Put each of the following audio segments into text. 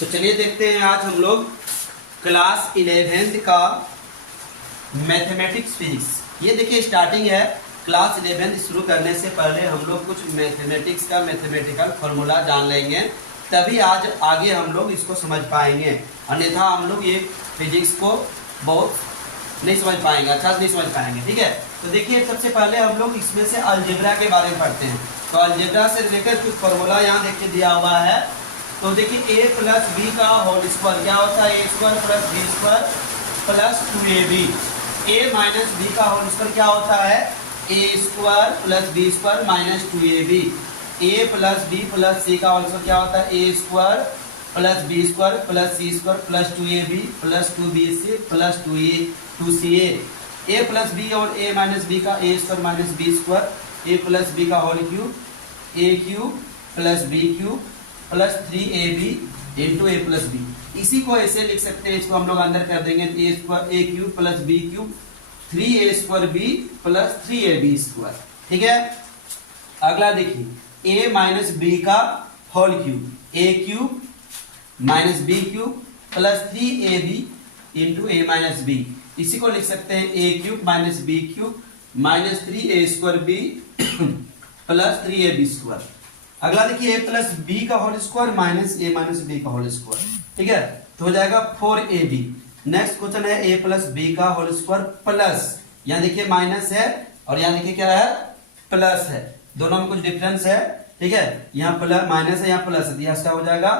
तो चलिए देखते हैं आज हम लोग क्लास 11th का मैथमेटिक्स फिजिक्स। ये देखिए स्टार्टिंग है। क्लास 11th शुरू करने से पहले हम लोग कुछ मैथमेटिक्स का मैथमेटिकल फॉर्मूला जान लेंगे, तभी आज आगे हम लोग इसको समझ पाएंगे। अन्यथा हम लोग ये फिजिक्स को बहुत नहीं समझ पाएंगे, अच्छा नहीं समझ पाएंगे। ठीक है, तो देखिए सबसे पहले हम लोग इसमें से अलजेब्रा के बारे में पढ़ते हैं। तो अलजेब्रा से रिलेटेड कुछ फॉर्मूला यहाँ देखिए दिया हुआ है। तो देखिए a प्लस बी का होल स्क्वायर क्या होता है, a square plus B square plus 2ab। a minus B का होल स्क्वायर क्या होता है, a square plus B square minus 2ab। a plus B plus c का होल स्क्वायर क्या होता है, a square plus B square plus c square plus 2ab plus 2bc plus 2ca। a plus B और a minus B का a square minus B square, a plus B का whole cube, a cube plus B cube plus 3ab into A plus B. इसी को ऐसे लिख सकते हैं, इसको हम लोग अंदर कर देंगे A square A cube plus B cube 3a square B plus 3ab square. ठीक है, अगला देखिए a माइनस बी का whole cube, a cube minus B cube plus 3ab into A minus B. इसी को लिख सकते हैं a cube minus B cube minus 3a square B plus 3ab square. अगला देखिए a प्लस बी का whole square minus a minus B का whole square. ठीक है, तो हो जाएगा 4ab। नेक्स्ट क्वेश्चन है a प्लस बी का होल स्क्वायर प्लस, यहाँ देखिए माइनस है और यहाँ देखिए क्या है, प्लस है। दोनों में कुछ डिफरेंस है। ठीक है, यहाँ प्लस माइनस है, यहाँ प्लस है, यहाँ हो जाएगा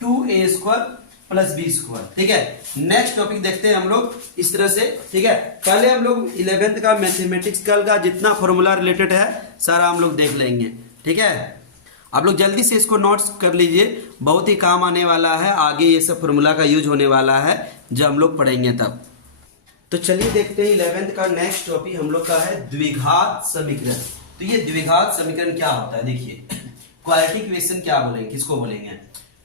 2a square plus B square. ठीक है, नेक्स्ट टॉपिक देखते हैं हम लोग इस तरह से। ठीक है, पहले हम लोग 11th का मैथमेटिक्स का जितना फॉर्मूला रिलेटेड है सारा हम लोग देख लेंगे। ठीक है, आप लोग जल्दी से इसको नोट्स कर लीजिए, बहुत ही काम आने वाला है। आगे ये सब फॉर्मूला का यूज होने वाला है जब हम लोग पढ़ेंगे तब। तो चलिए देखते हैं 11th का नेक्स्ट टॉपिक हम लोग का है द्विघात समीकरण। तो ये द्विघात समीकरण क्या होता है, देखिए क्वाड्रेटिक इक्वेशन क्या बोलेंगे, किसको बोलेंगे।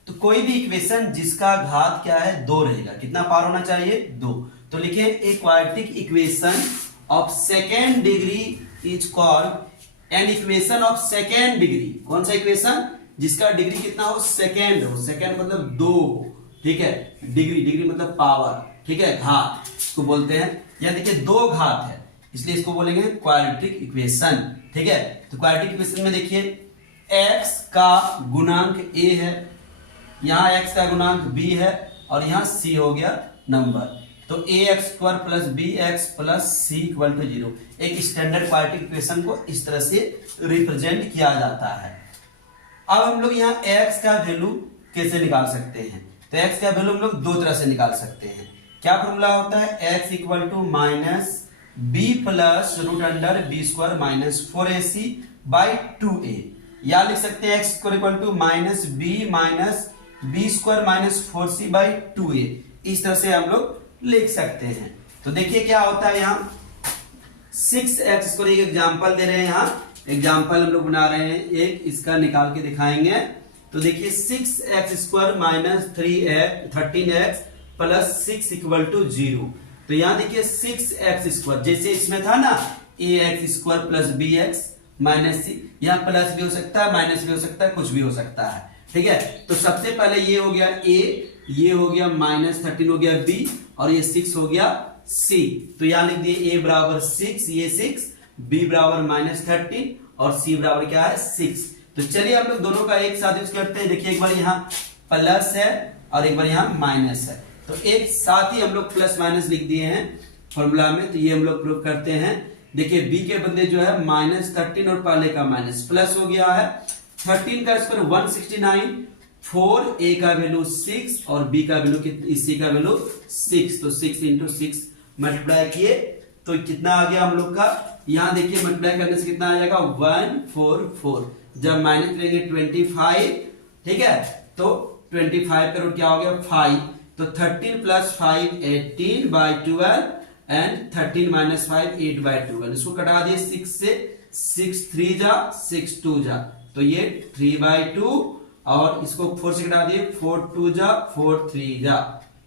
तो कोई भी इक्वेशन जिसका घात क्या है, 2 रहेगा। कितना पावर होना चाहिए, 2। तो लिखे a quadratic equation of second degree is called an equation of second degree. कौन सा इक्वेशन, जिसका डिग्री कितना हो, सेकेंड हो। सेकेंड मतलब 2 हो। ठीक है, डिग्री डिग्री मतलब पावर। ठीक है, घात इसको बोलते हैं। यहाँ देखिए 2 घात है, इसलिए इसको बोलेंगे क्वाड्रेटिक इक्वेशन। ठीक है, तो क्वाड्रेटिक इक्वेशन में देखिए x का गुणांक a है, यहाँ x का गुणांक b है और यहाँ c हो गया नंबर। तो ax square plus bx plus c equal to 0। एक स्टैंडर्ड क्वाड्रेटिक इक्वेशन को इस तरह से रिप्रेजेंट किया जाता है। अब हम लोग यहाँ x का वैल्यू कैसे निकाल सकते हैं, तो x का वैल्यू हम लोग 2 तरह से निकाल सकते हैं। क्या फॉर्मूला होता है, x equal to minus b plus root under B square minus 4ac by 2a। या लिख सकते हैं x equal to minus b square minus 4c by 2a। इस तरह से हम लोग लिख सकते हैं। तो देखिए क्या होता है, यहाँ 6x को एक एग्जांपल दे रहे हैं, यहाँ एग्जांपल हम लोग बना रहे हैं, एक इसका निकाल के दिखाएंगे। तो देखिए 6x square minus 13x plus 6 equal to 0। तो यहाँ देखिए 6x स्क्वायर, जैसे इसमें था ना ax square plus bx minus c, यहाँ प्लस भी हो सकता है माइनस भी हो सकता है, कुछ भी हो सकता है। ठीक है, तो सबसे पहले ये हो गया a, ये हो गया माइनस 13 हो गया b और ये 6 हो गया c। तो यहाँ लिख दिए a बराबर 6, ये 6, b बराबर माइनस 13 और c बराबर क्या है 6। तो चलिए हम लोग दोनों का एक साथ यूज करते हैं। देखिए एक बार यहाँ प्लस है और एक बार यहाँ माइनस है, तो एक साथ ही हम लोग प्लस माइनस लिख दिए हैं फॉर्मूला में। तो ये हम लोग प्रूव करते हैं। देखिए b के बदले जो है माइनस 13 और पहले का माइनस प्लस हो गया है। 13 का स्क्वायर 169, 4a का वैल्यू 6 और b का वैल्यू c का वैल्यू 6। तो 6 इंटू 6 मल्टीप्लाई किए तो कितना आ गया हम लोग का, यहाँ देखिए मल्टीप्लाई करने से कितना आ जाएगा 144। जब माइनस करेंगे 25। ठीक है, तो 25 का रूट क्या हो गया 5। तो 13 plus 5 18 by 12 and 13 minus 5 8 by 12। इसको कटा दिए 6 से, 6 3 जा 6 2 जा, तो ये 3 बाई 2 और इसको 4 से घटा दिए 4 2 जा 4 3 जा।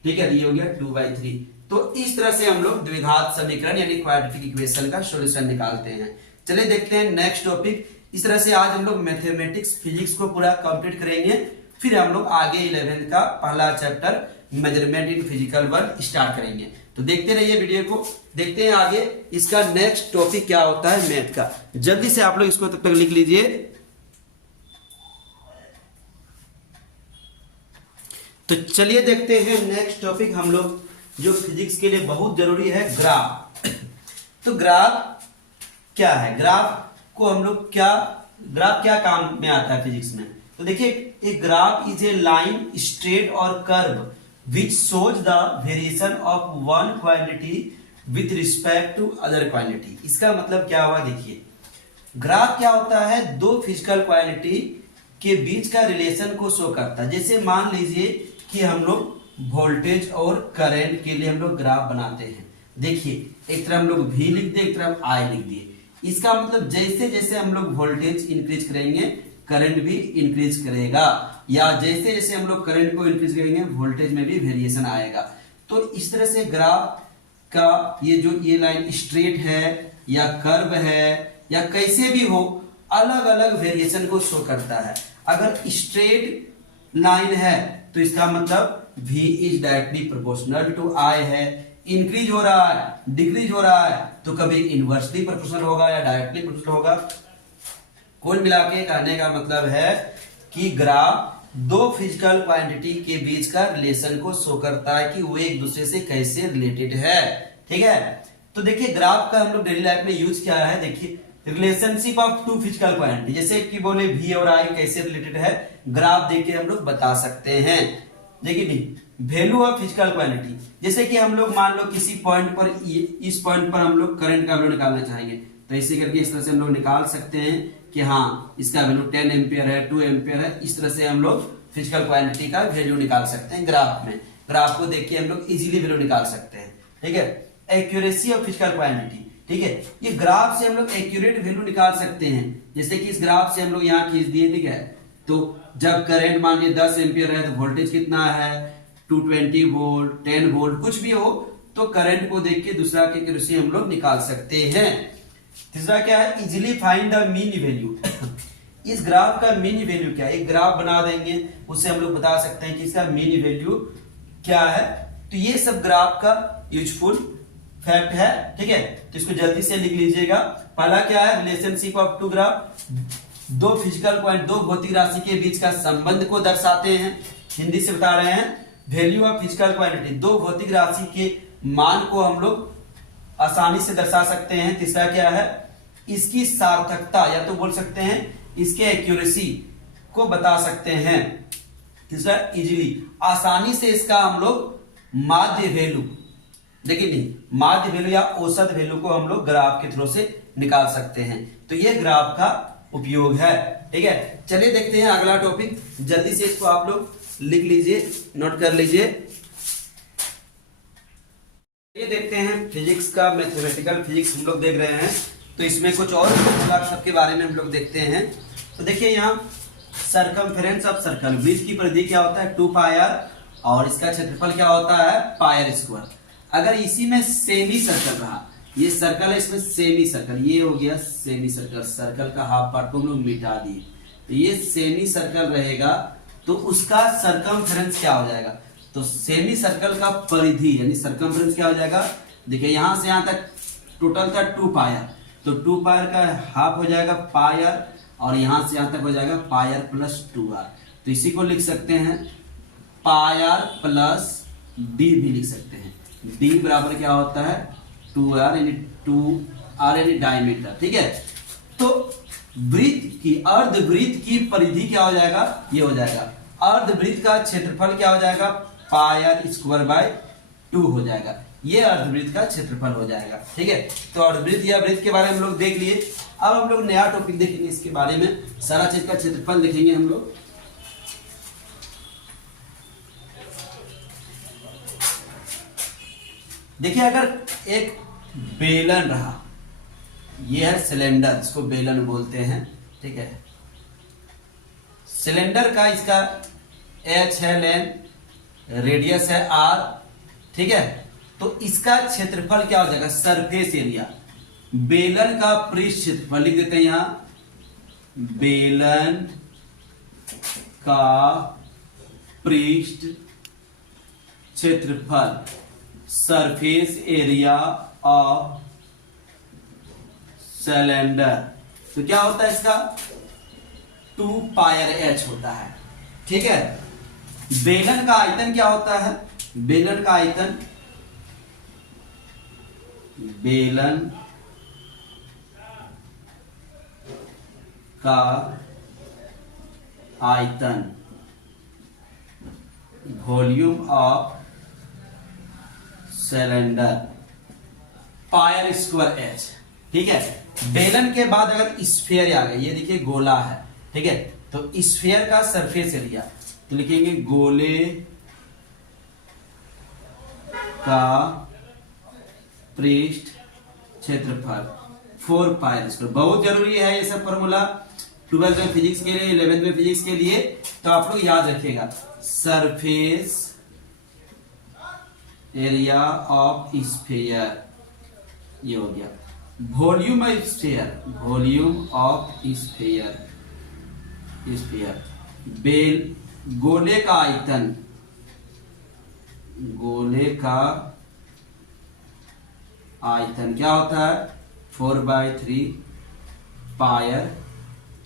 ठीक है, ये हो गया 2 बाई 3। तो इस तरह से हम लोग द्विघात समीकरण यानी क्वाड्रेटिक इक्वेशन का सॉल्यूशन निकालते हैं। चलिए देखते हैं नेक्स्ट टॉपिक। इस तरह से आज हम लोग मैथमेटिक्स फिजिक्स को पूरा कंप्लीट करेंगे। फिर हम लोग आगे 11th का पहला chapter measurement in physical work start करेंगे। तो देखते रहिए वीडियो को, देखते हैं आगे इसका नेक्स्ट टॉपिक क्या होता है मैथ का। जल्दी से आप लोग इसको तब तक लिख लीजिए। तो चलिए देखते हैं नेक्स्ट टॉपिक हम लोग जो फिजिक्स के लिए बहुत जरूरी है, ग्राफ। तो ग्राफ क्या है, ग्राफ को हम लोग ग्राफ क्या काम में आता है फिजिक्स में। तो देखिए एक graph is a line straight और curve which shows the variation of one quantity with respect to other quantity. इसका मतलब क्या हुआ, देखिए ग्राफ क्या होता है, दो फिजिकल क्वांटिटी के बीच का रिलेशन को शो करता है। जैसे मान लीजिए कि हम लोग वोल्टेज और करंट के लिए हम लोग ग्राफ बनाते हैं। देखिए एक तरफ हम लोग V लिख दिए, एक तरफ I लिख दिए। इसका मतलब जैसे जैसे हम लोग वोल्टेज इंक्रीज करेंगे करंट भी इंक्रीज करेगा, या जैसे जैसे हम लोग करंट को इंक्रीज करेंगे वोल्टेज में भी वेरिएशन आएगा। तो इस तरह से ग्राफ का ये लाइन स्ट्रेट है या कर्व है या कैसे भी हो, अलग अलग वेरिएशन को शो करता है। अगर स्ट्रेट लाइन है तो इसका मतलब V is directly proportional to I है। इंक्रीज हो रहा है, डिक्रीज हो रहा है तो कभी इनवर्सली प्रोपोर्शनल होगा या डायरेक्टली प्रोपोर्शनल होगा। कुल मिला के कहने का मतलब है कि ग्राफ दो फिजिकल क्वांटिटी के बीच का रिलेशन को शो करता है कि वो एक दूसरे से कैसे रिलेटेड है। ठीक है, तो देखिए ग्राफ का हम लोग डेली लाइफ में यूज क्या है, देखिए relationship of two physical quantity, जैसे कि बोले V और I कैसे रिलेटेड है, ग्राफ देख के हम लोग बता सकते हैं। देखिए नहीं, वैल्यू ऑफ फिजिकल क्वांटिटी, जैसे कि हम लोग मान लो किसी पॉइंट पर, इस पॉइंट पर हम लोग करंट का वैल्यू निकालना चाहेंगे, तो ऐसे करके इस तरह से हम लोग निकाल सकते हैं कि हाँ इसका वैल्यू 10 एम्पियर है, 2 एम्पियर है। इस तरह से हम लोग फिजिकल क्वांटिटी का वैल्यू निकाल सकते हैं ग्राफ में। ग्राफ को देख के हम लोग इजीली वैल्यू निकाल सकते हैं। ठीक है, एक्यूरेसी ऑफ फिजिकल क्वांटिटी, ठीक है, ये ग्राफ से हम लोग एक्यूरेट वैल्यू निकाल सकते हैं। जैसे कि इस ग्राफ से हम लोग यहाँ खींच दिए, ठीक है, तो जब करंट मान लीजिए 10 एम्पियर है तो वोल्टेज कितना है 220 वोल्ट, 10 वोल्ट, कुछ भी हो, तो करंट को देख के दूसरा की एक्यूरेसी हम लोग निकाल सकते हैं। तीसरा क्या है, easily find the mean value. इस ग्राफ का मीन वैल्यू क्या है, एक ग्राफ बना देंगे उससे हम लोग बता सकते हैं कि इसका मीन वैल्यू क्या है। तो ये सब ग्राफ का यूजफुल फैक्ट है। ठीक है, तो इसको जल्दी से लिख लीजिएगा। पहला क्या है, रिलेशनशिप ऑफ टू ग्राफ, दो फिजिकल पॉइंट, दो भौतिक राशि के बीच का संबंध को दर्शाते हैं। हिंदी से बता रहे हैं, वैल्यू ऑफ फिजिकल क्वांटिटी, दो भौतिक राशि के मान को हम लोग आसानी से दर्शा सकते हैं। तीसरा क्या है, इसकी सार्थकता, या तो बोल सकते हैं इसके एक्यूरेसी को बता सकते हैं। तीसरा इजीली, आसानी से इसका हम लोग माध्य वैल्यू, देखिए नहीं, माध्य वैल्यू या औसत वैल्यू को हम लोग ग्राफ के थ्रू से निकाल सकते हैं। तो ये ग्राफ का उपयोग है। ठीक है, चलिए देखते हैं अगला टॉपिक। जल्दी से इसको आप लोग लिख लीजिए, नोट कर लीजिए। ये देखते हैं फिजिक्स का मैथमेटिकल फिजिक्स हम लोग देख रहे हैं, तो इसमें कुछ और सबके बारे में हम लोग देखते हैं। तो देखिए यहाँ सरकमफेरेंस ऑफ सर्कल, वृत्त की परिधि क्या होता है 2 पायर, और इसका क्षेत्रफल क्या होता है पायर स्क्वायर। अगर इसी में सेमी सर्कल रहा, ये सर्कल है, इसमें सेमी सर्कल, ये हो गया सेमी सर्कल, सर्कल का हाफ पार्ट को हम लोग मिटा दिए, तो ये सेमी सर्कल रहेगा, तो उसका सरकमफेरेंस क्या हो जाएगा, तो सेमी सर्कल का परिधि यानी सरकमफेरेंस क्या हो जाएगा, देखिए यहां से यहां तक टोटल था 2 पायर, तो 2 पायर का हाफ हो जाएगा पायर, और यहां से यहां तक हो जाएगा पायर प्लस 2r। तो इसी को लिख सकते हैं पायर प्लस d भी लिख सकते हैं। d बराबर क्या होता है 2r यानी 2r यानी डायमीटर। ठीक है, तो वृत्त की, अर्धवृत्त की परिधि क्या हो जाएगा, ये हो जाएगा अर्धवृत्त का क्षेत्रफल क्या हो जाएगा पायर स्क्वायर बाय 2 हो जाएगा, ये अर्धवृत्त का क्षेत्रफल हो जाएगा। ठीक है, तो अर्धवृत्त या वृत्त के बारे में हम लोग देख लिए। अब हम लोग नया टॉपिक देखेंगे, इसके बारे में सारा चीज का क्षेत्रफल देखेंगे हम लोग। देखिए अगर एक बेलन रहा, ये है सिलेंडर, इसको बेलन बोलते हैं। ठीक है, सिलेंडर का इसका h है लेंथ, रेडियस है r। ठीक है, तो इसका क्षेत्रफल क्या हो जाएगा सरफेस एरिया, बेलन का पृष्ठ क्षेत्रफल लिख देते हैं यहां, बेलन का पृष्ठ क्षेत्रफल, सरफेस एरिया ऑफ सिलेंडर। तो क्या होता है इसका 2 पायर h होता है। ठीक है, बेलन का आयतन क्या होता है, बेलन का आयतन, बेलन का आयतन, volume of cylinder, pier square H. ठीक है, बेलन के बाद अगर स्फीयर आ गया, ये देखिए गोला है, ठीक है, तो स्फीयर का सरफेस एरिया तो लिखेंगे गोले का पृष्ठ क्षेत्रफल 4 पायर स्क्वायर। बहुत जरूरी है ये सब फॉर्मूला 12th में फिजिक्स के लिए, 11th में फिजिक्स के लिए, तो आप लोग याद रखिएगा। सरफेस एरिया ऑफ स्फीयर, ये हो गया volume of sphere, volume of sphere, sphere, बेल गोले का आयतन, गोले का आयतन क्या होता है 4/3 पायर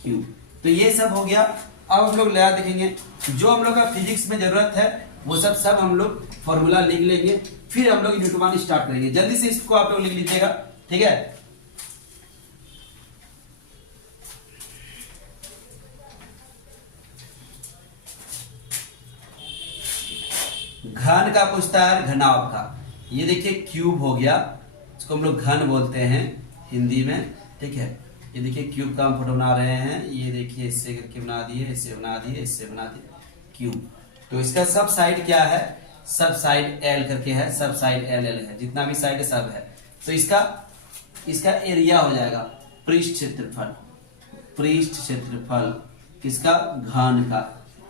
क्यूब। तो ये सब हो गया। अब हम लोग नया देखेंगे, जो हम लोग का फिजिक्स में जरूरत है वो सब हम लोग फॉर्मूला लिख लेंगे, फिर हम लोग यूनिट 1 स्टार्ट करेंगे। जल्दी से इसको आप लोग लिख लीजिएगा, ठीक है। घन का पूछता है, घनाभ का। ये देखिए क्यूब हो गया, इसको हम लोग घन बोलते हैं हिंदी में, ठीक है। ये देखिए क्यूब का हम फोटो बना रहे हैं, ये देखिए इससे करके बना दिए, इससे बना दिए, इससे बना दिए क्यूब। तो इसका सब साइड क्या है, सब साइड एल करके है, सब साइड एल एल है, जितना भी साइड है सब है। तो इसका एरिया हो जाएगा पृष्ठ क्षेत्रफल, पृष्ठ क्षेत्रफल किसका, घन का,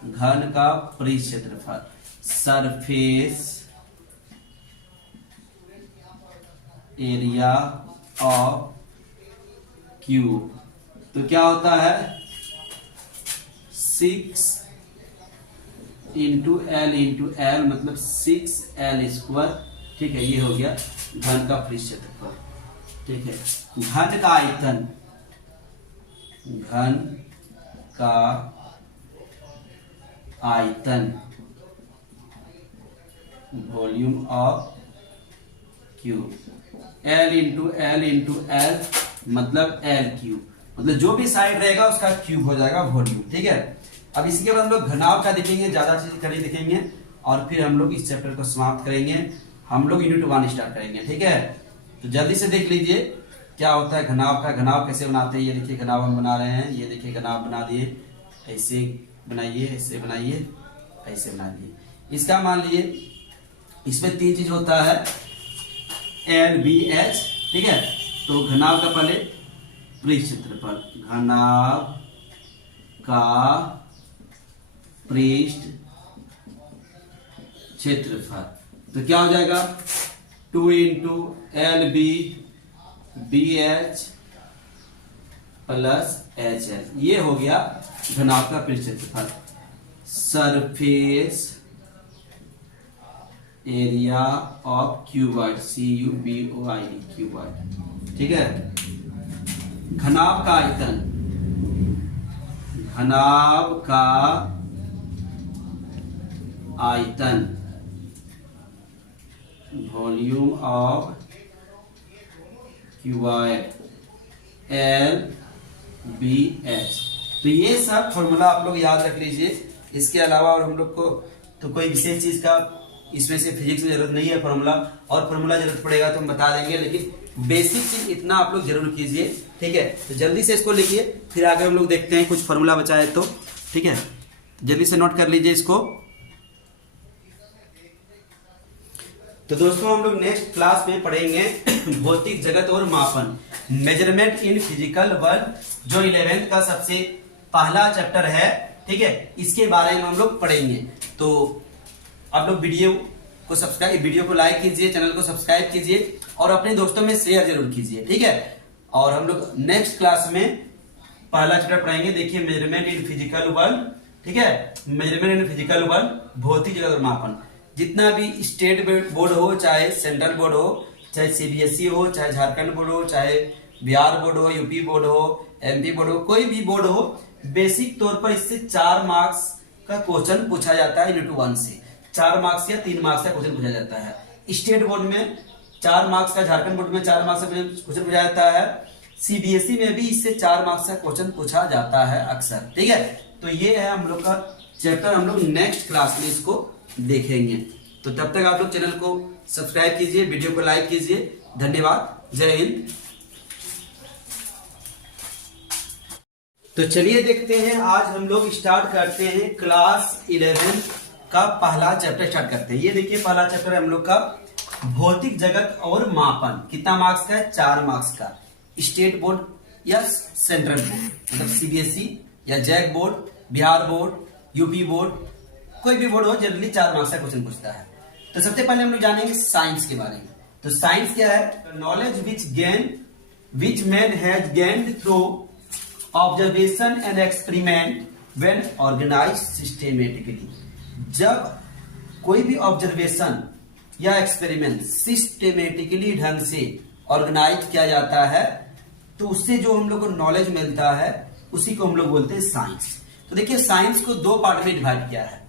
घन का पृष्ठ क्षेत्रफल, सरफेस एरिया ऑफ क्यूब। तो क्या होता है 6 इंटू एल मतलब 6L²। ठीक है, ये हो गया घन का पृष्ठ क्षेत्रफल, ठीक है। घन का आयतन, घन का आयतन, वॉल्यूम ऑफ क्यूब, L मतलब L3, मतलब जो भी साइड रहेगा उसका क्यूब हो जाएगा वॉल्यूम, ठीक है। अब इसी के बाद हम लोग घनाभ का देखेंगे, ज्यादा चीज कड़ी देखेंगे, और फिर हम लोग इस चैप्टर को समाप्त करेंगे। हम लोग यूनिट 1 स्टार्ट करेंगे, ठीक है। तो जल्दी से देख लीजिए क्या होता है घनाभ का। घनाभ कैसे बनाते हैं, ये देखिए घनाभ हम बना रहे हैं, ये देखिए घनाभ बना दिए, ऐसे बनाइए, ऐसे बनाइए, ऐसे बना दिए। इसका मान लीजिए इसमें 3 चीज होता है LBH, ठीक है। तो घनाभ का पहले पृष्ठ क्षेत्रफल, घनाभ का पृष्ठ क्षेत्रफल, तो क्या हो जाएगा 2 इंटू LBH प्लस HL, ये हो गया घनाभ का पृष्ठ क्षेत्रफल। Surface area of cuboid, CUBOID cuboid, ठीक है। घनाभ का आयतन, घनाभ का आयतन, वॉल्यूम ऑफ क्यूबॉइड, LBH। तो ये सब फॉर्मूला आप लोग याद रख लीजिए। इसके अलावा और हम लोग को तो कोई विशेष चीज का इसमें से फिजिक्स में जरूरत नहीं है फॉर्मूला, और फॉर्मूला जरूरत पड़ेगा तो हम बता देंगे, लेकिन बेसिक चीज इतना आप लोग जरूर कीजिए, ठीक है। तो जल्दी से इसको लिखिए, फिर आगे हम लोग देखते हैं कुछ फॉर्मूला बचा है तो, ठीक है। जल्दी से नोट कर लीजिए इसको। तो दोस्तों हम लोग नेक्स्ट क्लास में पढ़ेंगे भौतिक जगत और मापन, मेजरमेंट इन फिजिकल वर्ल्ड, जो 11th का सबसे पहला चैप्टर है, ठीक है। इसके बारे में हम लोग पढ़ेंगे। तो आप लोग वीडियो को लाइक कीजिए, चैनल को सब्सक्राइब कीजिए, और अपने दोस्तों में शेयर जरूर कीजिए, ठीक है। और हम लोग नेक्स्ट क्लास में पहला चैप्टर पढ़ेंगे, देखिए मेजरमेंट इन फिजिकल वर्ल्ड, ठीक है। मेजरमेंट एंड फिजिकल वन, भौतिक जगत और मापन। जितना भी स्टेट बोर्ड हो, चाहे सेंट्रल बोर्ड हो, चाहे सीबीएसई हो, चाहे झारखंड बोर्ड हो, चाहे बिहार बोर्ड हो, यूपी बोर्ड हो, एमपी बोर्ड हो, कोई भी बोर्ड हो, बेसिक तौर पर इससे 4 मार्क्स का क्वेश्चन पूछा जाता है। यूनिट 1 से 4 मार्क्स या 3 मार्क्स का क्वेश्चन पूछा जाता है। स्टेट बोर्ड में 4 मार्क्स का, झारखंड बोर्ड में 4 मार्क्स का क्वेश्चन पूछा जाता है। सीबीएसई में भी इससे 4 मार्क्स का क्वेश्चन पूछा जाता है अक्सर, ठीक है। तो ये है हम लोग का चैप्टर, हम लोग नेक्स्ट क्लास में इसको देखेंगे। तो तब तक आप लोग चैनल को सब्सक्राइब कीजिए, वीडियो को लाइक कीजिए। धन्यवाद, जय हिंद। तो चलिए देखते हैं, आज हम लोग स्टार्ट करते हैं क्लास 11 का पहला चैप्टर स्टार्ट करते हैं। ये देखिए पहला चैप्टर है हम लोग का भौतिक जगत और मापन। कितना मार्क्स का है? 4 मार्क्स का। स्टेट बोर्ड या सेंट्रल बोर्ड, मतलब सीबीएसई या JAC board, Bihar board, UP board, कोई भी बोर्ड हो, जनरली 4 मार्क्स का क्वेश्चन पूछता है। तो सबसे पहले हम लोग जानेंगे साइंस के बारे में। तो साइंस क्या है? Knowledge which man has gained through observation and experiment when organised systematically. जब कोई भी ऑब्जर्वेशन या एक्सपेरिमेंट सिस्टेमेटिकली ढंग से ऑर्गेनाइज किया जाता है, तो उससे जो हम लोग को नॉलेज मिलता है उसी को हम लोग बोलते हैं साइंस। तो देखिए साइंस को 2 पार्ट में डिवाइड किया है,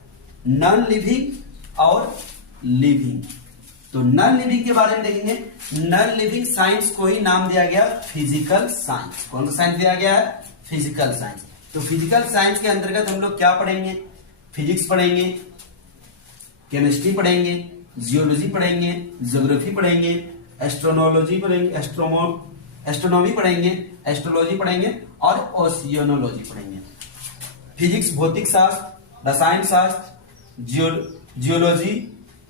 नॉन लिविंग और लिविंग। तो नॉन लिविंग के बारे में देखेंगे। नॉन लिविंग साइंस को ही नाम दिया गया फिजिकल साइंस। कौन सा साइंस दिया गया है? Physical science. तो फिजिकल साइंस के अंतर्गत हम लोग क्या पढ़ेंगे? फिजिक्स पढ़ेंगे, केमिस्ट्री पढ़ेंगे, जियोलॉजी पढ़ेंगे, ज्योग्राफी पढ़ेंगे, एस्ट्रोनोलॉजी पढ़ेंगे, एस्ट्रोनॉमी पढ़ेंगे, एस्ट्रोलॉजी पढ़ेंगे और ओशियोनोलॉजी पढ़ेंगे। फिजिक्स भौतिक शास्त्र, रसायन शास्त्र, जियोलॉजी,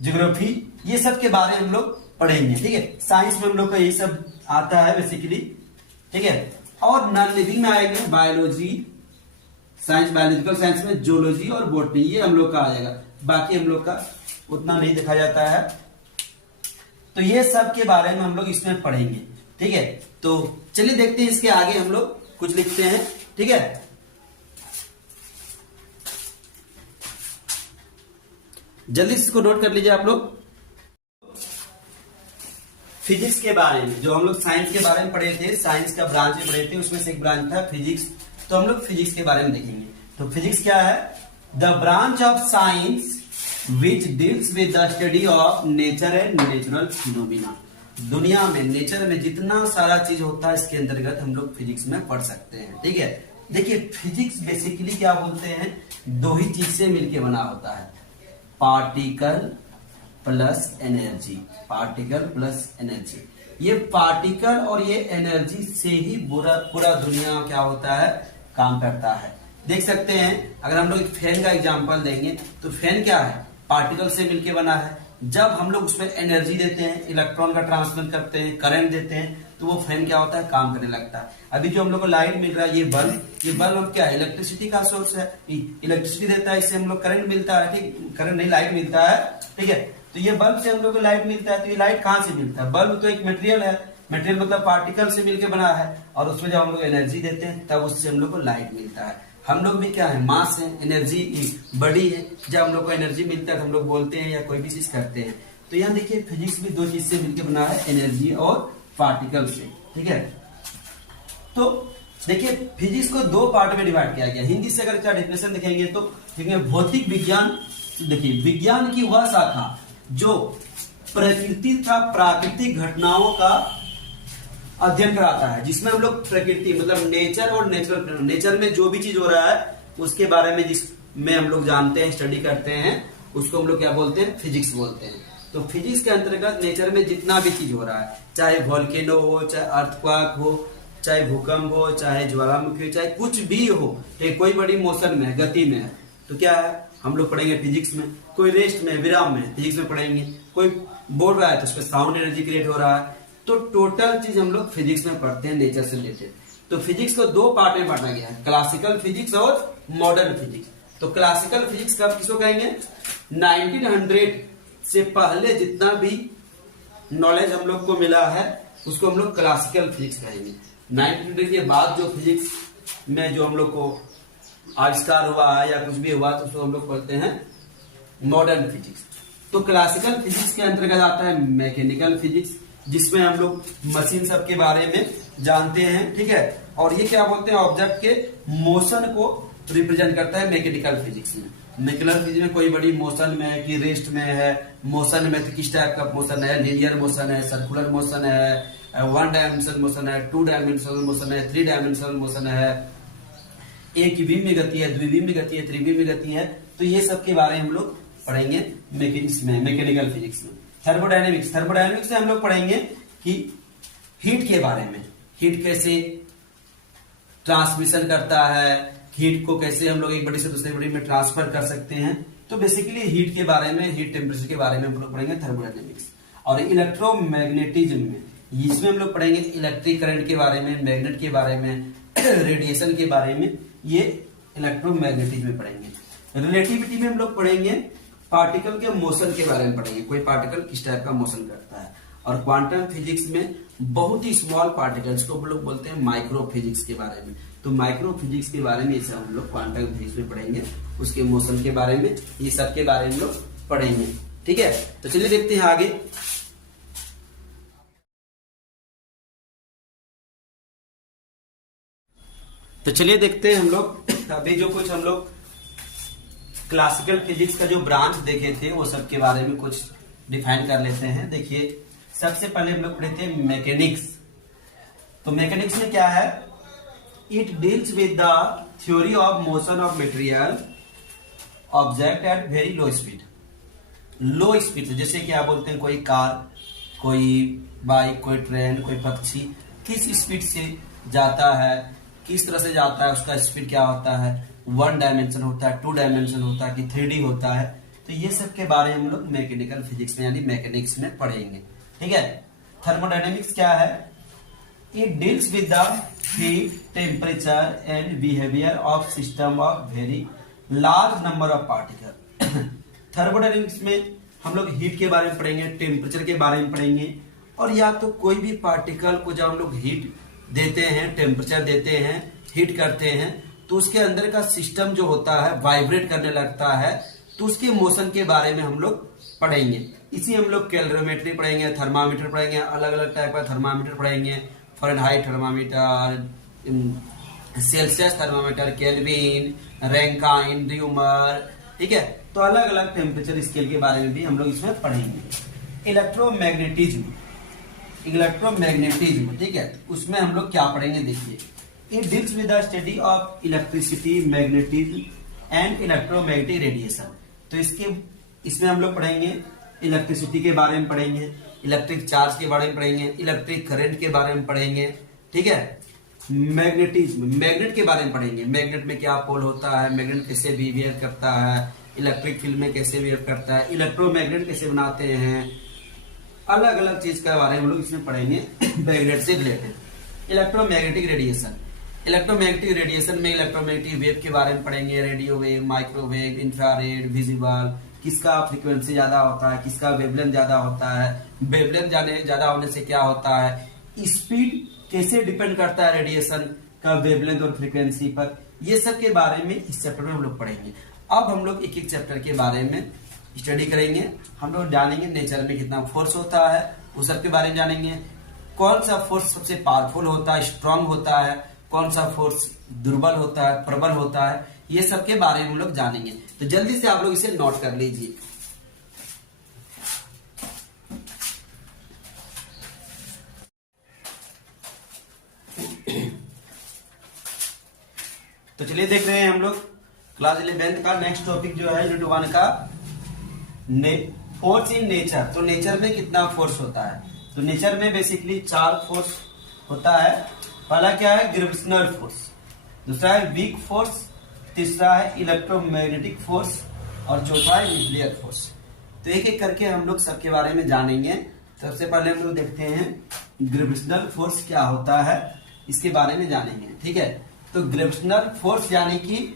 ज्योग्राफी, ये सब के बारे में हम लोग पढ़ेंगे, ठीक है। साइंस में हम लोग का यही सब आता है बेसिकली, ठीक है। और नॉन लिविंग में आएंगे बायोलॉजी साइंस, बायोलॉजिकल साइंस में जूलॉजी और बॉटनी, ये हम लोग का आ जाएगा। बाकी हम लोग का उतना नहीं देखा जाता है। तो ये सब के बारे में हम लोग इसमें पढ़ेंगे, ठीक है। तो चलिए देखते हैं, इसके आगे हम लोग कुछ लिखते हैं, ठीक है। जल्दी इसको नोट कर लीजिए आप लोग। फिजिक्स के बारे में, जो हम लोग साइंस के बारे में पढ़े थे, साइंस का ब्रांच में पढ़े थे, उसमें से एक ब्रांच था फिजिक्स। तो हम लोग फिजिक्स के बारे में देखेंगे। तो फिजिक्स क्या है? The branch of science which deals with the study of nature and natural phenomena. दुनिया में नेचर में जितना सारा चीज होता है, इसके अंतर्गत हम लोग फिजिक्स में पढ़ सकते हैं, ठीक है। देखिए फिजिक्स बेसिकली क्या बोलते हैं, 2 ही चीज से मिलकर बना होता है, particle plus energy. Particle plus energy, ये पार्टिकल और ये एनर्जी से ही पूरा दुनिया क्या होता है, काम करता है। देख सकते हैं, अगर हम लोग एक फैन का एग्जांपल देंगे, तो फैन क्या है? पार्टिकल से मिलके बना है। जब हम लोग उसमें एनर्जी देते हैं, इलेक्ट्रॉन का ट्रांसफर करते हैं, करंट देते हैं, तो वो फैन क्या होता है, काम करने लगता है। अभी जो हम लोग को लाइट मिल रहा है, ये बल्ब क्या है? इलेक्ट्रिसिटी का सोर्स है, इलेक्ट्रिसिटी देता है, इससे हम लोग करंट मिलता है, ठीक, करंट नहीं लाइट मिलता है, ठीक है। तो ये बल्ब से हम लोग को लाइट मिलता है। तो ये लाइट कहां से मिलता है? बल्ब तो एक मटेरियल है, मटेरियल मतलब पार्टिकल से मिलकर बना है, और उसमें जब हम लोग एनर्जी देते हैं तब उससे हम लोग को लाइट मिलता है। हम लोग भी क्या है, मास है, एनर्जी बड़ी है। जब हम लोग को एनर्जी मिलता है तो हम लोग बोलते हैं या कोई भी चीज करते हैं। तो यहाँ देखिए फिजिक्स भी 2 चीज से मिलकर बना है, एनर्जी और पार्टिकल से, ठीक है। तो देखिए फिजिक्स को 2 पार्ट में डिवाइड किया गया। हिंदी से अगर इसका डेफिनेशन देखेंगे तो देखेंगे भौतिक विज्ञान। देखिए विज्ञान की वह शाखा जो प्रकृति तथा प्राकृतिक घटनाओं का अध्ययन कराता है, जिसमें हम लोग प्रकृति मतलब नेचर और नेचुरल, नेचर में जो भी चीज हो रहा है उसके बारे में जिसमें हम लोग जानते हैं, स्टडी करते हैं, उसको हम लोग क्या बोलते हैं, फिजिक्स बोलते हैं। तो फिजिक्स के अंतर्गत नेचर में जितना भी चीज हो रहा है, चाहे वोल्केनो हो, चाहे अर्थक्वेक हो, चाहे भूकंप हो, चाहे ज्वालामुखी हो, चाहे कुछ भी हो, कोई बड़ी मोशन में, गति में है, तो क्या है, हम लोग पढ़ेंगे फिजिक्स में। कोई रेस्ट में, विराम में, फिजिक्स में पढ़ेंगे। कोई बोल रहा है तो उसमें साउंड एनर्जी क्रिएट हो रहा है। तो टोटल चीज हम लोग फिजिक्स में पढ़ते हैं, नेचर से रिलेटेड। तो फिजिक्स को 2 पार्ट में बांटा गया है, क्लासिकल फिजिक्स और मॉडर्न फिजिक्स। तो क्लासिकल फिजिक्स कब किसको कहेंगे? 1900 से पहले जितना भी नॉलेज हम लोग को मिला है उसको हम लोग क्लासिकल फिजिक्स कहेंगे। 1900 के बाद जो फिजिक्स में जो हम लोग को आविष्कार हुआ है या कुछ भी हुआ तो उसको हम लोग बोलते हैं मॉडर्न फिजिक्स। तो क्लासिकल फिजिक्स के अंतर्गत आता है मैकेनिकल फिजिक्स, जिसमें हम लोग मशीन सब के बारे में जानते हैं, ठीक है। और ये क्या बोलते हैं, ऑब्जेक्ट के मोशन को रिप्रेजेंट करता है मैकेनिकल फिजिक्स में। मैकेनिकल फिजिक्स में कोई बड़ी मोशन में है कि रेस्ट में है, मोशन में तो किस टाइप का मोशन है, लीनियर मोशन है, सर्कुलर मोशन है, 1 डायमेंशनल मोशन है, 2 डायमेंशनल मोशन है, 3 डायमेंशनल मोशन है, एक बीम में गति है, द्विबीम में गति है, त्रिबीम में गति है। तो ये सब के बारे में हम लोग पढ़ेंगे मैकेनिकल फिजिक्स में। थर्मोडायनेमिक्स से हम लोग पढ़ेंगे कि हीट के बारे में, हीट कैसे ट्रांसमिशन करता है, हीट को कैसे हम लोग एक बड़ी से दूसरे बड़ी में ट्रांसफर कर सकते हैं। तो बेसिकली हीट के बारे में, हीट टेम्परेचर के बारे में हम लोग पढ़ेंगे थर्मोडायनेमिक्स। और इलेक्ट्रोमैग्नेटिज्म में, इसमें हम लोग पढ़ेंगे इलेक्ट्रिक करंट के बारे में, मैग्नेट के बारे में, रेडिएशन के बारे में, ये इलेक्ट्रोमैग्नेटिज्म में पढ़ेंगे। रिलेटिविटी में हम लोग पढ़ेंगे पार्टिकल के मोशन के बारे में पढ़ेंगे, कोई पार्टिकल किस टाइप का मोशन करता है। और क्वांटम फिजिक्स में बहुत ही स्मॉल पार्टिकल्स को हम लोग बोलते हैं माइक्रो फिजिक्स के बारे में। तो माइक्रो फिजिक्स के बारे में ये सब हम लोग क्वांटम फिजिक्स में पढ़ेंगे, उसके मोशन के बारे में, ये सब के बारे में हम लोग पढ़ेंगे, ठीक है। तो चलिए देखते हैं आगे। तो चलिए देखते हैं हम लोग अभी जो कुछ हम लोग क्लासिकल फिजिक्स का जो ब्रांच देखे थे वो सब के बारे में कुछ डिफाइन कर लेते हैं। देखिए सबसे पहले हम लोग पढ़े थे मैकेनिक्स। तो मैकेनिक्स में क्या है, it deals with the theory of motion of material object at very low speed. Low speed से जैसे कि आप बोलते हैं कोई कार, कोई बाइक, कोई ट्रेन, कोई पक्षी किस स्पीड से जाता है, किस तरह से जाता है, उसका स्पीड क्या होता है, 1 डायमेंशन होता है, 2 डायमेंशन होता है कि 3D होता है। तो ये सब के बारे में हम लोग मैकेनिकल फिजिक्स में यानी मैकेनिक्स में पढ़ेंगे, ठीक है। थर्मोडायनेमिक्स क्या है, it deals with the heat, temperature and behaviour of system of very large number of particle. Thermodynamics में हम लोग हीट के बारे में पढ़ेंगे, टेम्परेचर के बारे में पढ़ेंगे। और या तो कोई भी पार्टिकल को जब हम लोग हीट देते हैं, टेम्परेचर देते हैं, हीट करते हैं, तो उसके अंदर का सिस्टम जो होता है वाइब्रेट करने लगता है, तो उसके मोशन के बारे में हम लोग पढ़ेंगे। इसी हम लोग कैलोरीमेट्री पढ़ेंगे, थर्मामीटर पढ़ेंगे, अलग अलग टाइप का थर्मामीटर पढ़ेंगे, Fahrenheit thermometer, Celsius thermometer, Kelvin, Rankine, Reaumur, ठीक है। तो अलग अलग टेम्परेचर स्केल के बारे में भी हम लोग इसमें पढ़ेंगे। इलेक्ट्रोमैग्नेटिज्म, ठीक है, उसमें हम लोग क्या पढ़ेंगे, देखिए it deals with the study of electricity, magnetism and electromagnetic radiation. तो इसमें हम लोग पढ़ेंगे इलेक्ट्रिसिटी के बारे में पढ़ेंगे, इलेक्ट्रिक चार्ज के बारे में पढ़ेंगे, इलेक्ट्रिक करंट के बारे में पढ़ेंगे, ठीक है। मैग्नेटिज्म, मैग्नेट के बारे में पढ़ेंगे, मैग्नेट में क्या पोल होता है, मैग्नेट कैसे बिहेवियर करता है, इलेक्ट्रिक फील्ड में कैसे बिहेव करता है, इलेक्ट्रोमैग्नेट कैसे बनाते हैं, अलग अलग चीज के बारे में हम लोग इसमें पढ़ेंगे मैग्नेट से related. Electromagnetic radiation, electromagnetic radiation में इलेक्ट्रोमैग्नेटिक वेव के बारे में पढ़ेंगे, radio wave, microwave, infrared, visible, किसका फ्रीक्वेंसी ज्यादा होता है, किसका वेवलेंथ ज्यादा होता है, वेवलेंथ ज्यादा होने से क्या होता है, स्पीड कैसे डिपेंड करता है रेडिएशन का वेवलेंथ और फ्रीक्वेंसी पर, ये सब के बारे में इस चैप्टर में हम लोग पढ़ेंगे। अब हम लोग एक एक चैप्टर के बारे में स्टडी करेंगे। हम लोग जानेंगे नेचर में कितना फोर्स होता है, उस सब के बारे में जानेंगे। कौन सा फोर्स सबसे पावरफुल होता है, स्ट्रांग होता है, कौन सा फोर्स दुर्बल होता है, प्रबल होता है, ये सब के बारे में हम लोग जानेंगे। तो जल्दी से आप लोग इसे नोट कर लीजिए। तो चलिए देख रहे हैं हम लोग क्लास 11 का नेक्स्ट टॉपिक जो है यूनिट 1 का फोर्स इन नेचर। तो नेचर में कितना फोर्स होता है, तो नेचर में बेसिकली 4 फोर्स होता है। पहला क्या है, ग्रेविटेशनल फोर्स, दूसरा है वीक फोर्स, तीसरा है इलेक्ट्रोमैग्नेटिक फोर्स और चौथा है न्यूक्लियर फोर्स। तो एक एक करके हम लोग सबके बारे में जानेंगे। सबसे पहले हम लोग देखते हैं ग्रेविटेशनल फोर्स क्या होता है, इसके बारे में जानेंगे, ठीक है। तो ग्रेविटेशनल फोर्स यानी कि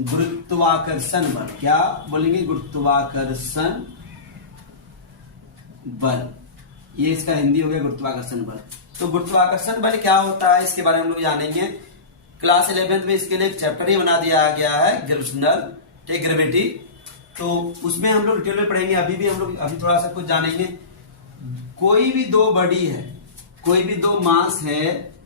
गुरुत्वाकर्षण बल, क्या बोलेंगे, गुरुत्वाकर्षण बल, ये इसका हिंदी हो गया गुरुत्वाकर्षण बल। तो गुरुत्वाकर्षण बल क्या होता है इसके बारे में हम लोग जानेंगे। क्लास 11th में इसके लिए एक चैप्टर ही बना दिया गया है, ग्रेविटेशनल ग्रेविटी। तो उसमें हम लोग डिटेल में पढ़ेंगे। अभी हम लोग थोड़ा सा कुछ जानेंगे। कोई भी दो बॉडी है, कोई भी दो मास है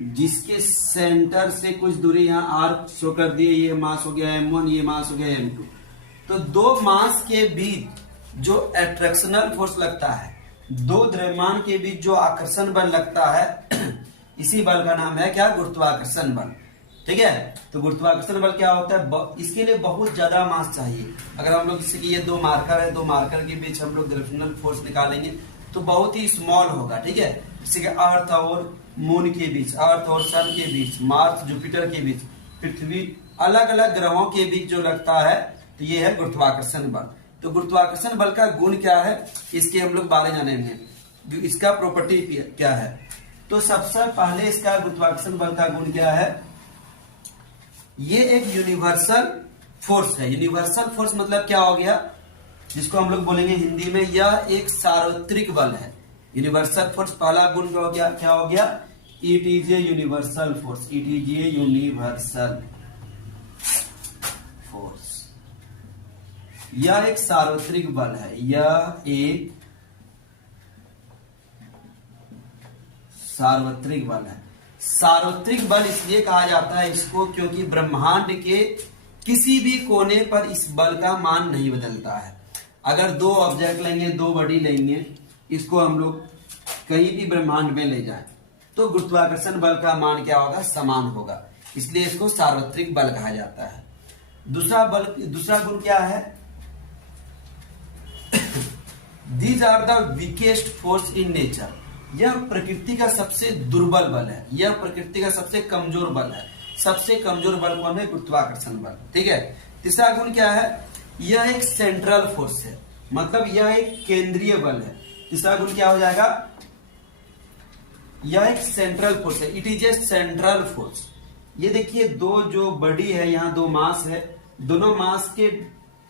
जिसके सेंटर से कुछ दूरी, यहाँ आर्क शो कर दिए, ये मास हो गया m1, ये मास हो गया m2। तो दो मास के बीच जो अट्रैक्शनल फोर्स लगता है, दो द्रव्यमान के बीच जो आकर्षण बल लगता है, इसी बल का नाम है क्या? गुरुत्वाकर्षण बल। ठीक है। तो गुरुत्वाकर्षण बल क्या होता है? इसके लिए बहुत ज्यादा मास चाहिए। अगर हम लोग जैसे कि ये दो मार्कर है, दो मार्कर के बीच हम लोग ग्रेविटेशनल फोर्स निकालेंगे तो बहुत ही स्मॉल होगा। ठीक है। जैसे कि अर्थ और मून के बीच, अर्थ और सन के बीच, मार्स जुपिटर के बीच, पृथ्वी, अलग अलग ग्रहों के बीच जो लगता है, तो ये है गुरुत्वाकर्षण बल। तो गुरुत्वाकर्षण बल का गुण क्या है, इसके हम लोग बारे में जानेंगे। इसका प्रॉपर्टी क्या है? तो सबसे पहले इसका गुरुत्वाकर्षण बल का गुण क्या है? ये एक यूनिवर्सल फोर्स है। यूनिवर्सल फोर्स मतलब क्या हो गया, जिसको हम लोग बोलेंगे हिंदी में, यह एक सार्वत्रिक बल है। यूनिवर्सल फोर्स पहला गुण क्या हो गया? It is a universal force. It is a universal force. यह एक सार्वत्रिक बल है। यह एक सार्वत्रिक बल है। सार्वत्रिक बल इसलिए कहा जाता है इसको, क्योंकि ब्रह्मांड के किसी भी कोने पर इस बल का मान नहीं बदलता है। अगर दो ऑब्जेक्ट लेंगे, दो बॉडी लेंगे, इसको हम लोग कहीं भी ब्रह्मांड में ले जाएं, तो गुरुत्वाकर्षण बल का मान क्या होगा? समान होगा। इसलिए इसको सार्वत्रिक बल कहा जाता है। दूसरा गुण क्या है? These are the weakest force in nature. यह प्रकृति का सबसे दुर्बल बल है। यह प्रकृति का सबसे कमजोर बल है। सबसे कमजोर बल कौन है? गुरुत्वाकर्षण बल। ठीक है। तीसरा गुण क्या है? यह एक सेंट्रल फोर्स है, मतलब यह एक केंद्रीय बल है। तीसरा गुण क्या हो जाएगा? यह एक सेंट्रल फोर्स है। It is a central force. ये देखिए, दो जो बॉडी है, यहाँ दो मास है, दोनों मास के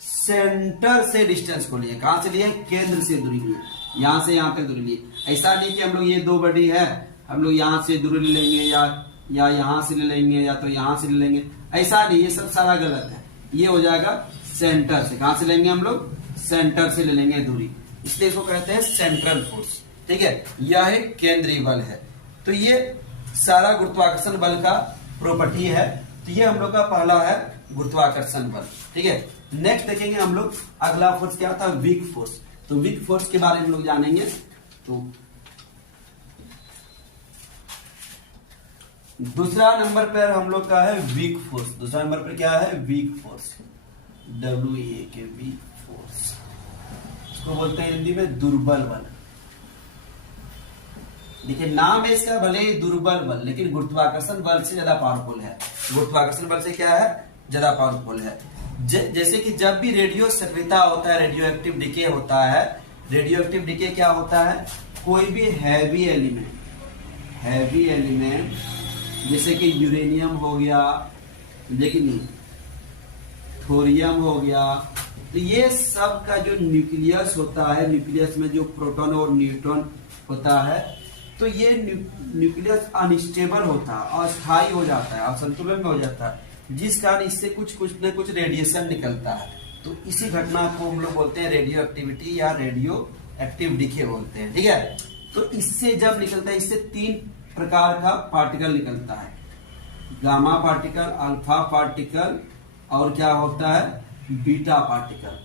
सेंटर से डिस्टेंस को लिए। कहां से लिए? केंद्र से दूरी लिए, यहां से यहां तक दूरी लिए। ऐसा नहीं कि हम लोग ये दो बॉडी है, हम लोग यहां से दूरी ले लेंगे या यहां से ले लेंगे या तो यहां से ले लेंगे, ऐसा नहीं। ये सब सारा गलत है। ये हो जाएगा सेंटर से। कहां से लेंगे हम लोग? सेंटर से ले लेंगे दूरी, इसलिए इसको कहते हैं सेंट्रल फोर्स। ठीक है। यह एक केंद्रीय बल है। तो ये सारा गुरुत्वाकर्षण बल का प्रॉपर्टी है। तो ये हम लोग का पहला है गुरुत्वाकर्षण बल। ठीक है। नेक्स्ट देखेंगे हम लोग अगला फोर्स क्या था? Weak force. तो वीक फोर्स के बारे में लोग जानेंगे। तो दूसरा नंबर पर हम लोग का है वीक फोर्स। दूसरा नंबर पर क्या है? Weak force. WEAK, weak force. इसको बोलते हैं हिंदी में दुर्बल बल। देखिए, नाम है इसका भले ही दुर्बल बल, लेकिन गुरुत्वाकर्षण बल से ज्यादा पावरफुल है। गुरुत्वाकर्षण बल से क्या है? ज्यादा पावरफुल है। जैसे कि जब भी रेडियो सक्रियता होता है, रेडियो एक्टिव डिके होता है। रेडियो एक्टिव डिके क्या होता है? कोई भी हैवी एलिमेंट जैसे कि यूरेनियम हो गया, लेकिन थोरियम हो गया, तो ये सब का जो न्यूक्लियस होता है, न्यूक्लियस में जो प्रोटॉन और न्यूट्रॉन होता है, तो ये न्यूक्लियस अनस्टेबल होता है, अस्थायी हो जाता है, असंतुलन में हो जाता है, जिस कारण इससे कुछ न कुछ रेडिएशन निकलता है। तो इसी घटना को हम लोग बोलते हैं रेडियो एक्टिविटी या रेडियो एक्टिव डिके बोलते हैं। ठीक है। तो इससे जब निकलता है, इससे 3 प्रकार का पार्टिकल निकलता है। गामा पार्टिकल, अल्फा पार्टिकल और क्या होता है? Beta particle.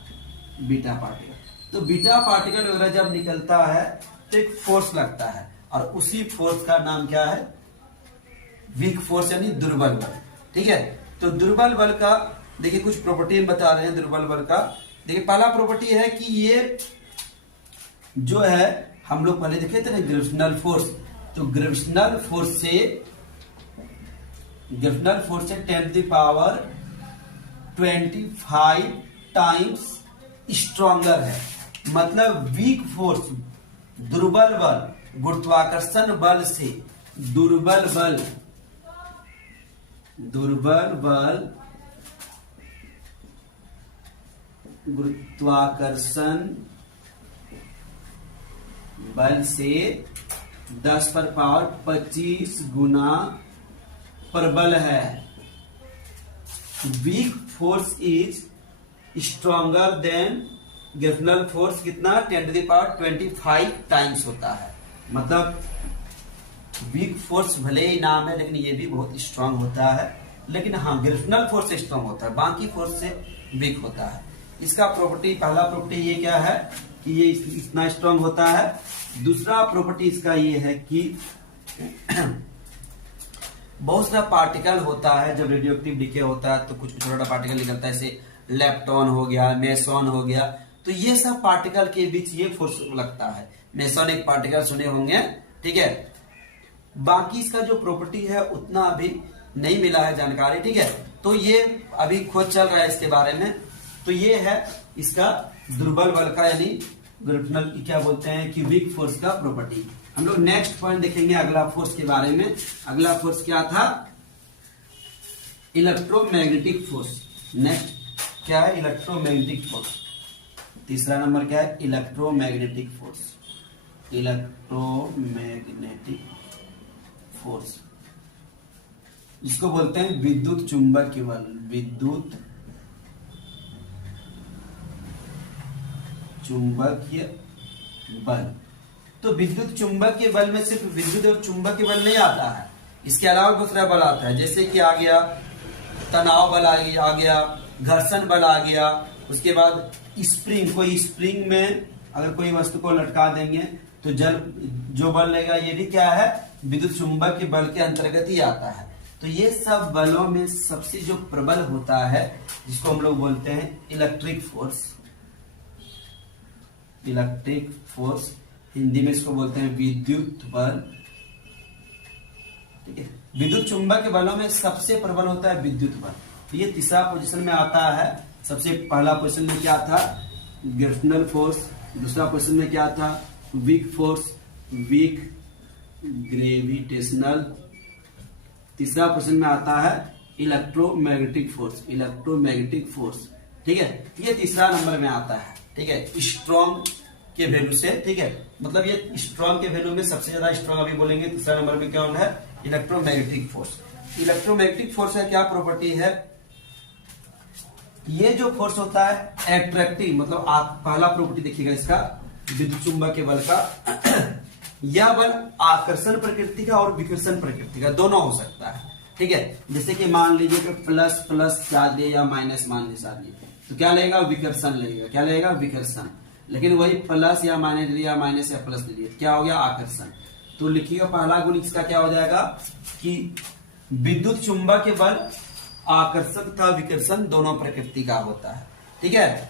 तो बीटा पार्टिकल वगैरह जब निकलता है तो एक फोर्स लगता है, और उसी फोर्स का नाम क्या है? वीक फोर्स, यानी दुर्बल बल। ठीक है। तो दुर्बल बल का देखिए कुछ प्रॉपर्टी बता रहे हैं दुर्बल बल का। देखिए, पहला प्रॉपर्टी है कि ये जो है, हम लोग पहले देखे थे ना ग्रेविटेशनल फोर्स, तो ग्रेविटेशनल फोर्स से 10⁵ टाइम्स स्ट्रॉन्गर है। मतलब वीक फोर्स, दुर्बल बल, गुरुत्वाकर्षण बल से दुर्बल बल गुरुत्वाकर्षण बल से 10⁻25 गुना प्रबल है। Weak force is stronger than gravitational force कितना 10⁻25 टाइम्स होता है। मतलब वीक फोर्स भले ही नाम है लेकिन ये भी बहुत स्ट्रांग होता है, लेकिन हाँ ग्रेविटेशनल फोर्स से स्ट्रांग होता है, बाकी फोर्स से वीक होता है। इसका प्रॉपर्टी, पहला प्रॉपर्टी ये क्या है कि ये इतना स्ट्रांग होता है। दूसरा प्रॉपर्टी इसका ये है कि बहुत सारा पार्टिकल होता है, जब रेडियो एक्टिव डीके होता है तो कुछ छोटा पार्टिकल निकलता है, जैसे लेप्टॉन हो गया, मेसॉन हो गया, तो ये सब पार्टिकल के बीच ये फोर्स लगता है। मेसॉन एक पार्टिकल सुने होंगे, ठीक है। बाकी इसका जो प्रॉपर्टी है उतना अभी नहीं मिला है जानकारी, ठीक है। तो ये अभी खोज चल रहा है इसके बारे में। तो ये है इसका दुर्बल बल का, यानी ग्रेविटेशनल क्या बोलते हैं कि वीक फोर्स का प्रॉपर्टी। हम लोग नेक्स्ट पॉइंट देखेंगे अगला फोर्स के बारे में। अगला फोर्स क्या था? Electromagnetic force. नेक्स्ट क्या है? Electromagnetic force. तीसरा नंबर क्या है? Electromagnetic force. इलेक्ट्रोमैग्नेटिक फोर्स जिसको बोलते हैं विद्युत चुंबकीय बल। विद्युत चुंबकीय बल। तो विद्युत चुंबकीय बल में सिर्फ विद्युत और चुंबकीय बल नहीं आता है, इसके अलावा दूसरा बल आता है, जैसे कि आ गया तनाव बल, आ गया घर्षण बल, आ गया उसके बाद स्प्रिंग। कोई स्प्रिंग में अगर कोई वस्तु को लटका देंगे तो जो बल लगेगा ये भी क्या है? विद्युत चुंबकीय बल के अंतर्गत ही आता है। तो ये सब बलों में सबसे जो प्रबल होता है जिसको हम लोग बोलते हैं electric force. Electric force Hindi में इसको बोलते हैं विद्युत बल, ठीक है। विद्युत चुंबकीय बलों में सबसे प्रबल होता है विद्युत बल। तो ये तीसरा पोजीशन में आता है। सबसे पहला पोजीशन में क्या था? Gravitational force. दूसरा पोजीशन में क्या था? Weak force, weak gravitational. तीसरा पोजीशन में आता है इलेक्ट्रोमैग्नेटिक फोर्स। इलेक्ट्रोमैग्नेटिक फोर्स, ठीक है। ये तीसरा नंबर में आता है, ठीक है, स्ट्रॉन्ग के वैल्यू से, ठीक है। मतलब ये स्ट्रॉन्ग के वैल्यू में सबसे ज्यादा स्ट्रॉन्ग अभी बोलेंगे। तीसरा नंबर में क्या है? Electromagnetic force. इलेक्ट्रोमैग्नेटिक फोर्स का क्या प्रॉपर्टी है? ये जो फोर्स होता है एट्रैक्टिव, मतलब आप पहला प्रॉपर्टी देखिएगा इसका विद्युत चुंबकीय बल का। यह बल आकर्षण प्रकृति का और विकर्षण प्रकृति का दोनों हो सकता है, ठीक है। जैसे कि मान लीजिए कि प्लस प्लस चार्ज लिया या माइनस माइनस चार्ज लिया तो क्या लगेगा? विकर्षण लगेगा। क्या लगेगा? विकर्षण। लेकिन वही प्लस या माइनस लिया, माइनस या प्लस लिया, क्या हो गया? आकर्षण। तो लिखिएगा पहला गुण इसका क्या हो जाएगा कि विद्युत चुंबकीय बल आकर्षण तथा विकर्षण दोनों प्रकृति का होता है, ठीक है।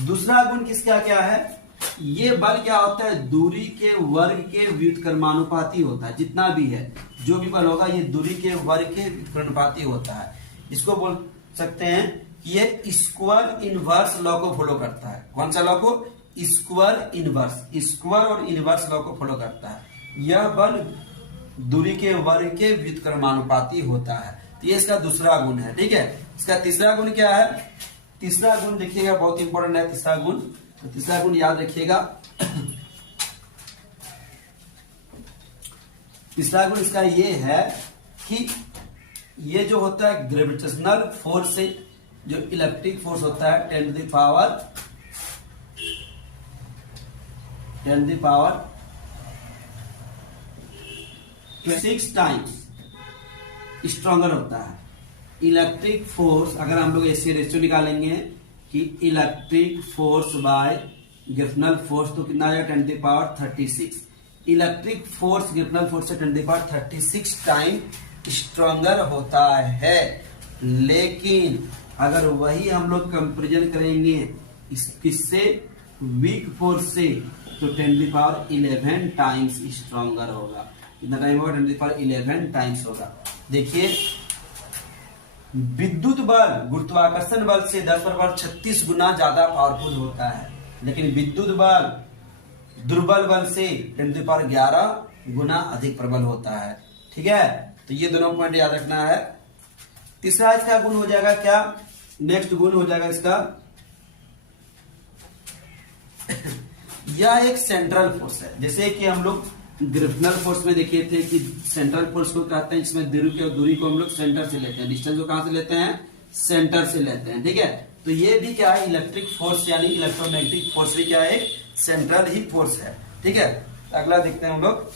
दूसरा गुण किसका क्या है? ये बल क्या होता है? दूरी के वर्ग के व्युत्क्रमानुपाती होता है। जितना भी है जो भी बल होगा ये दूरी के वर्ग के व्युत्क्रमानुपाती होता है। इसको बोल सकते हैं कि ये स्क्वायर इनवर्स लॉ को फॉलो करता है। कौन सा लॉ को? Square inverse. स्क्वायर और इनवर्स लॉ को फॉलो करता है। यह बल दूरी के वर्ग के व्युत्क्रमानुपाती होता है। तो ये इसका दूसरा गुण है, ठीक है। इसका तीसरा गुण क्या है? तीसरा गुण देखिएगा, बहुत इंपॉर्टेंट है तीसरा गुण। तो तीसरा गुण याद रखिएगा। तीसरा गुण इसका ये है कि ये जो होता है ग्रेविटेशनल फोर्स से जो इलेक्ट्रिक फोर्स होता है 10⁻6 टाइम्स स्ट्रॉन्गर होता है। इलेक्ट्रिक फोर्स अगर हम लोग ऐसे रेशियो निकालेंगे कि electric force by gravitational force तो कितना आ जाएगा? 10⁻36। इलेक्ट्रिक फोर्स ग्रेविटेशनल फोर्स से 10⁻36 टाइम स्ट्रॉन्गर होता है। लेकिन अगर वही हम लोग कंपेरिजन करेंगे किससे? वीक फोर्स से, तो 10⁻11 टाइम्स स्ट्रॉन्गर होगा। कितना टाइम होगा? 10⁻11 टाइम्स होगा। देखिए विद्युत बल गुरुत्वाकर्षण बल से 10⁻36 गुना ज्यादा पावरफुल होता है, लेकिन विद्युत बल दुर्बल बल से 10⁻11 गुना अधिक प्रबल होता है, ठीक है। तो ये दोनों पॉइंट याद रखना है। तीसरा इसका गुण हो जाएगा क्या? नेक्स्ट गुण हो जाएगा इसका यह एक सेंट्रल फोर्स है। जैसे कि हम लोग ग्रेविटेशनल फोर्स में देखिए थे कि सेंट्रल फोर्स को कहते हैं, इसमें दूरी को हम लोग सेंटर से लेते हैं, डिस्टेंस को कहां से लेते हैं, सेंटर से लेते हैं, ठीक है। तो ये भी क्या है, इलेक्ट्रिक फोर्स यानी इलेक्ट्रोमैग्नेटिक फोर्स भी क्या है, सेंट्रल ही फोर्स है, ठीक है। अगला देखते हैं हम लोग,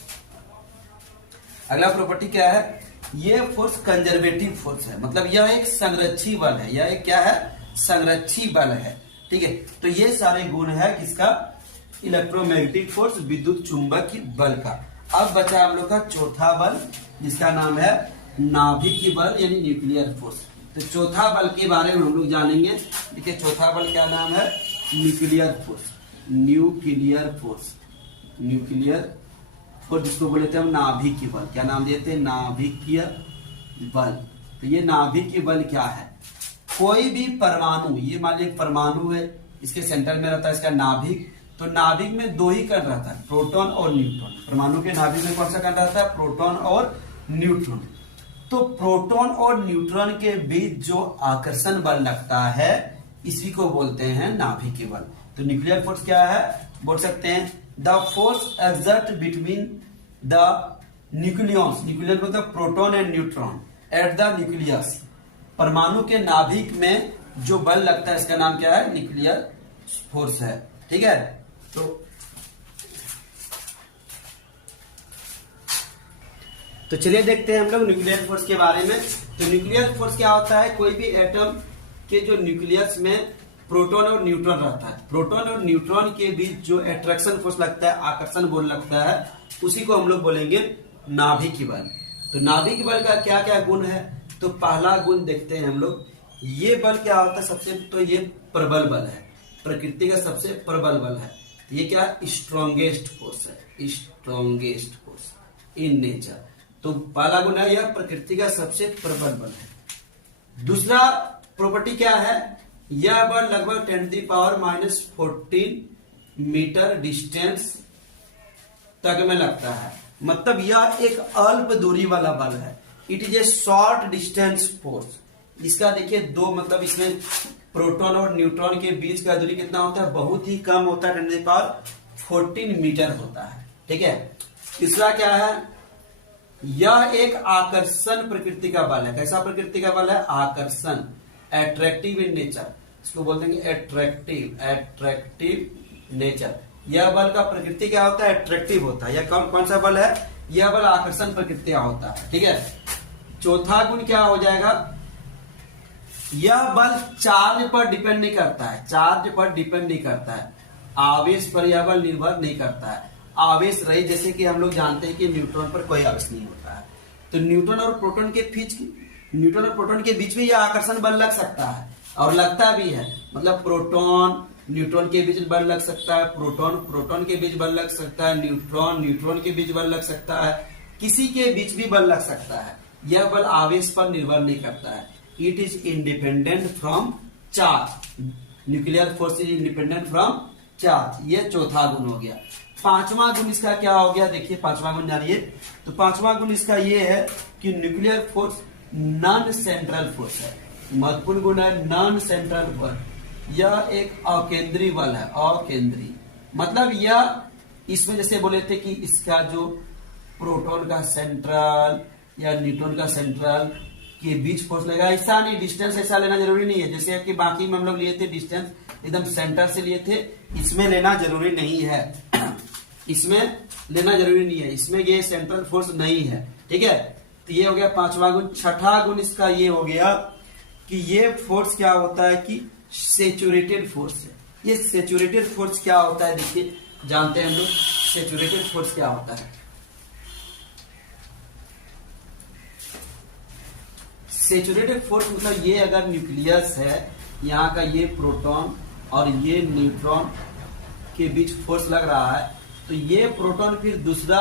अगला प्रॉपर्टी क्या है, ये फोर्स कंजर्वेटिव फोर्स है, मतलब यह एक संरक्षी बल है, यह एक क्या है, संरक्षी बल है, ठीक है। तो ये सारे गुण है किसका, इलेक्ट्रोमैग्नेटिक फोर्स, विद्युत चुंबकीय बल का। अब बचा हम लोग का चौथा बल, जिसका नाम है नाभिकीय बल यानी न्यूक्लियर फोर्स। तो चौथा बल के बारे में हम लोग जानेंगे। देखिए चौथा बल क्या नाम है, nuclear force, nuclear force, nuclear force जिसको बोले थे हम नाभिकीय बल। क्या नाम देते हैं, नाभिकीय बल। तो ये नाभिकीय बल क्या है, कोई भी परमाणु, ये मान लीजिए परमाणु है, इसके सेंटर में रहता है इसका नाभिक, तो नाभिक में दो ही कण रहता है, प्रोटॉन और न्यूट्रॉन। परमाणु के नाभिक में कौन सा कण रहता है, प्रोटॉन और न्यूट्रॉन। तो प्रोटॉन और न्यूट्रॉन के बीच जो आकर्षण बल लगता है इसी को बोलते हैं नाभिकीय बल। तो न्यूक्लियर फोर्स क्या है, बोल सकते हैं the force exert between the nucleons, nucleon मतलब proton and neutron, at the nucleus, परमाणु के नाभिक में जो बल लगता है इसका नाम क्या है, न्यूक्लियर फोर्स है, ठीक है। तो चलिए देखते हैं हम लोग न्यूक्लियर फोर्स के बारे में। तो न्यूक्लियर फोर्स क्या होता है, कोई भी एटम के जो न्यूक्लियस में प्रोटॉन और न्यूट्रॉन रहता है, प्रोटॉन और न्यूट्रॉन के बीच जो अट्रैक्शन फोर्स लगता है, आकर्षण बल लगता है, उसी को हम लोग बोलेंगे नाभिकीय बल। तो नाभिकीय बल का क्या क्या गुण है, तो पहला गुण देखते हैं हम लोग, ये बल क्या होता है, सबसे तो ये प्रबल बल है, प्रकृति का सबसे प्रबल बल है। ये क्या, स्ट्रॉन्गेस्ट फोर्स है, स्ट्रॉन्गेस्ट फोर्स इन नेचर। तो पहला गुण है, यह प्रकृति का सबसे प्रबल बल है। दूसरा प्रॉपर्टी क्या है, यह बल लगभग 10⁻⁻14 मीटर डिस्टेंस तक में लगता है, मतलब यह एक अल्प दूरी वाला बल है। It is a short distance force. इसका देखिए दो मतलब, इसमें प्रोटॉन और न्यूट्रॉन के बीच का दूरी कितना होता है, बहुत ही कम होता है, 10⁻14 मीटर होता है, ठीक है। तीसरा क्या है, यह एक आकर्षण प्रकृति का बल है। कैसा प्रकृति का बल है, आकर्षण, एट्रैक्टिव इन नेचर, इसको बोलते हैं एट्रैक्टिव, एट्रैक्टिव नेचर। यह बल का प्रकृति क्या होता है, एट्रैक्टिव होता है। यह कौन सा बल है, यह बल आकर्षण प्रकृति का होता है, ठीक है। चौथा गुण क्या हो जाएगा, यह बल चार्ज पर डिपेंड नहीं करता है, चार्ज पर डिपेंड नहीं करता है, आवेश पर यह बल निर्भर नहीं करता है। आवेश रहे, जैसे कि हम लोग जानते हैं कि न्यूट्रॉन पर कोई आवेश नहीं होता है, तो न्यूट्रॉन और प्रोटॉन के बीच में यह आकर्षण बल लग सकता है, और लगता भी है। मतलब प्रोटॉन न्यूट्रॉन के बीच बल लग सकता है, प्रोटॉन के बीच बल लग सकता है, न्यूट्रॉन के बीच बल लग सकता है, किसी के बीच भी बल लग सकता है। यह बल आवेश पर निर्भर नहीं करता है। It is independent from charge, nuclear force is independent from charge. ये चौथा गुण हो गया। पांचवा गुण इसका क्या हो गया, देखिए पांचवा गुण जानिए। तो पांचवा गुण इसका ये है कि nuclear force non central force है। महत्वपूर्ण गुण है नॉन सेंट्रल बल। यह एक अकेंद्रीय बल है, अकेंद्रीय मतलब यह, इसमें जैसे बोले थे कि इसका जो प्रोटॉन का सेंट्रल या न्यूट्रॉन का सेंट्रल के बीच फोर्स लगेगा, ऐसा नहीं, डिस्टेंस ऐसा लेना जरूरी नहीं है। जैसे कि बाकी में हम लोग लिए थे डिस्टेंस एकदम सेंटर से लिए थे, इसमें लेना जरूरी नहीं है, इसमें लेना जरूरी नहीं है, इसमें ये सेंट्रल फोर्स नहीं है, ठीक है। तो ये हो गया पांचवा गुण। छठा गुण इसका ये हो गया कि ये फोर्स क्या होता है कि सैचुरेटेड फोर्स है। ये सैचुरेटेड फोर्स क्या होता है, देखिए जानते हैं हम लोग सैचुरेटेड फोर्स क्या होता है। सैचुरेटेड फोर्स मतलब ये अगर न्यूक्लियस है, यहाँ का ये प्रोटॉन और ये न्यूट्रॉन के बीच फोर्स लग रहा है, तो ये प्रोटॉन फिर दूसरा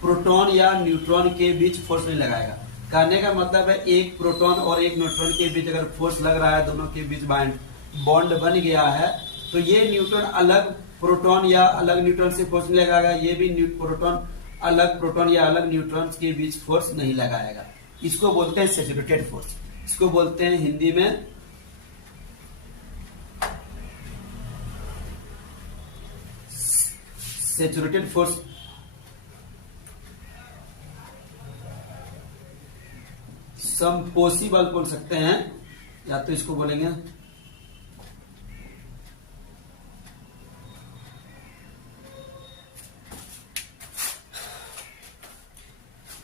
प्रोटॉन या न्यूट्रॉन के बीच फोर्स नहीं लगाएगा। कहने का मतलब है एक प्रोटॉन और एक न्यूट्रॉन के बीच अगर फोर्स लग रहा है, दोनों के बीच बॉन्ड बन गया है, तो ये न्यूट्रॉन अलग प्रोटॉन या अलग न्यूट्रॉन से फोर्स नहीं लगाएगा, ये भी प्रोटॉन या अलग न्यूट्रॉन के बीच फोर्स नहीं लगाएगा। इसको बोलते हैं सैचुरेटेड फोर्स। इसको बोलते हैं हिंदी में सैचुरेटेड फोर्स सम पॉसिबल बोल सकते हैं, या तो इसको बोलेंगे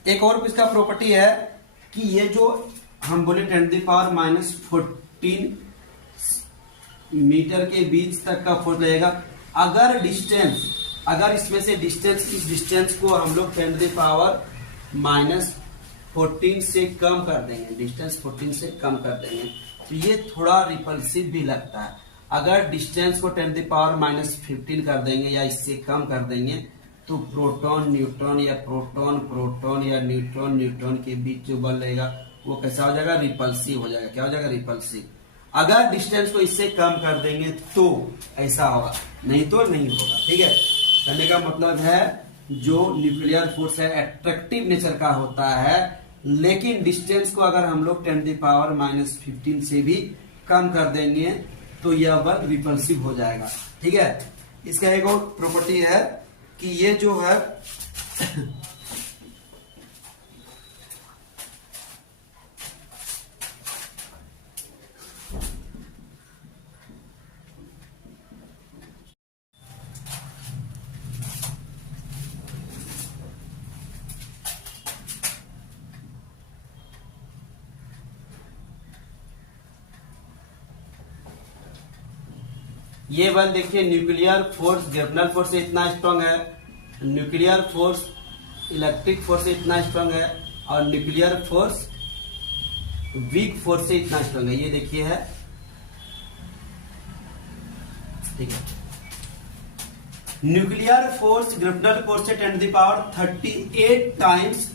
एक और इसका प्रॉपर्टी है कि ये जो हम बोले 10⁻⁻14 मीटर के बीच तक का फोर्स लगेगा। अगर डिस्टेंस, अगर इसमें से डिस्टेंस, इस डिस्टेंस को हम लोग 10⁻⁻14 से कम कर देंगे, डिस्टेंस 14 से कम कर देंगे, तो ये थोड़ा रिपल्सिव भी लगता है। अगर डिस्टेंस को 10⁻15 कर देंगे या इससे कम कर देंगे, तो प्रोटॉन न्यूट्रॉन या प्रोटॉन प्रोटॉन या न्यूट्रॉन न्यूट्रॉन के बीच जो बल रहेगा वो कैसा हो जाएगा, रिपल्सिव हो जाएगा। क्या हो जाएगा, रिपल्सिव। अगर डिस्टेंस को इससे कम कर देंगे तो ऐसा होगा, नहीं तो नहीं होगा। ठीक है, कहने का मतलब है जो न्यूक्लियर फोर्स है एट्रैक्टिव नेचर का होता है, लेकिन डिस्टेंस को अगर हम लोग 10⁻15 से भी कम कर देंगे तो यह बल रिपल्सिव हो जाएगा। ठीक है, इसका एक और प्रॉपर्टी है कि ये जो है ये बल देखिए, न्यूक्लियर फोर्स ग्रेविटेशनल फोर्स से इतना स्ट्रांग है, न्यूक्लियर फोर्स इलेक्ट्रिक फोर्स से इतना स्ट्रांग है, और न्यूक्लियर फोर्स वीक फोर्स से इतना स्ट्रांग है। ये देखिए है, ठीक है। न्यूक्लियर फोर्स ग्रेविटेशनल फोर्स से 10⁻38 टाइम्स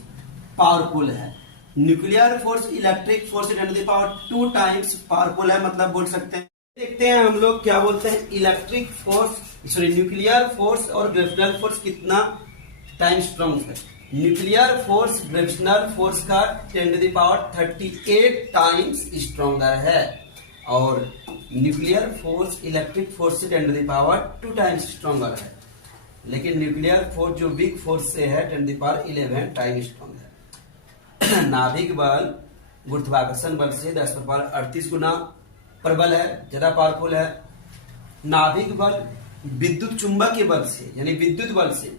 पावरफुल है। न्यूक्लियर फोर्स इलेक्ट्रिक फोर्स से 10⁻2 टाइम्स पावरफुल है। मतलब बोल सकते हैं, देखते हैं हम लोग क्या बोलते हैं, electric force sorry nuclear force और ग्रेविटेशनल फोर्स कितना टाइम स्ट्रांग है। न्यूक्लियर फोर्स ग्रेविटेशनल फोर्स का 10⁻38 टाइम्स स्ट्रॉन्गर है, और न्यूक्लियर फोर्स इलेक्ट्रिक फोर्स से 10⁻2 टाइम्स स्ट्रॉन्गर है। लेकिन न्यूक्लियर फोर्स जो वीक फोर्स से है 10⁻11 टाइम स्ट्रॉन्ग है। नाभिक बल गुरुत्वाकर्षण बल से 10⁻38 गुना प्रबल है, ज्यादा पावरफुल है। नाभिक बल विद्युत चुंबकीय बल से यानी विद्युत बल से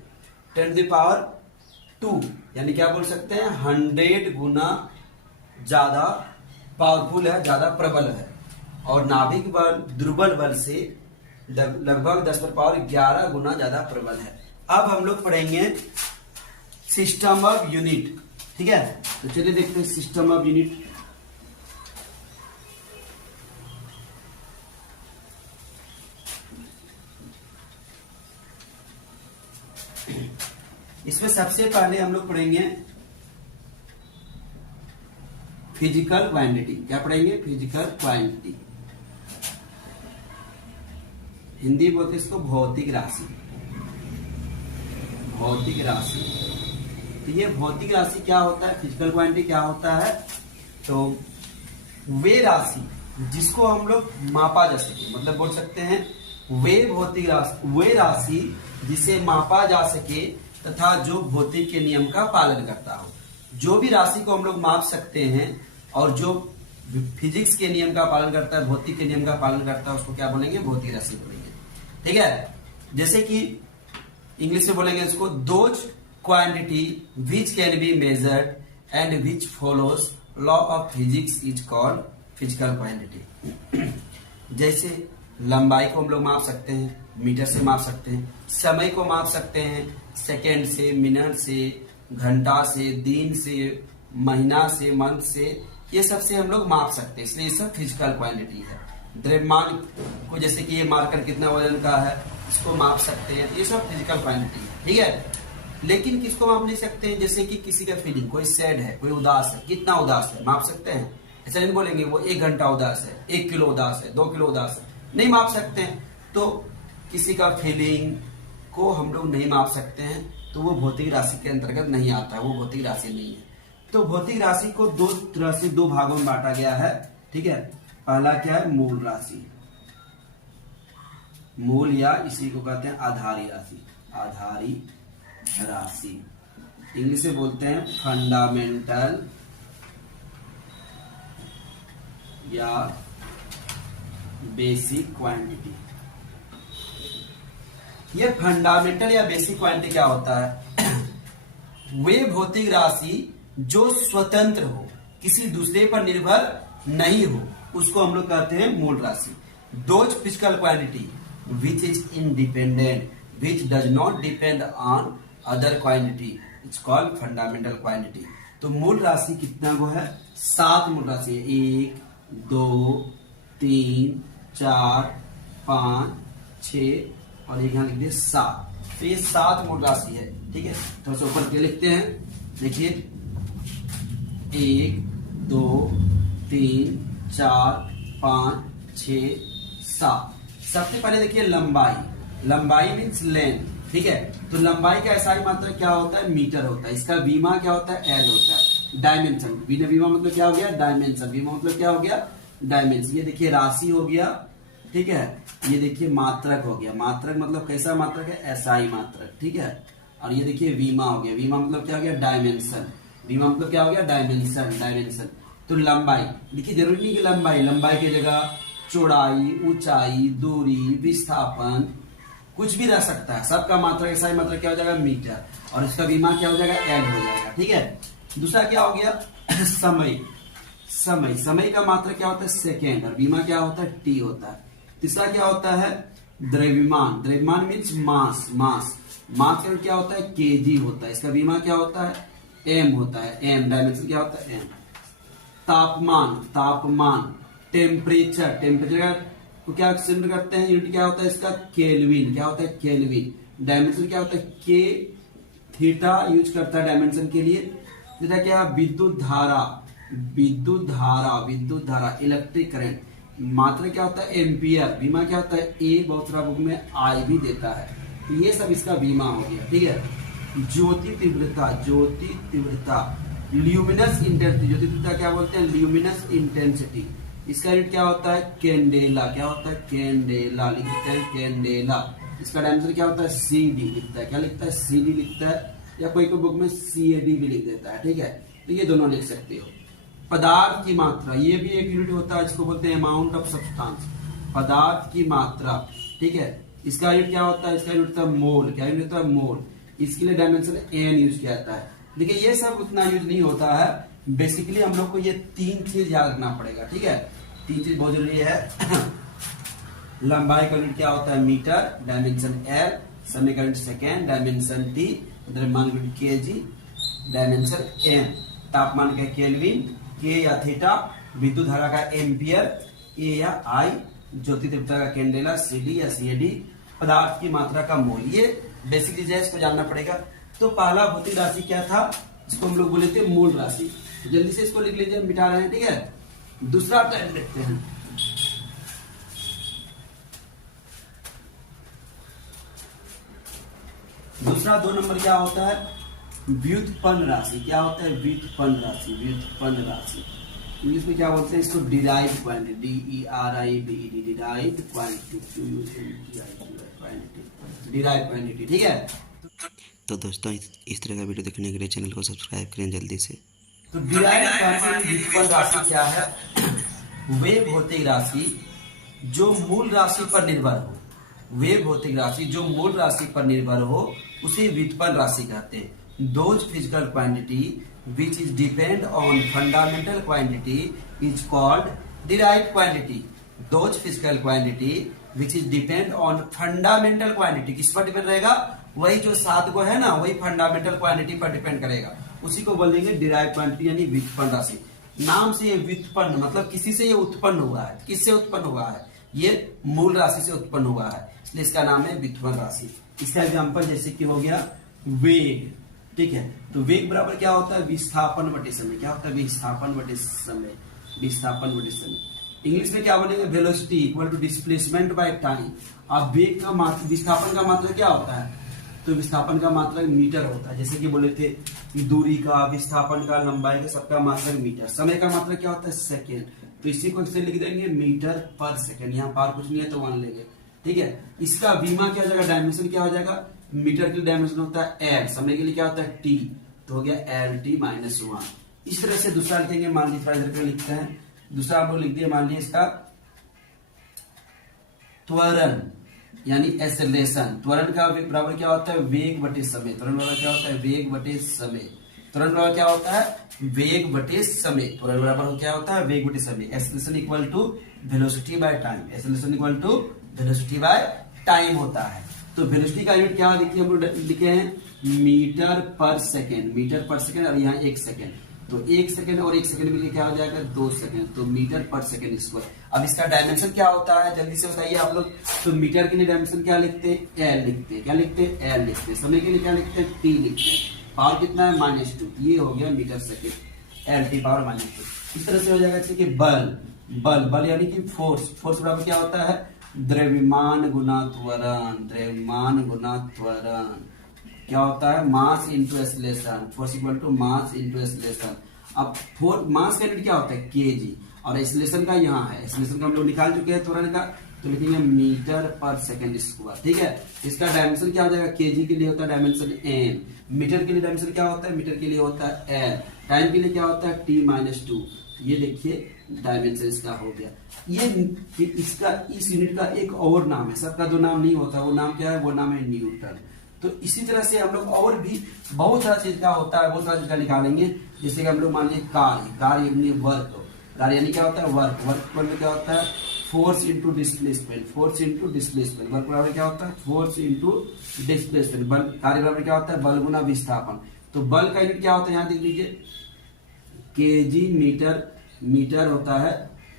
10⁻2 यानी क्या बोल सकते हैं, 100 गुना ज्यादा पावरफुल है, ज्यादा प्रबल है। और नाभिक बल दुर्बल बल से लगभग 10⁻11 गुना ज्यादा प्रबल है। अब हम लोग पढ़ेंगे सिस्टम ऑफ यूनिट। ठीक है, तो चलिए देखते हैं सिस्टम ऑफ यूनिट। इसमें सबसे पहले हम लोग पढ़ेंगे फिजिकल क्वांटिटी। क्या पढ़ेंगे, फिजिकल क्वांटिटी। हिंदी बोलते इसको भौतिक राशि। भौतिक राशि, तो ये भौतिक राशि क्या होता है, फिजिकल क्वांटिटी क्या होता है, तो वे राशि जिसको हम लोग मापा जा सके, मतलब बोल सकते हैं वे भौतिक राशि, वे राशि जिसे मापा जा सके तथा जो भौतिक के नियम का पालन करता हो। जो भी राशि को हम लोग माप सकते हैं और जो फिजिक्स के नियम का पालन करता है, भौतिक के नियम का पालन करता है, उसको क्या बोलेंगे, भौतिक राशि बोलेंगे। ठीक है, जैसे कि इंग्लिश में बोलेंगे इसको those quantity which can be measured and which follows law of physics is called physical quantity. जैसे लंबाई को हम लोग माप सकते हैं, मीटर से माप सकते हैं, समय को माप सकते हैं, सेकेंड से, मिनट से, घंटा से, दिन से, महीना से, मंथ से, ये सब से हम लोग माप सकते हैं, इसलिए ये सब फिजिकल क्वांटिटी है। द्रव्यमान को, जैसे कि ये मार्कर कितना वजन का है, इसको माप सकते हैं, ये सब फिजिकल क्वांटिटी है। ठीक है, लेकिन किसको माप नहीं सकते हैं, जैसे कि किसी का फीलिंग, कोई सैड है, कोई उदास है, कितना उदास है, माप सकते हैं? ऐसा नहीं बोलेंगे वो 1 घंटा उदास है, 1 किलो उदास है, 2 किलो उदास है, नहीं माप सकते हैं। तो किसी का फीलिंग को हम लोग नहीं माप सकते हैं, तो वो भौतिक राशि के अंतर्गत नहीं आता है, वो भौतिक राशि नहीं है। तो भौतिक राशि को दो तरह से, 2 भागों में बांटा गया है। ठीक है, पहला क्या है, मूल राशि, मूल या इसी को कहते हैं आधारी राशि, आधारी राशि, इंग्लिश में बोलते हैं फंडामेंटल या बेसिक क्वांटिटी। ये फंडामेंटल या बेसिक क्वांटिटी क्या होता है? वे भौतिक राशि जो स्वतंत्र हो, किसी दूसरे पर निर्भर नहीं हो, उसको हम लोग कहते हैं मूल राशि। Those physical quantity which is independent, which does not depend on other quantity, it's called fundamental quantity. तो मूल राशि कितना वो है? 7 मूल राशि है। 1 2 3 4 5 6 और एक यहां लिख दिए 7। तो ये 7 मूल राशि है। ठीक है, थोड़ा सा ऊपर के लिखते हैं। देखिए 1 2 3 4 5 6 7। सबसे पहले देखिए लंबाई, लंबाई मीन्स लेंथ। ठीक है, तो लंबाई का एसआई मात्रक क्या होता है? मीटर होता है। इसका बीमा क्या होता है? एल होता है। डायमेंशन, बीमा मतलब क्या हो गया? डायमेंशन। बीमा मतलब क्या हो गया? डायमेंशन। ये देखिए राशि हो गया। ठीक है, ये देखिए मात्रक हो गया। मात्रक मतलब कैसा मात्रक है? एसआई मात्रक। ठीक है, और ये देखिए बीमा हो गया। बीमा मतलब क्या हो गया? डायमेंशन। बीमा मतलब क्या हो गया? डायमेंशन। डायमेंशन। तो लंबाई देखिए, जरूरी नहीं कि लंबाई की जगह चौड़ाई, ऊंचाई, दूरी, विस्थापन कुछ भी रह सकता है। सबका मात्रक एसआई मात्रक क्या हो जाएगा? मीटर। और इसका बीमा क्या हो जाएगा? एल हो जाएगा। ठीक है, दूसरा क्या हो गया? समय। समय, समय का मात्रक क्या होता है? सेकेंड। और बीमा क्या होता है? टी होता है। तीसरा क्या होता है? द्रव्यमान। द्रव्यमान मीन्स मास। मास का क्या होता है? केजी होता है। इसका बीमा क्या होता है? एम होता है। एम। डायमेंशन क्या होता है? एम। तापमान। तापमान। टेम्परेचर। टेम्परेचर को क्या सिद्ध करते हैं? यूनिट क्या होता है इसका? केल्विन। क्या होता है? केल्विन। डायमेंशन क्या होता है? के थीटा यूज करता है डायमेंशन के लिए। जैसा क्या? विद्युत धारा। विद्युत धारा। विद्युत धारा, इलेक्ट्रिक करंट। मात्रा क्या होता है? एम्पियर। बीमा क्या होता है? ए। बहुत सारा बुक में आई भी देता है। तो ये सब इसका बीमा हो गया। ठीक है, ज्योति तीव्रता। ज्योति तीव्रता, ल्यूमिनस इंटेंसिटी। ज्योति तीव्रता क्या बोलते हैं? Luminous intensity. इसका यूनिट क्या होता है? कैंडेला। क्या होता है? कैंडेला। लिखते हैं कैंडेला। इसका डायमेंशन क्या होता है? सीडी लिखता है। क्या लिखता है? सीडी लिखता है, या कोई बुक में सीएडी भी लिख देता है। ठीक है, तो ये दोनों लिख सकते हो। पदार्थ की मात्रा, ये भी एक यूनिट होता है, जिसको बोलते हैं अमाउंट ऑफ सब्सटेंस। पदार्थ की मात्रा। ठीक है, इसका यूनिट क्या होता है? इसका यूनिट होता है मोल। क्या यूनिट होता है? मोल। इसके लिए डायमेंशन एन यूज किया जाता है। देखिए ये सब उतना यूज नहीं होता है। बेसिकली हम लोग को ये 3 चीज याद रखना पड़ेगा। ठीक है, 3 चीज बहुत जरूरी है। लंबाई का यूनिट क्या होता है? मीटर। Dimension L. समय का यूनिट सेकेंड। Dimension T. द्रव्यमान का यूनिट केजी। Dimension M. तापमान का केल्विन। के या थीटा। विद्युत धारा का एम्पियर। ए या आई। ज्योति तीव्रता का कैंडेला। सीडी या सीएडी। पदार्थ की मात्रा का मोल। ये बेसिक चीज है, इसको जानना पड़ेगा। तो पहला भौतिक राशि क्या था? इसको हम लोग बोले थे मूल राशि। जल्दी से इसको लिख लीजिए, मिटा रहे हैं। ठीक है, दूसरा टाइप देखते हैं। दूसरा 2 नंबर क्या होता है? व्युत्पन्न राशि। क्या होता है? व्युत्पन्न राशि। व्युत्पन्न राशि इंग्लिश में क्या बोलते हैं इसको? Derived quantity. DERIVED। Derived quantity. Derived quantity. ठीक है, तो दोस्तों इस तरह का वीडियो देखने के लिए चैनल को सब्सक्राइब करें जल्दी से। तो डिराइव्ड क्वांटिटी व्युत्पन्न राशि क्या है? वे भौतिक राशि जो मूल राशि पर निर्भर हो। वे भौतिक राशि जो मूल राशि पर निर्भर हो उसे व्युत्पन्न राशि कहते हैं। Those physical quantity which is depend on fundamental quantity is called derived quantity. Those physical quantity which is depend on fundamental quantity, किस पर डिपेंड रहेगा? वही जो 7 को है ना, वही फंडामेंटल क्वांटिटी पर डिपेंड करेगा। उसी को बोलेंगे डिराइव क्वांटिटी, यानी व्युत्पन्न राशि। नाम से ये व्युत्पन्न मतलब किसी से ये उत्पन्न हुआ है। किससे उत्पन्न हुआ है? ये मूल राशि से उत्पन्न हुआ है, इसलिए इसका नाम है व्युत्पन्न राशि। इसका एग्जाम्पल जैसे कि हो गया वेग। ठीक है, तो वेग बराबर क्या होता है? विस्थापन बटे समय। क्या होता है? विस्थापन बटे समय। विस्थापन बटे समय। इंग्लिश में क्या बोलेंगे? Velocity equal to displacement by time. अब वेग का मात्रा, विस्थापन का मात्रा क्या होता है? तो विस्थापन का मात्रक मीटर होता है। जैसे कि बोले थे दूरी का, विस्थापन का, लंबाई का, सबका मात्रक मीटर। समय का मात्रक क्या होता है? सेकेंड। तो इसी को इससे लिख देंगे मीटर पर सेकेंड। यहाँ पार कुछ नहीं है तो 1 लेंगे। ठीक है, इसका बीमा क्या हो जाएगा? डायमेंशन क्या हो जाएगा? मीटर के लिए डायमेंशन होता है एल, समय के लिए क्या होता है? टी। तो हो गया LT-1। इस तरह से दूसरा लिखेंगे। मान लीजिए इधर पे लिखते हैं दूसरा हम लोग लिख दिए मान लीजिए इसका त्वरण यानी एक्सेलरेशन। त्वरण का बराबर क्या होता है, वेग बटे समय। त्वरण बराबर क्या होता है, वेग बटे समय। त्वरण बराबर क्या होता है, वेग बटे समय। त्वरण बराबर क्या होता है, वेग बटे समय। Acceleration equal to velocity by time. Acceleration equal to velocity by time होता है। तो वेलोसिटी का यूनिट क्या देखिए हम लोग लिखे हैं मीटर पर सेकेंड। मीटर पर सेकेंड और यहाँ 1 सेकेंड, तो 1 सेकेंड और 1 सेकेंड मिलकर क्या हो जाएगा 2 सेकेंड, तो मीटर पर सेकेंड स्क्वायर। अब इसका डायमेंशन क्या होता है जल्दी से बताइए आप लोग। तो मीटर के लिए डायमेंशन क्या लिखते हैं, एल लिखते हैं। क्या लिखते हैं, एल लिखते हैं। समय के लिए क्या लिखते हैं, टी लिखते हैं। पावर कितना है, -2। ये हो गया metre second, L T power -2। इस तरह से हो जाएगा जैसे कि बल। बल बल यानी कि फोर्स। फोर्स बराबर क्या होता है, द्रव्यमान गुना त्वरण। द्रव्यमान गुना त्वरण क्या होता है, mass into acceleration. Force equal to mass into acceleration. अब मास का यूनिट क्या होता है, केजी, और एक्सेलरेशन का यहाँ है। एक्सेलरेशन का हम लोग निकाल चुके हैं त्वरण का, तो लिखेंगे मीटर पर सेकेंड स्क्वायर। ठीक है, इसका डायमेंशन क्या हो जाएगा, केजी के लिए होता है डायमेंशन एम। मीटर के लिए डायमेंशन क्या होता है, मीटर के लिए होता है एल। टाइम के लिए क्या होता है, t-2। ये देखिए डायमेंशन इसका हो गया। ये इसका इस यूनिट का एक और नाम है, सबका दो नाम नहीं होता, वो नाम क्या है, वो नाम है न्यूटन। तो इसी तरह से हम लोग और भी बहुत सारा चीज का होता है, बहुत सारा चीज का निकालेंगे। जैसे कि हम लोग मान लीजिए कार्य। कार्य यानी वर्क। कार्य यानी क्या होता है, वर्क। वर्क में क्या होता है, force into displacement. Force into displacement. Work बराबर क्या होता है, फोर्स इंटू डिस्प्लेसमेंट। बल कार्य बराबर क्या होता है, बल गुना विस्थापन। तो बल का यूनिट क्या होता है, यहाँ देख लीजिए केजी मीटर। मीटर होता है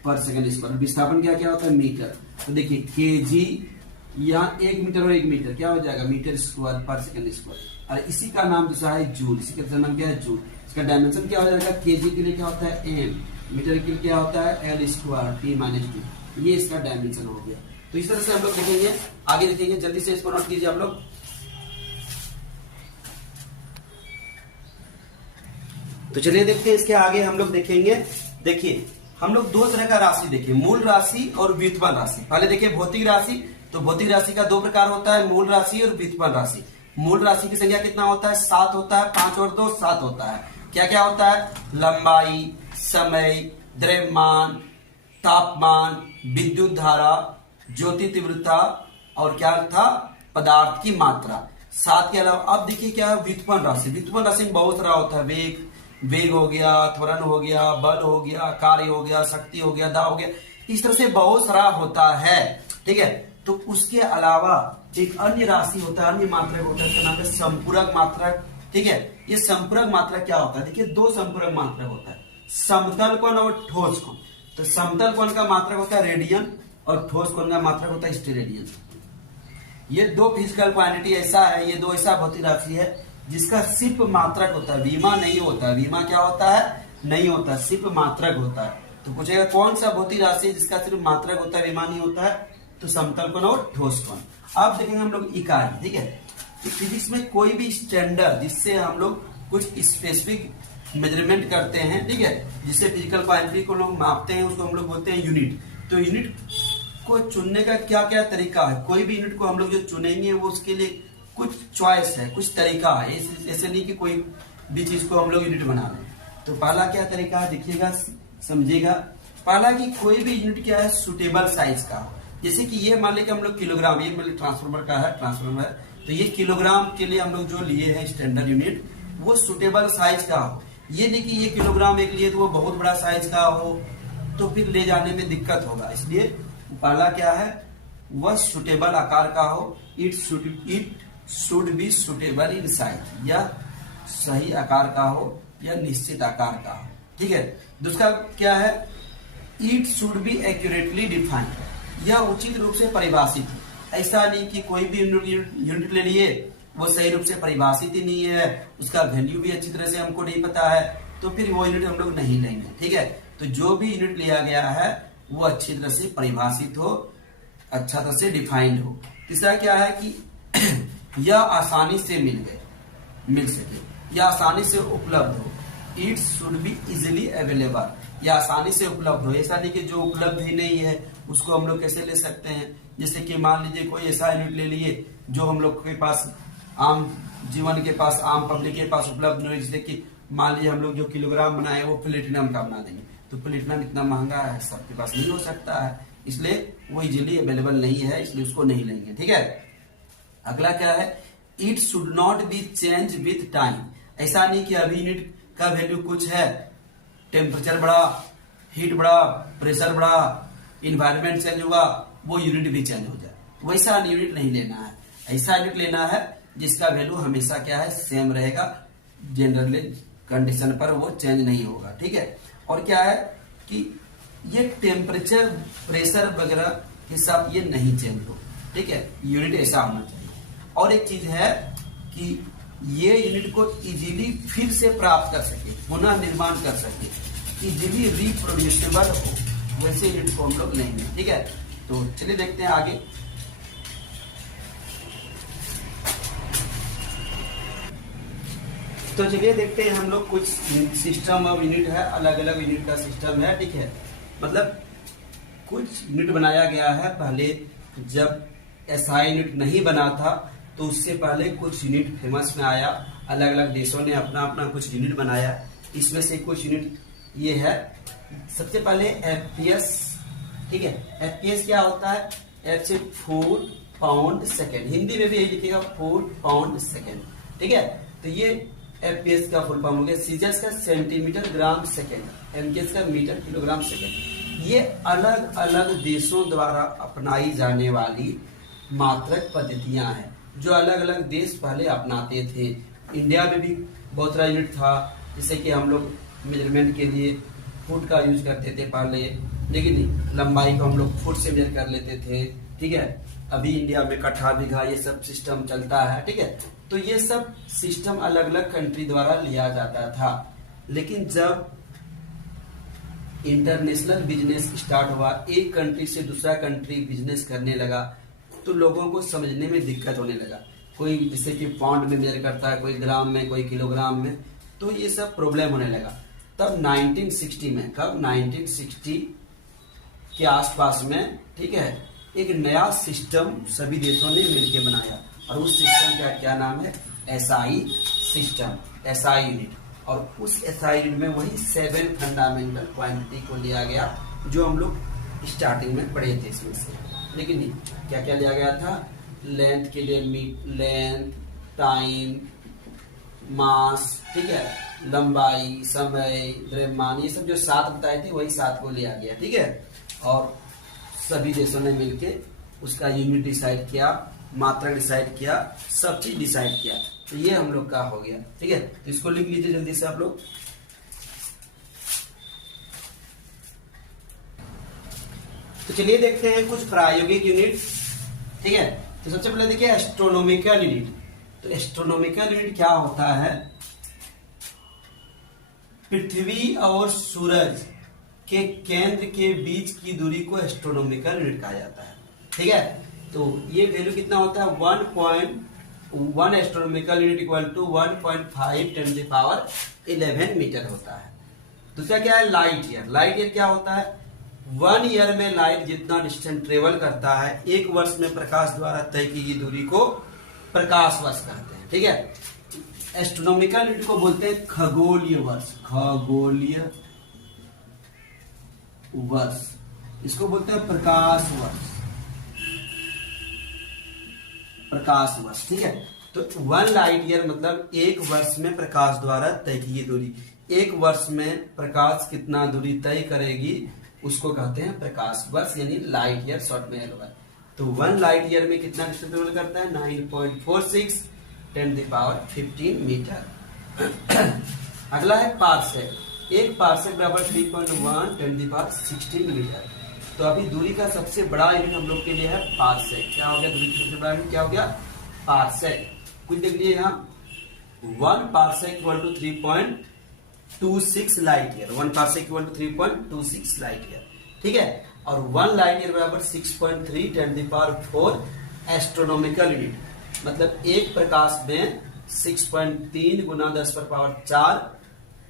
पर सेकेंड स्क्वायर। विस्थापन क्या क्या होता है, मीटर। तो देखिए केजी यहाँ 1 मीटर और 1 मीटर क्या हो जाएगा, मीटर स्क्वायर पर सेकेंड स्क्वायर। और इसी का नाम दूसरा है जूल। इसी का नाम क्या है, जूल। इसका डायमेंशन क्या हो जाएगा, केजी के लिए क्या होता है एम, मीटर के लिए क्या होता है एल स्क्वायर t-2। ये इसका डायमेंशन हो गया। तो इस तरह से हम लोग देखेंगे, आगे देखेंगे। जल्दी से इसको नोट कीजिए आप लोग। तो चलिए देखते हैं इसके आगे हम लोग देखेंगे। देखिए हम लोग दो तरह का राशि देखिए, मूल राशि और व्युत्पन्न राशि। पहले देखिए भौतिक राशि। तो भौतिक राशि का दो प्रकार होता है, मूल राशि और व्युत्पन्न राशि। मूल राशि की संख्या कितना होता है, 7 होता है। 5 और 2 7 होता है। क्या क्या होता है, लंबाई, समय, द्रव्यमान, तापमान, विद्युत धारा, ज्योति तीव्रता और क्या था, पदार्थ की मात्रा। 7 के अलावा अब देखिए क्या है, व्युत्पन्न राशि। व्युत्पन्न राशि में बहुत सारा होता है, वेग हो गया, त्वरण हो गया, बल हो गया, कार्य हो गया, शक्ति हो गया, दाब हो गया। इस तरह से बहुत सारा होता है। ठीक है, तो उसके अलावा एक अन्य राशि होता है, अन्य मात्रक होता है, इसका नाम है संपूरक मात्रक। ठीक है, ये संपूरक मात्रक क्या होता है, देखिए 2 संपूरक मात्रक होता है, समतल कोण और ठोस कोण। तो समतल कोण का मात्रक होता है रेडियन और ठोस कोण का मात्रक होता है स्टेरेडियन। ये 2 फिजिकल क्वांटिटी ऐसा है, ये 2 ऐसा भौतिक राशि है जिसका सिर्फ मात्रक होता है, विमा नहीं होता है। विमा क्या होता है, नहीं होता, सिर्फ मात्रक होता है। तो पूछेगा कौन सा भौतिक राशि जिसका सिर्फ मात्रक होता है, विमा नहीं होता है, तो समतल कोण और ठोस कोण। अब देखेंगे हम लोग इकाई। ठीक है, तो फिजिक्स में कोई भी स्टैंडर्ड जिससे हम लोग कुछ स्पेसिफिक मेजरमेंट करते हैं, ठीक है, जिससे फिजिकल क्वांटिटी को लोग मापते हैं, उसको हम लोग बोलते हैं यूनिट। तो यूनिट को चुनने का क्या क्या तरीका है, कोई भी यूनिट को हम लोग जो चुनेंगे वो उसके लिए कुछ चॉइस है, कुछ तरीका है। ऐसे नहीं कि कोई भी चीज को हम लोग यूनिट बना लें। तो पहला क्या तरीका है, देखिएगा समझिएगा। पहला कि कोई भी यूनिट क्या है, सुटेबल साइज का। जैसे कि ये मान लें कि हम लोग किलोग्राम, ये मान ट्रांसफार्मर का है, ट्रांसफार्मर, तो ये किलोग्राम के लिए हम लोग जो लिए हैं स्टैंडर्ड यूनिट, वो सुटेबल साइज का हो। ये नहीं कि ये किलोग्राम एक लिए तो वो बहुत बड़ा साइज का हो, तो फिर ले जाने में दिक्कत होगा। इसलिए पहला क्या है, वह सुटेबल आकार का हो। It should be suitable in size, या सही आकार का हो या निश्चित आकार का हो। ठीक है, दूसरा क्या है, it should be accurately defined, यह उचित रूप से परिभाषित है। ऐसा नहीं कि कोई भी यूनिट ले लिए वो सही रूप से परिभाषित ही नहीं है, उसका वैल्यू भी अच्छी तरह से हमको नहीं पता है, तो फिर वो यूनिट हम लोग नहीं लेंगे। ठीक है, तो जो भी यूनिट लिया गया है वो अच्छी तरह से परिभाषित हो, अच्छा तरह से डिफाइंड हो। तीसरा क्या है कि यह आसानी से मिल सके, यह आसानी से उपलब्ध हो। It should be easily available, यह आसानी से उपलब्ध हो। ऐसा नहीं कि जो उपलब्ध ही नहीं है उसको हम लोग कैसे ले सकते हैं। जैसे कि मान लीजिए कोई ऐसा यूनिट ले लिए जो हम लोग के पास आम जीवन के पास, आम पब्लिक के पास उपलब्ध नहीं है। जैसे कि मान लीजिए हम लोग जो किलोग्राम बनाए वो प्लेटिनम का बना देंगे, तो तो प्लेटिनम इतना महंगा है, सबके पास नहीं हो सकता है, इसलिए वो इजीली अवेलेबल नहीं है, इसलिए उसको नहीं लेंगे। ठीक है, अगला क्या है, it should not be change with time. ऐसा नहीं कि अभी यूनिट का वैल्यू कुछ है, टेम्परेचर बढ़ा, हीट बढ़ा, प्रेशर बढ़ा, इन्वायरमेंट चेंज हुआ, वो यूनिट भी चेंज हो जाए, वैसा यूनिट नहीं लेना है। ऐसा यूनिट लेना है जिसका वैल्यू हमेशा क्या है, सेम रहेगा, जनरली कंडीशन पर वो चेंज नहीं होगा। ठीक है, और क्या है कि ये टेम्परेचर, प्रेशर वगैरह के साथ ये नहीं चेंज हो। ठीक है, यूनिट ऐसा होना चाहिए। और एक चीज है कि ये यूनिट को इजीली फिर से प्राप्त कर सके, पुनः निर्माण कर सके, इजीली रिप्रोड्यूसिबल हो, वैसे यूनिट को हम लोग लेंगे। ठीक है, तो चलिए देखते हैं आगे। तो चलिए देखते हैं हम लोग, कुछ सिस्टम ऑफ यूनिट है, अलग अलग यूनिट का सिस्टम है। ठीक है, मतलब कुछ यूनिट बनाया गया है पहले, जब एसआई यूनिट नहीं बना था तो उससे पहले कुछ यूनिट फेमस में आया, अलग अलग देशों ने अपना अपना कुछ यूनिट बनाया। इसमें से कुछ यूनिट ये है, सबसे पहले एफपीएस। ठीक है, एफपीएस क्या होता है, एफ से फुट पाउंड सेकेंड, हिंदी में भी यही लिखेगा, फुट पाउंड सेकेंड। ठीक है, तो ये एफपीएस का फुल फॉर्म हो गया। सीजर्स का सेंटीमीटर ग्राम सेकेंड, एमकेएस का मीटर किलोग्राम सेकेंड। ये अलग अलग देशों द्वारा अपनाई जाने वाली मात्रक पद्धतियां हैं, जो अलग अलग देश पहले अपनाते थे। इंडिया में भी बहुत सारा यूनिट था, जैसे कि हम लोग मेजरमेंट के लिए फुट का यूज करते थे पहले, लेकिन लंबाई को हम लोग फुट से मेजर कर लेते थे। ठीक है, अभी इंडिया में कट्ठा, बीघा, ये सब सिस्टम चलता है। ठीक है, तो ये सब सिस्टम अलग अलग कंट्री द्वारा लिया जाता था। लेकिन जब इंटरनेशनल बिजनेस स्टार्ट हुआ, एक कंट्री से दूसरा कंट्री बिजनेस करने लगा, तो लोगों को समझने में दिक्कत होने लगा। कोई जैसे कि पाउंड में मेजर करता है, कोई ग्राम में, कोई किलोग्राम में, तो ये सब प्रॉब्लम होने लगा। तब 1960 में, कब 1960 के आसपास में, ठीक है, एक नया सिस्टम सभी देशों ने मिलकर बनाया, और उस सिस्टम का क्या नाम है, एसआई सिस्टम, एसआई यूनिट। और उस एसआई यूनिट में वही 7 फंडामेंटल क्वांटिटी को लिया गया, जो हम लोग स्टार्टिंग में पढ़े थे इसमें से। लेकिन क्या क्या लिया गया था, लेंथ के लिए लेंथ, टाइम, मास, ठीक है, लंबाई, समय, द्रव्यमान, ये सब जो 7 बताए थे वही 7 को लिया गया। ठीक है, और सभी देशों ने मिलके उसका यूनिट डिसाइड किया, मात्रा डिसाइड किया, सब चीज डिसाइड किया। तो ये हम लोग का हो गया। ठीक है, तो इसको लिख लीजिए जल्दी से आप लोग। तो चलिए देखते हैं कुछ प्रायोगिक यूनिट। ठीक है, तो सबसे पहले देखिए एस्ट्रोनॉमिकल यूनिट। तो एस्ट्रोनॉमिकल यूनिट क्या होता है, पृथ्वी और सूरज के केंद्र के बीच की दूरी को एस्ट्रोनॉमिकल यूनिट कहा जाता है। ठीक है, तो ये वैल्यू कितना होता है, 1.1 astronomical unit equal to 1.5 × 10⁻11 metre होता है। दूसरा क्या है, लाइट ईयर। लाइट ईयर क्या होता है, 1 ईयर में लाइट जितना डिस्टेंस ट्रेवल करता है, 1 वर्ष में प्रकाश द्वारा तय की गई दूरी को प्रकाश वर्ष कहते हैं। ठीक है, एस्ट्रोनॉमिकल यूनिट को बोलते हैं खगोलीय वर्ष, खगोलीय वर्ष, इसको बोलते हैं प्रकाश वर्ष, प्रकाश वर्ष। ठीक है, तो 1 लाइट ईयर मतलब 1 वर्ष में प्रकाश द्वारा तय की गई दूरी। 1 वर्ष में प्रकाश कितना दूरी तय करेगी उसको कहते हैं प्रकाश वर्ष, यानी लाइट ईयर शॉर्ट में होगा। तो 1 लाइट ईयर में कितना डिस्टेंस ट्रेवल करता है, 9.46 × 10⁻15 मीटर। अगला है पार्सेक। 1 पार्सेक बराबर 3.1 × 10⁻16 मीटर। तो अभी दूरी का सबसे बड़ा यूनिट हम लोग के लिए है पार्सेक। क्या हो गया, दूरी का सबसे बड़ा यूनिट क्या हो गया, पार्सेक। कुछ देख लीजिए यहाँ, 1 parsec equal to 3.26 light year, 1 parsec equal to 3.26 light year. ठीक है, और 1 लाइट ईयर बराबर 6.3 × 10⁻4 एस्ट्रोनॉमिकल यूनिट, मतलब एक प्रकाश में 6.3 × 10⁻4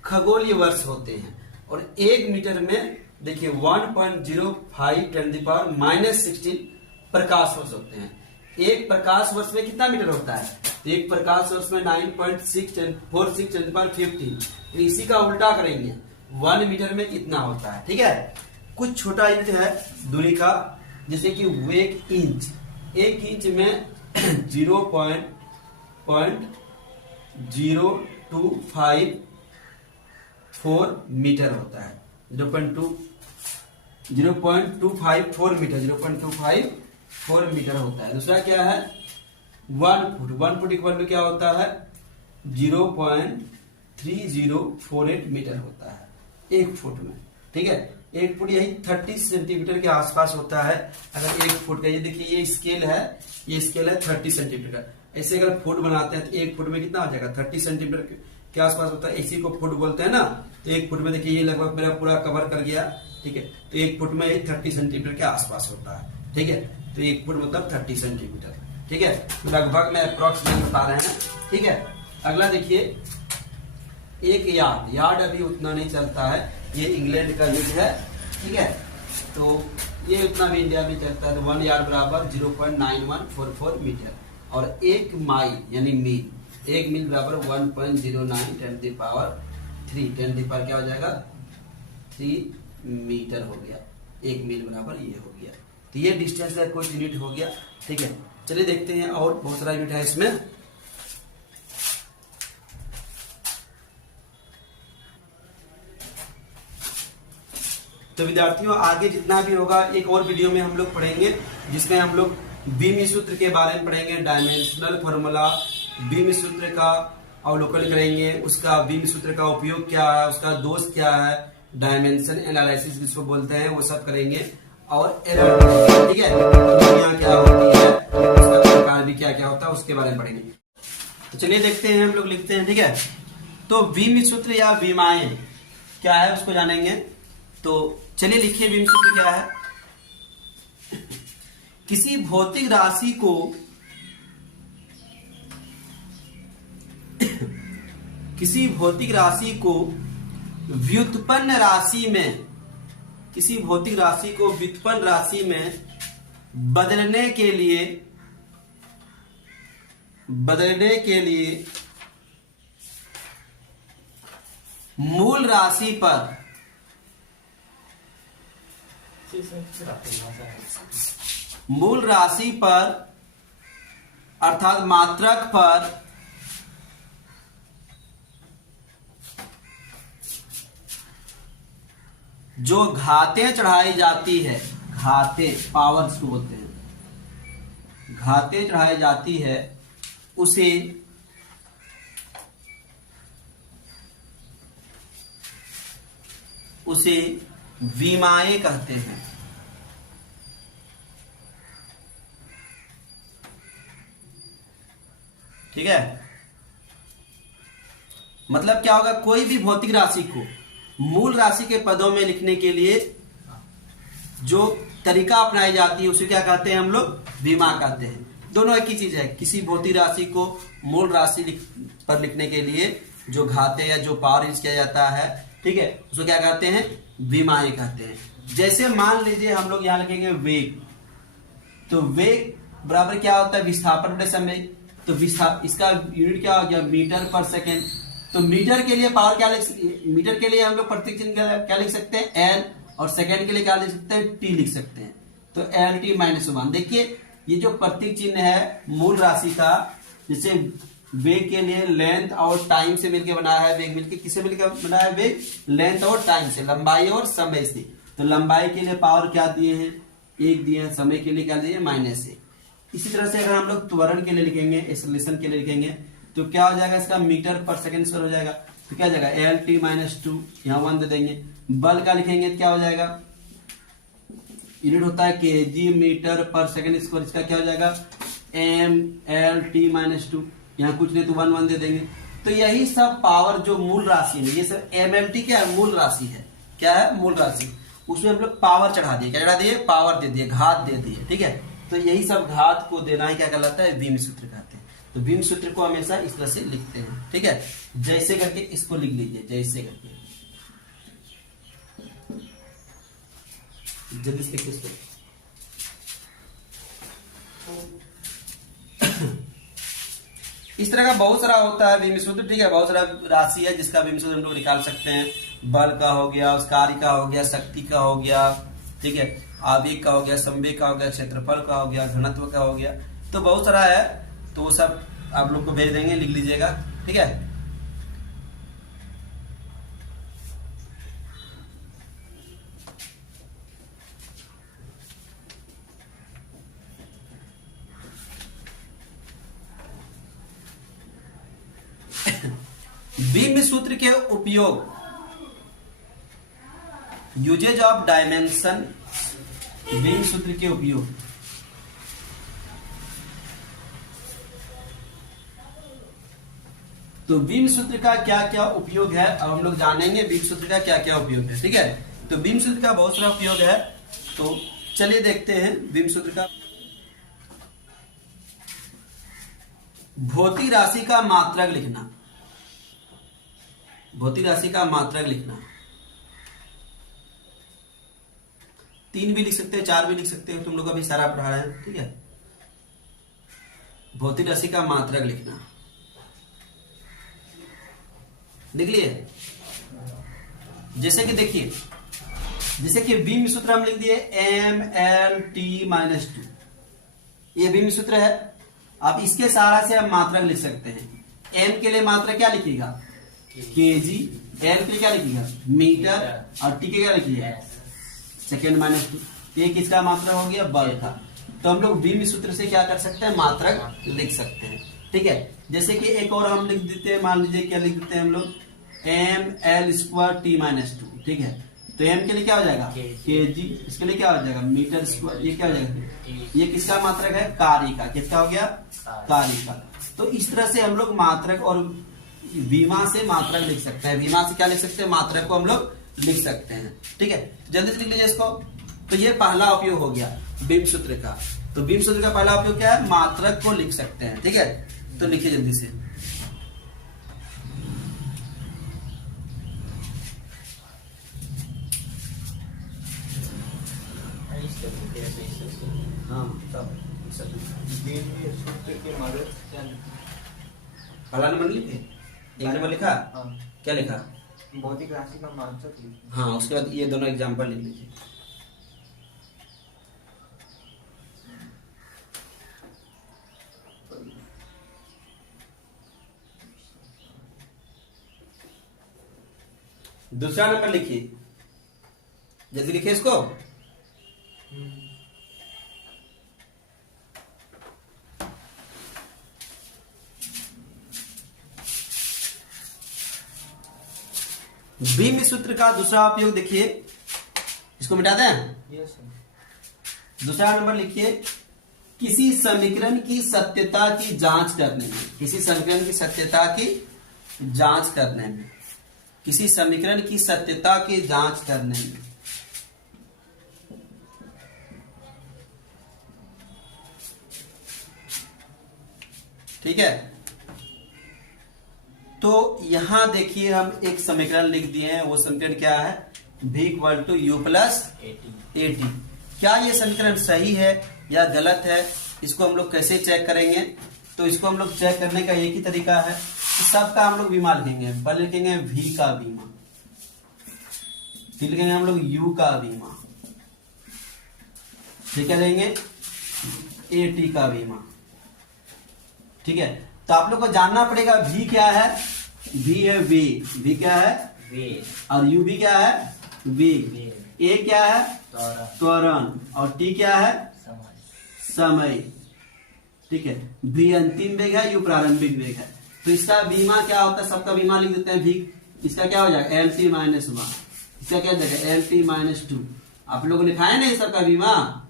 खगोलीय वर्ष होते हैं। और 1 मीटर में देखिए 1.05 × 10⁻16 प्रकाश वर्ष होते हैं। एक प्रकाश वर्ष में कितना मीटर होता है, तो एक प्रकाश वर्ष में 9.46 × 10⁻15। इसी का उल्टा करेंगे, 1 मीटर में इतना होता है, ठीक है। कुछ छोटा यूनिट है दूरी का, जैसे कि 1 इंच, 1 इंच में 0.0254 मीटर होता है, 0.254 मीटर, 0.254 मीटर होता है। दूसरा क्या है 1 फुट, 1 फुट इक्वल टू क्या होता है 0.3048 मीटर होता है 1 फुट में, ठीक है। 1 फुट यही 30 सेंटीमीटर के आसपास होता है। अगर 1 फुट का ये देखिए ये स्केल है, ये स्केल है 30 सेंटीमीटर का। ऐसे अगर फुट बनाते हैं तो 1 फुट में कितना हो जाएगा 30 सेंटीमीटर के आसपास होता है, इसी को फुट बोलते हैं ना। तो 1 फुट में देखिए ये लगभग मेरा पूरा कवर कर गया, ठीक है। तो 1 फुट में 30 सेंटीमीटर के आसपास होता है, ठीक है। तो 1 फुट मतलब 30 सेंटीमीटर, ठीक है। लगभग में अप्रोक्सीमेट बता रहे हैं, ठीक है। अगला देखिए एक यार्ड, यार्ड अभी उतना नहीं चलता है, ये इंग्लैंड का युद्ध है, ठीक है। तो ये उतना भी इंडिया में चलता है। 1 यार्ड बराबर 0.9144 मीटर, और 1 माइल यानी मील, 1 मील बराबर 1.09 10 की पावर 3, 10 की पावर क्या हो जाएगा 3 मीटर हो गया। 1 मील बराबर ये हो गया। तो ये डिस्टेंस का कुछ यूनिट हो गया, ठीक है। चलिए देखते हैं और बहुत सारा यूनिट है इसमें। तो विद्यार्थियों आगे जितना भी होगा एक और वीडियो में हम लोग पढ़ेंगे, जिसमें हम लोग बीमी सूत्र के बारे में पढ़ेंगे, डायमेंशनल फॉर्मूला, बीमी सूत्र का अवलोकन करेंगे, उसका बीमी सूत्र का उपयोग क्या है, उसका दोष क्या है, डायमेंशन एनालिसिस जिसको बोलते हैं वो सब करेंगे, और एरर, ठीक है, दूरियां क्या होती है, उसका प्रकार भी क्या क्या होता है उसके बारे में पढ़ेंगे। तो चलिए देखते हैं, हम लोग लिखते हैं, ठीक है। तो बीमी सूत्र या विमाएं क्या है उसको जानेंगे। तो चलिए लिखिए बीम सूत्र क्या है। किसी भौतिक राशि को किसी भौतिक राशि को व्युत्पन्न राशि में, किसी भौतिक राशि को व्युत्पन्न राशि में बदलने के लिए मूल राशि पर अर्थात मात्रक पर जो घातें चढ़ाई जाती है, घातें पावर्स को बोलते हैं, घातें चढ़ाई जाती है उसे विमाएं कहते हैं, ठीक है। मतलब क्या होगा, कोई भी भौतिक राशि को मूल राशि के पदों में लिखने के लिए जो तरीका अपनाई जाती है उसे क्या कहते हैं हम लोग, विमा कहते हैं। दोनों एक ही चीज है। किसी भौतिक राशि को मूल राशि पर लिखने के लिए जो घाते या जो पावर यूज किया जाता है, ठीक है, उसको क्या कहते हैं, विमाएं कहते हैं। जैसे मान लीजिए हम लोग यहां लिखेंगे वेग, तो वेग बराबर क्या होता है विस्थापन बटे समय। तो इसका यूनिट क्या हो गया मीटर पर सेकेंड। तो मीटर के लिए पावर क्या मीटर के लिए हम लोग प्रतीक चिन्ह क्या लिख सकते हैं एल, और सेकेंड के लिए क्या लिख सकते हैं टी लिख सकते हैं। तो एल टी माइनस 1। देखिए ये जो प्रतीक चिन्ह है मूल राशि का, जैसे वेग के लिए लेंथ और टाइम से मिलकर बना है, वेग मिलकर किससे मिलकर बना है, वेग लेंथ और टाइम से, लंबाई और समय से। तो लंबाई के लिए पावर क्या दिए हैं 1 दिए हैं, समय के लिए क्या दिए -1। इसी तरह से अगर हम लोग त्वरण के लिए लिखेंगे, एक्सेलरेशन के लिए लिखेंगे, तो क्या हो जाएगा इसका मीटर पर सेकेंड स्क्वायर हो जाएगा। तो क्या हो जाएगा एल टी -2, यहाँ 1 दे देंगे। बल का लिखेंगे तो क्या हो जाएगा, यूनिट होता है केजी मीटर पर सेकेंड स्क्वायर, इसका क्या हो जाएगा एम एल टी -2, यहाँ कुछ नहीं तो 1 दे देंगे। तो यही सब पावर जो मूल राशि है, ये सब एम एल टी क्या है, मूल राशि है। क्या है, मूल राशि। उसमें हम लोग पावर चढ़ा दिए, क्या चढ़ा दिए, पावर दे दिए, घात दे दिए, ठीक है। तो यही सब घात को देना ही क्या कहलाता है, बीम सूत्र कहते हैं। तो बीम सूत्र को हमेशा इस तरह से लिखते हैं, ठीक है। जैसे करके इसको लिख लीजिए, जैसे करके जल्दी से लिखिए इसको। इस तरह का बहुत सारा होता है बीम सूत्र, ठीक है। बहुत सारा राशि है जिसका बीम सूत्र हम लोग निकाल सकते हैं। बल का हो गया, उस कार्य का हो गया, शक्ति का हो गया, ठीक है, आवेग का हो गया, संवेग का हो गया, क्षेत्रफल का हो गया, घनत्व का हो गया, तो बहुत सारा है। तो वो सब आप लोग को भेज देंगे, लिख लीजिएगा, ठीक है। बीम सूत्र के उपयोग, यूजेज ऑफ डायमेंशन, बीम सूत्र के उपयोग। तो बीम सूत्र का क्या क्या उपयोग है, अब हम लोग जानेंगे बीम सूत्र का क्या क्या उपयोग है, ठीक है। तो बीम सूत्र का बहुत सारा उपयोग है, तो चलिए देखते हैं बीम सूत्र का। भौतिक राशि का मात्रक लिखना, भौतिक राशि का मात्रक लिखना, 3 भी लिख सकते हैं, 4 भी लिख सकते हो, तुम लोग अभी सारा पढ़ा रहे हैं, ठीक है। भौतिक राशि का मात्रक लिखना, लिख लिए। जैसे कि देखिए, जैसे कि बीम सूत्र हम लिख दिए MLT-2, ये बीम सूत्र है। अब इसके सहारा से हम मात्रक लिख सकते हैं। m के लिए मात्रक क्या लिखिएगा, kg, l के लिए क्या लिखिएगा, मीटर, और t के क्या लिखिएगा, सेकेंड -2। ये किसका मात्रक हो गया, बल का। तो हम लोग बीम सूत्र से क्या कर सकते हैं, मात्रक लिख सकते हैं, ठीक है। जैसे कि एक और हम लिख देते हैं, मान लीजिए क्या लिख देते हैं हम लोग, ML²T-2, ठीक है। तो m के लिए क्या हो जाएगा, kg, इसके लिए क्या हो जाएगा, मीटर स्क्वायर, ये क्या हो जाएगा, ये किसका मात्रक है, कार्य का। किसका हो गया, कार्य का। तो इस तरह से हम लोग मात्रक और बीमा से मात्रक लिख सकते हैं, बीमा से क्या लिख सकते हैं, मात्रक को हम लोग लिख सकते हैं, ठीक है। जल्दी से लिख लीजिए इसको। तो ये पहला उपयोग हो गया बीम सूत्र का। तो बीम सूत्र का पहला उपयोग क्या है, मात्रक को लिख सकते हैं, ठीक है। तो लिखिए जल्दी से। हाँ, पहला नंबर लिखे, एक नंबर लिखा, क्या लिखा, भौतिक राशि का मात्रक लिखिए। हाँ, उसके बाद ये दोनों एग्जाम्पल लिख लीजिए। दूसरा नंबर लिखिए, जल्दी लिखिए इसको। बीम सूत्र का दूसरा उपयोग देखिए, इसको मिटा दें। दूसरा नंबर लिखिए, किसी समीकरण की सत्यता की जांच करने में, किसी समीकरण की सत्यता की जांच करने में, किसी समीकरण की सत्यता की जांच करने में, ठीक है। तो यहां देखिए हम एक समीकरण लिख दिए हैं, वो समीकरण क्या है, v = u + at। क्या ये समीकरण सही है या गलत है, इसको हम लोग कैसे चेक करेंगे। तो इसको हम लोग चेक करने का एक ही तरीका है, तो सबका हम लोग बीमा लिखेंगे। पहले लिखेंगे v का बीमा, फिर लिखेंगे हम लोग u का बीमा, फिर क्या लेंगे at का बीमा, ठीक है। तो आप लोग को जानना पड़ेगा v क्या है, v है v क्या है, और u भी क्या है, v, a क्या है, त्वरण, और t क्या है, समय, ठीक है। v अंतिम वेग है, u प्रारंभिक वेग है। तो इसका बीमा क्या होता है, सबका बीमा लिख देते हैं। v इसका क्या हो जाएगा, LT-1, इसका क्या हो जाएगा, LT-2। आप लोगों ने लिखा है ना ये सबका बीमा।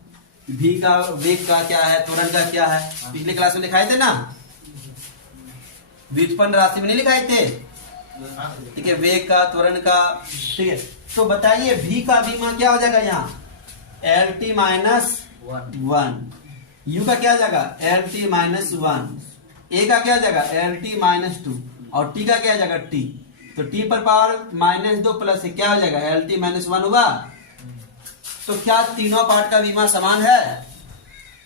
v का वेग का क्या है, त्वरण का क्या है, पिछले क्लास में लिखाए थे ना, व्युत्पन्न राशि में नहीं लिखाए थे, ठीक है, वेग का, त्वरण का, ठीक है। तो बताइए v का बीमा क्या हो जाएगा यहाँ, LT-1, u का क्या हो जाएगा, LT-1, a का क्या हो जाएगा, LT-2, और t का क्या हो जाएगा, t। तो t पर पावर -2 प्लस क्या हो जाएगा, LT-1 होगा। तो क्या तीनों पार्ट का बीमा समान है,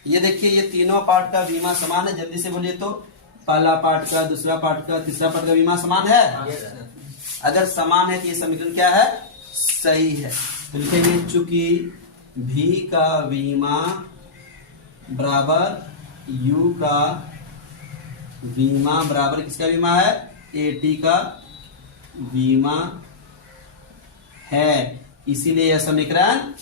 ये देखिए, ये तीनों पार्ट का बीमा समान है। जल्दी से बोलिए तो, पहला पार्ट का, दूसरा पार्ट का, तीसरा पार्ट का बीमा समान है। अगर समान है तो ये समीकरण क्या है, सही है। तो लिखेंगे चूंकि v का विमा बराबर u का विमा बराबर किसका विमा है, at का विमा है, इसीलिए यह समीकरण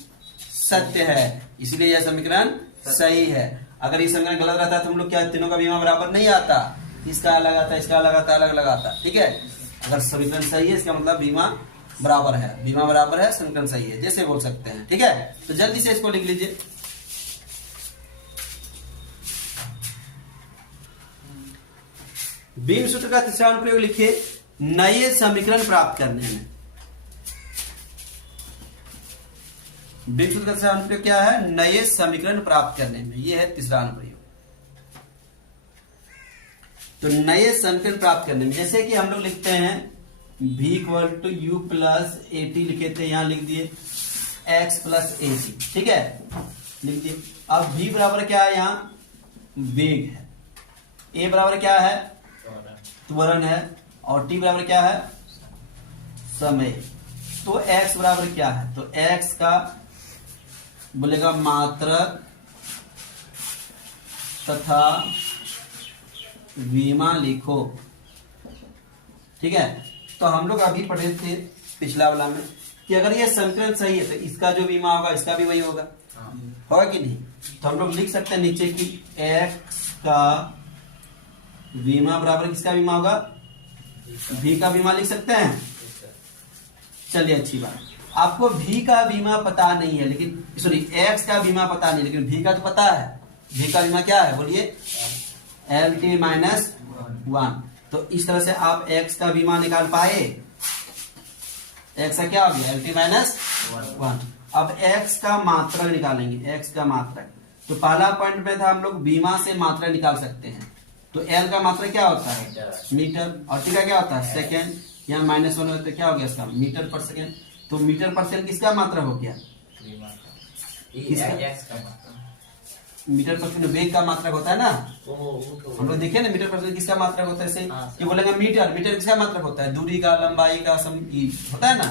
सत्य है, इसीलिए यह समीकरण सही है। अगर ये समीकरण गलत रहता तो हम लोग क्या तीनों का विमा बराबर नहीं आता, इसका अलग आता, इसका अलग आता, अलग अलग आता। ठीक है, अगर समीकरण सही है इसका मतलब विमा बराबर है, विमा बराबर है समीकरण सही है, जैसे बोल सकते हैं। ठीक है, तो जल्दी से इसको लिख लीजिए। बीम सूत्र का तीसरा अनुप्रयोग लिखिए नए समीकरण प्राप्त करने में। बीम सूत्र का तीसरा अनुप्रयोग क्या है, नए समीकरण प्राप्त करने में, यह है तीसरा अनुप्रयोग। तो नए समीकरण प्राप्त करने में जैसे कि हम लोग लिखते हैं v equal to u plus A T लिखे थे, यहां लिख दिए x प्लस ए टी। ठीक है, लिख दिए। अब v बराबर क्या है, यहां वेग है, a बराबर क्या है, त्वरण है, और t बराबर क्या है, समय। तो x बराबर क्या है, तो x का बोलेगा मात्रक तथा विमा लिखो। ठीक है, तो हम लोग अभी पढ़े थे पिछला वाला में कि अगर ये समीकरण सही है तो इसका जो विमा होगा इसका भी वही होगा, होगा कि नहीं। तो हम लोग लिख सकते हैं नीचे कि x का विमा बराबर किसका विमा होगा, v का विमा लिख सकते हैं। चलिए अच्छी बात, आपको v का बीमा पता नहीं है, लेकिन सॉरी x का बीमा पता नहीं, लेकिन v का तो पता है। v का बीमा क्या है बोलिए, LT माइनस 1। तो इस तरह से आप x का बीमा निकाल पाए, x का क्या हो गया, LT माइनस 1। अब x का मात्रक निकालेंगे, x का मात्रक। तो पहला पॉइंट में था हम लोग बीमा से मात्रा निकाल सकते हैं। तो L का मात्रक क्या होता है, मीटर, और T का क्या होता है, सेकेंड। यहाँ -1 होता है, क्या हो गया इसका, मीटर पर सेकेंड। तो मीटर पर सेकेंड किसका मात्रा हो गया, मीटर पर सेकेंड वेग का मात्रक होता है ना। हम लोग देखे ना मीटर पर सेकेंड किसका मात्रक होता है, ऐसे कि बोलेंगे मीटर, मीटर किसका मात्रक होता है, दूरी का, लंबाई का, होता है ना।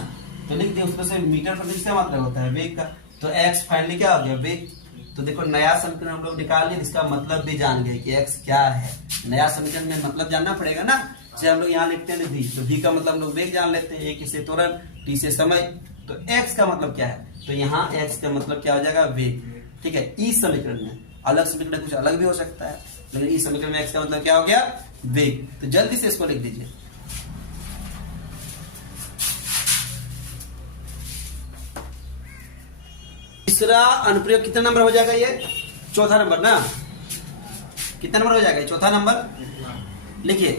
तो लिख दिया उसमें से मीटर पर किसका मात्रक होता है, वेग का। तो x फाइनली क्या हो गया, वेग। तो देखो नया समीकरण हम लोग निकाल लिए, इसका मतलब भी जान गए कि x क्या है। नया समीकरण में मतलब जानना पड़ेगा ना, जैसे हम लोग यहाँ लिखते हैं v, तो v का मतलब हम लोग वेग जान लेते हैं, a से त्वरण, t से समय। तो x का मतलब क्या है, तो यहाँ x का मतलब क्या हो जाएगा, वेग। ठीक है, इस समीकरण में, अलग समीकरण कुछ अलग भी हो सकता है, लेकिन इस समीकरण में x का मतलब क्या हो गया, वेग। तो जल्दी से इसको लिख दीजिए। तीसरा अनुप्रयोग कितना नंबर हो जाएगा, ये चौथा नंबर ना, कितना नंबर हो जाएगा, चौथा नंबर। लिखिए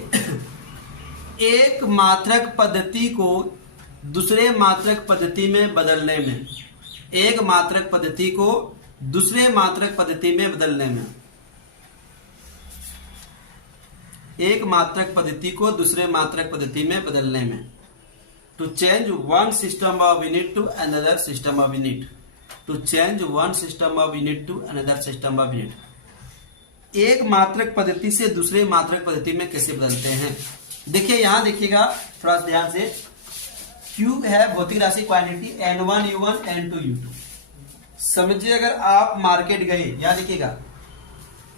एक मात्रक पद्धति को दूसरे मात्रक पद्धति में बदलने में, एक मात्रक पद्धति को दूसरे मात्रक पद्धति में बदलने में, एक मात्रक पद्धति को दूसरे मात्रक पद्धति में बदलने में, to change one system of unit to another system of unit, to change one system of unit to another system of unit. एक मात्रक पद्धति से दूसरे मात्रक पद्धति में कैसे बदलते हैं। देखिए यहां देखिएगा थोड़ा ध्यान से, Q है भौतिक राशि quantity N1 U1 N2 U2। समझिए अगर आप मार्केट गए, यहां देखिएगा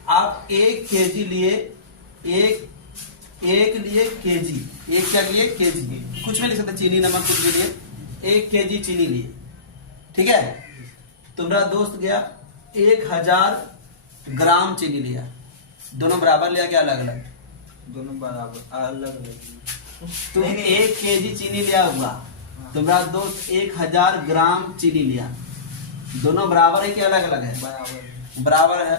आप 1 kg लिए, एक लिए केजी, एक क्या लिए केजी, कुछ भी लिख सकते, चीनी नमक कुछ भी लिए, 1 kg चीनी लिए। ठीक है, तुम्हारा दोस्त गया 1000 ग्राम चीनी लिया, दोनों बराबर लिया क्या अलग अलग, दोनों बराबर अलग अलग। तुम 1 kg चीनी लिया हुआ, तुम्हारा दोस्त 1000 ग्राम चीनी लिया, दोनों बराबर है कि अलग अलग है, बराबर है।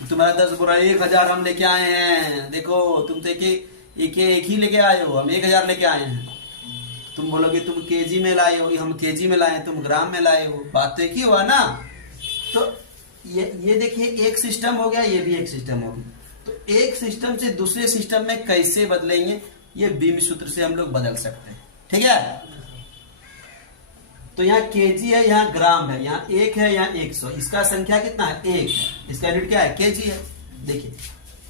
तुम्हारा 10 बोरा 1000 हम लेके आए हैं, देखो तुम तो एक ही लेके आए हो, हम 1000 लेके आए हैं। तुम बोलोगे तुम केजी में लाए हो, हम केजी में लाए, तुम ग्राम में लाए हो, बात तो एक ही हुआ ना। तो ये देखिए एक सिस्टम हो गया, ये भी एक सिस्टम हो गया। तो एक सिस्टम से दूसरे सिस्टम में कैसे बदलेंगे, ये बीम सूत्र से हम लोग बदल सकते हैं। ठीक है, तो यहाँ केजी है, यहाँ ग्राम है, यहाँ 1 है, यहाँ 100। इसका संख्या कितना है, 1 है, इसका यूनिट क्या है, केजी है। देखिए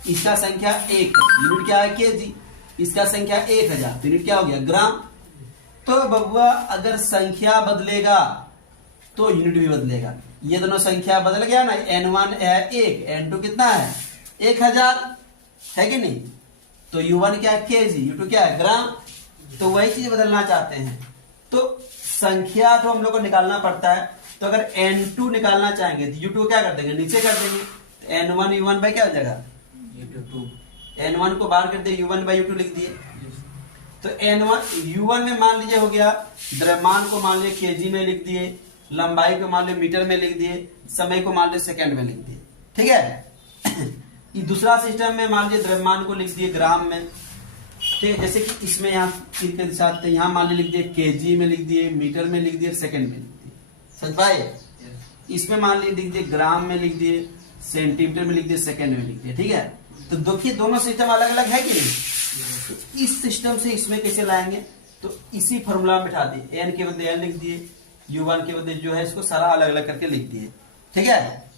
इसका संख्या 1, यूनिट क्या है केजी, इसका संख्या 1000, यूनिट क्या हो गया ग्राम। तो बबुआ अगर संख्या बदलेगा तो यूनिट भी बदलेगा। ये दोनों संख्या बदल गया ना, n1 है 1, n2 कितना है 1000 है कि नहीं। तो u1 क्या है केजी, u2 क्या है ग्राम। तो वही चीज बदलना चाहते हैं तो संख्या तो हम लोग को निकालना पड़ता है। तो अगर n2 निकालना चाहेंगे तो u2 क्या कर देंगे नीचे कर देंगे। तो n1 u1 बाई क्या हो जाएगा n1 को बाहर कर दिए u1 बाई u2 लिख दिए। तो n1 u1 में मान लीजिए हो गया, द्रव्यमान को मान लीजिए केजी में लिख दिए, लंबाई को मान लीजिए मीटर में लिख दिए, समय को मान लीजिए सेकंड में लिख दिए। ठीक है। ये दूसरा सिस्टम में मान लीजिए द्रव्यमान को लिख दिए ग्राम में। ठीक है, जैसे कि इसमें यहाँ के साथ यहाँ मान लीजिए लिख दिए केजी में लिख दिए, मीटर में लिख दिए, सेकंड में लिख दिए। समझ पाए। इसमें मान लीजिए लिख दिए ग्राम में लिख दिए, सेंटीमीटर में लिख दिए, सेकंड में लिख दिए। ठीक है, तो देखिए दोनों सिस्टम अलग अलग है कि नहीं। तो इस सिस्टम से इसमें कैसे लाएंगे, तो इसी फॉर्मूला में बिठा दिए, n के बदले n लिख दिए, u1 के बदले जो है इसको सारा अलग अलग करके लिख दिए। ठीक है,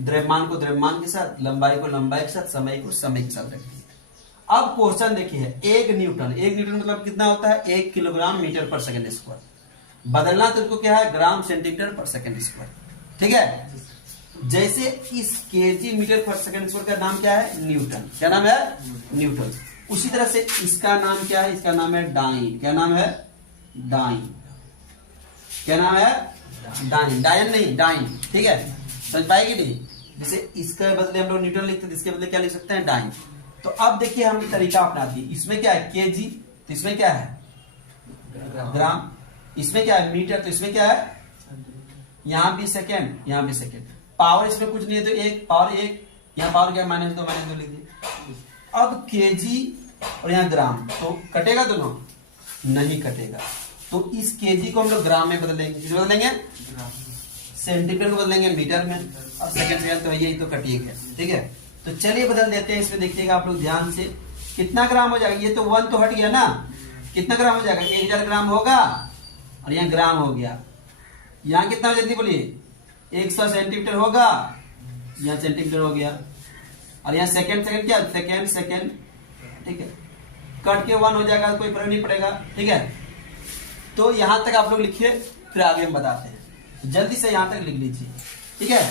द्रव्यमान को द्रव्यमान के साथ, लंबाई को लंबाई के साथ, समय को समय के साथ रख दिए। अब क्वेश्चन देखिए, 1 न्यूटन मतलब कितना होता है 1 किलोग्राम मीटर पर सेकंड स्क्वायर। बदलना तो इसको क्या है ग्राम सेंटीमीटर पर सेकंड स्क्वायर। ठीक है, जैसे इस केजी मीटर पर सेकंड स्क्वायर का नाम क्या है न्यूटन। क्या नाम है न्यूटन। उसी तरह से इसका नाम क्या है, इसका नाम है डाइन। क्या नाम है डाइन। क्या नाम है डाइन, डायन नहीं डाइन। ठीक है, समझ पाएगी नहीं। जैसे इसके बदले हम लोग न्यूटन लिखते हैं, इसके बदले क्या लिख सकते हैं डाइन। तो अब देखिए हम तरीका अपनाते हैं। इसमें क्या है केजी, तो इसमें क्या है ग्राम। इसमें क्या है मीटर, तो इसमें क्या है यहां भी सेकेंड, यहां भी सेकेंड। पावर इसमें कुछ नहीं है तो एक पावर एक, यहाँ पावर क्या -2 लिख दिए। अब केजी और यहाँ ग्राम, तो कटेगा दोनों नहीं कटेगा। तो इस केजी को हम लोग ग्राम में बदलेंगे। किस बदलेंगे सेंटीमीटर को बदलेंगे मीटर में, और सेकंड तो यही तो कटिएगा। ठीक है, तो चलिए बदल देते हैं। इसमें देखिएगा आप लोग ध्यान से, कितना ग्राम हो जाएगा। ये तो 1 तो हट गया ना, कितना ग्राम हो जाएगा 1000 ग्राम होगा, और यहाँ ग्राम हो गया। यहाँ कितना हो जल्दी बोलिए 100 सेंटीमीटर होगा, यहाँ सेंटीमीटर हो गया, और यहाँ सेकंड क्या सेकंड। ठीक है, कट के 1 हो जाएगा, कोई फर्क नहीं पड़ेगा। ठीक है, तो यहां तक आप लोग लिखिए, फिर आगे हम बताते हैं। जल्दी से यहां तक लिख लीजिए। ठीक है,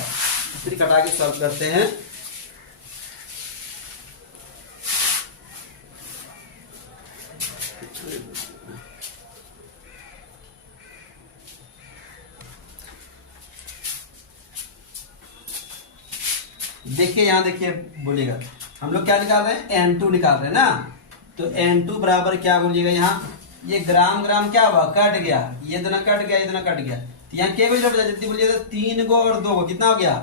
फिर कटा के सॉल्व करते हैं। देखिए यहां देखिए बोलिएगा, हम लोग क्या निकाल रहे हैं n2 निकाल रहे हैं ना। तो n2 बराबर क्या बोलिएगा, यहाँ ये ग्राम ग्राम क्या हुआ कट गया, ये दोनों कट गया, ये दोनों कट गया। तो यहाँ क्या बोलिए जल्दी बोलिएगा, 3 को और 2 को कितना हो गया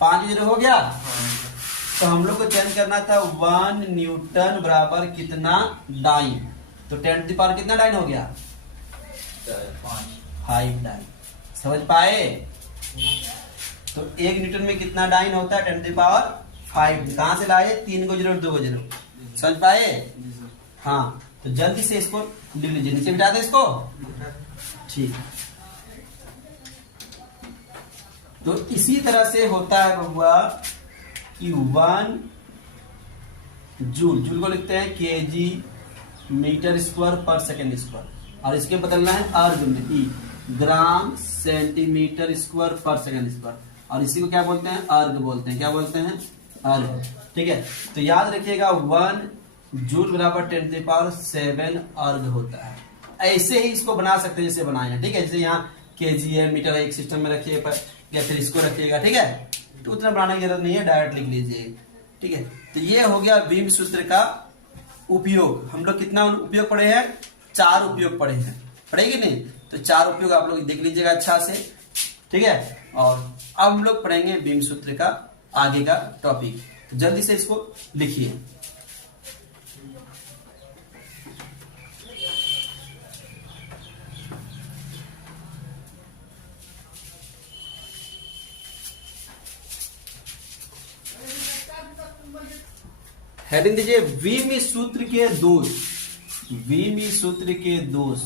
5 जीरो हो गया। तो हम लोग को चेंज करना था 1 न्यूटन बराबर कितना डाइन। तो 10 टू द पावर कितना डाइन हो गया 5 डाइन। समझ पाए। तो 1 न्यूटन में कितना डाइन होता है 10 टू द पावर 5। कहां से लाए 3 को 0 2 को 0। समझ पाए। हाँ, तो जल्दी से इसको लिख लीजिए, नीचे बिठा दे इसको। ठीक, तो इसी तरह से होता है बबुआ कि 1 जूल, जूल को लिखते हैं केजी मीटर स्क्वायर पर सेकेंड स्क्वायर, और इसके बदलना है अर्ग में ई, ग्राम सेंटीमीटर स्क्वायर पर सेकेंड स्क्वायर, और इसी को क्या बोलते हैं अर्ग बोलते हैं। क्या बोलते हैं अर्ग। ठीक है, तो याद रखिएगा 1 जूल बराबर 10 टू द पावर 7 अर्ग होता है। ऐसे ही इसको बना सकते हैं जैसे बनाए हैं। ठीक है, जैसे यहाँ केजी है मीटर है, एक सिस्टम में रखिए या फिर इसको रखिएगा। ठीक है, तो उतना बनाने की जरूरत नहीं है, डायरेक्ट लिख लीजिए। ठीक है, तो ये हो गया बीम सूत्र का उपयोग। हम लोग कितना उपयोग पढ़े हैं 4 उपयोग पढ़े हैं, पढ़ेगी नहीं तो 4 उपयोग आप लोग देख लीजिएगा अच्छा से। ठीक है, और अब हम लोग पढ़ेंगे बीम सूत्र का आगे का टॉपिक। तो जल्दी से इसको लिखिए। हेडिंग दीजिए विमी सूत्र के दोष। विमी सूत्र के दोष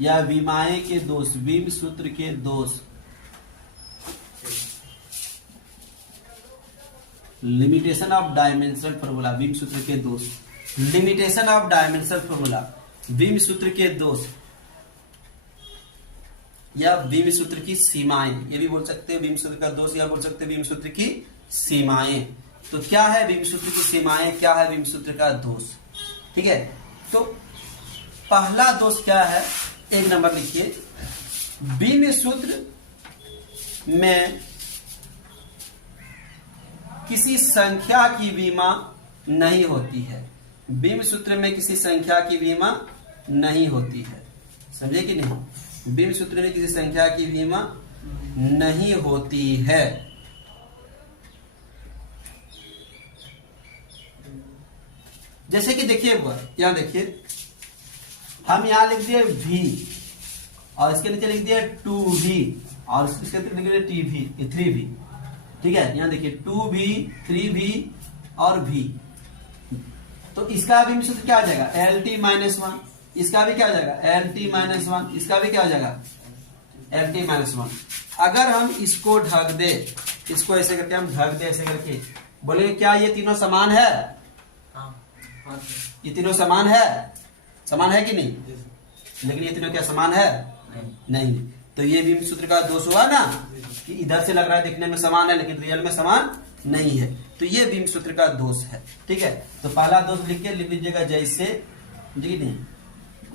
या विमाए के दोष, विम सूत्र के दोष। Limitation of dimensional formula, Vim सूत्र के दोष। Limitation of dimensional formula. Vim सूत्र के दोष या विम सूत्र की सीमाएं, ये भी बोल सकते हैं विम सूत्र का दोष या बोल सकते हैं विम सूत्र की सीमाएं। तो क्या है विम सूत्र की सीमाएं, क्या है विम सूत्र का दोष? ठीक है, तो पहला दोष क्या है, एक नंबर लिखिए, विम सूत्र में किसी संख्या की विमा नहीं होती है। विम सूत्र में किसी संख्या की विमा नहीं होती है, समझे कि नहीं? विम सूत्र में किसी संख्या की विमा नहीं होती है। जैसे कि देखिए यहां देखिए, हम यहां लिख दिए v और इसके नीचे लिख दिया 2v और इसके नीचे लिख दिया tv, 3v। ठीक है, यहां देखिए 2v, 3v और v। तो इसका विम सूत्र क्या आ जाएगा, LT-1। इसका भी क्या आ जाएगा, LT-1। इसका भी क्या आ जाएगा, LT-1। अगर हम इसको ढक दे, इसको ऐसे करके हम ढक दे, ऐसे करके बोले क्या ये तीनों समान है? ये तीनों समान है, समान है कि नहीं? लेकिन ये तीनों क्या समान है? नहीं। तो ये विम सूत्र का दोष हुआ ना, कि इधर से लग रहा है दिखने में समान है लेकिन रियल में समान नहीं है। तो ये विम सूत्र का दोष है। ठीक है, तो पहला दोष लिख लीजिएगा जैसे, ठीक नहीं,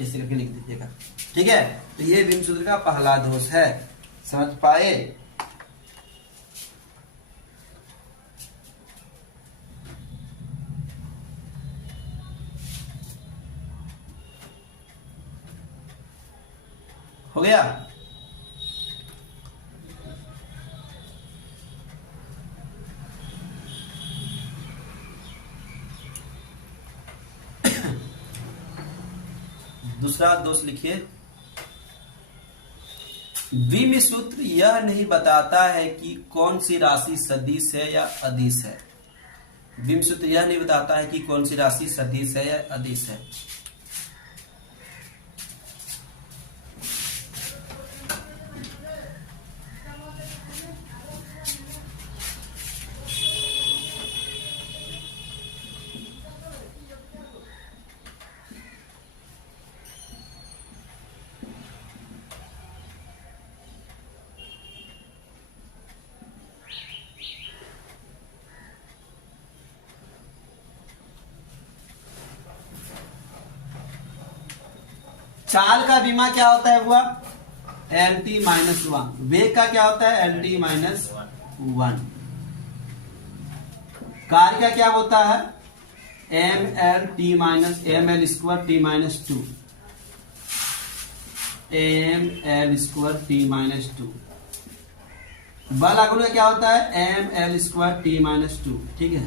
ऐसे करके लिख दीजिएगा। ठीक है, तो ये विम सूत्र का पहला दोष है, समझ पाए? हो गया? दूसरा दोष लिखिए, विम सूत्र यह नहीं बताता है कि कौन सी राशि सदिश है या अदिश है। विम सूत्र यह नहीं बताता है कि कौन सी राशि सदिश है या अदिश है। चाल का बीमा क्या होता है हुआ, LT-1। वेग का क्या होता है, LT-1। कार्य का क्या होता है, ML2T-2। ML2T-2। बल आघूर्ण का क्या होता है, ML2T-2। ठीक है,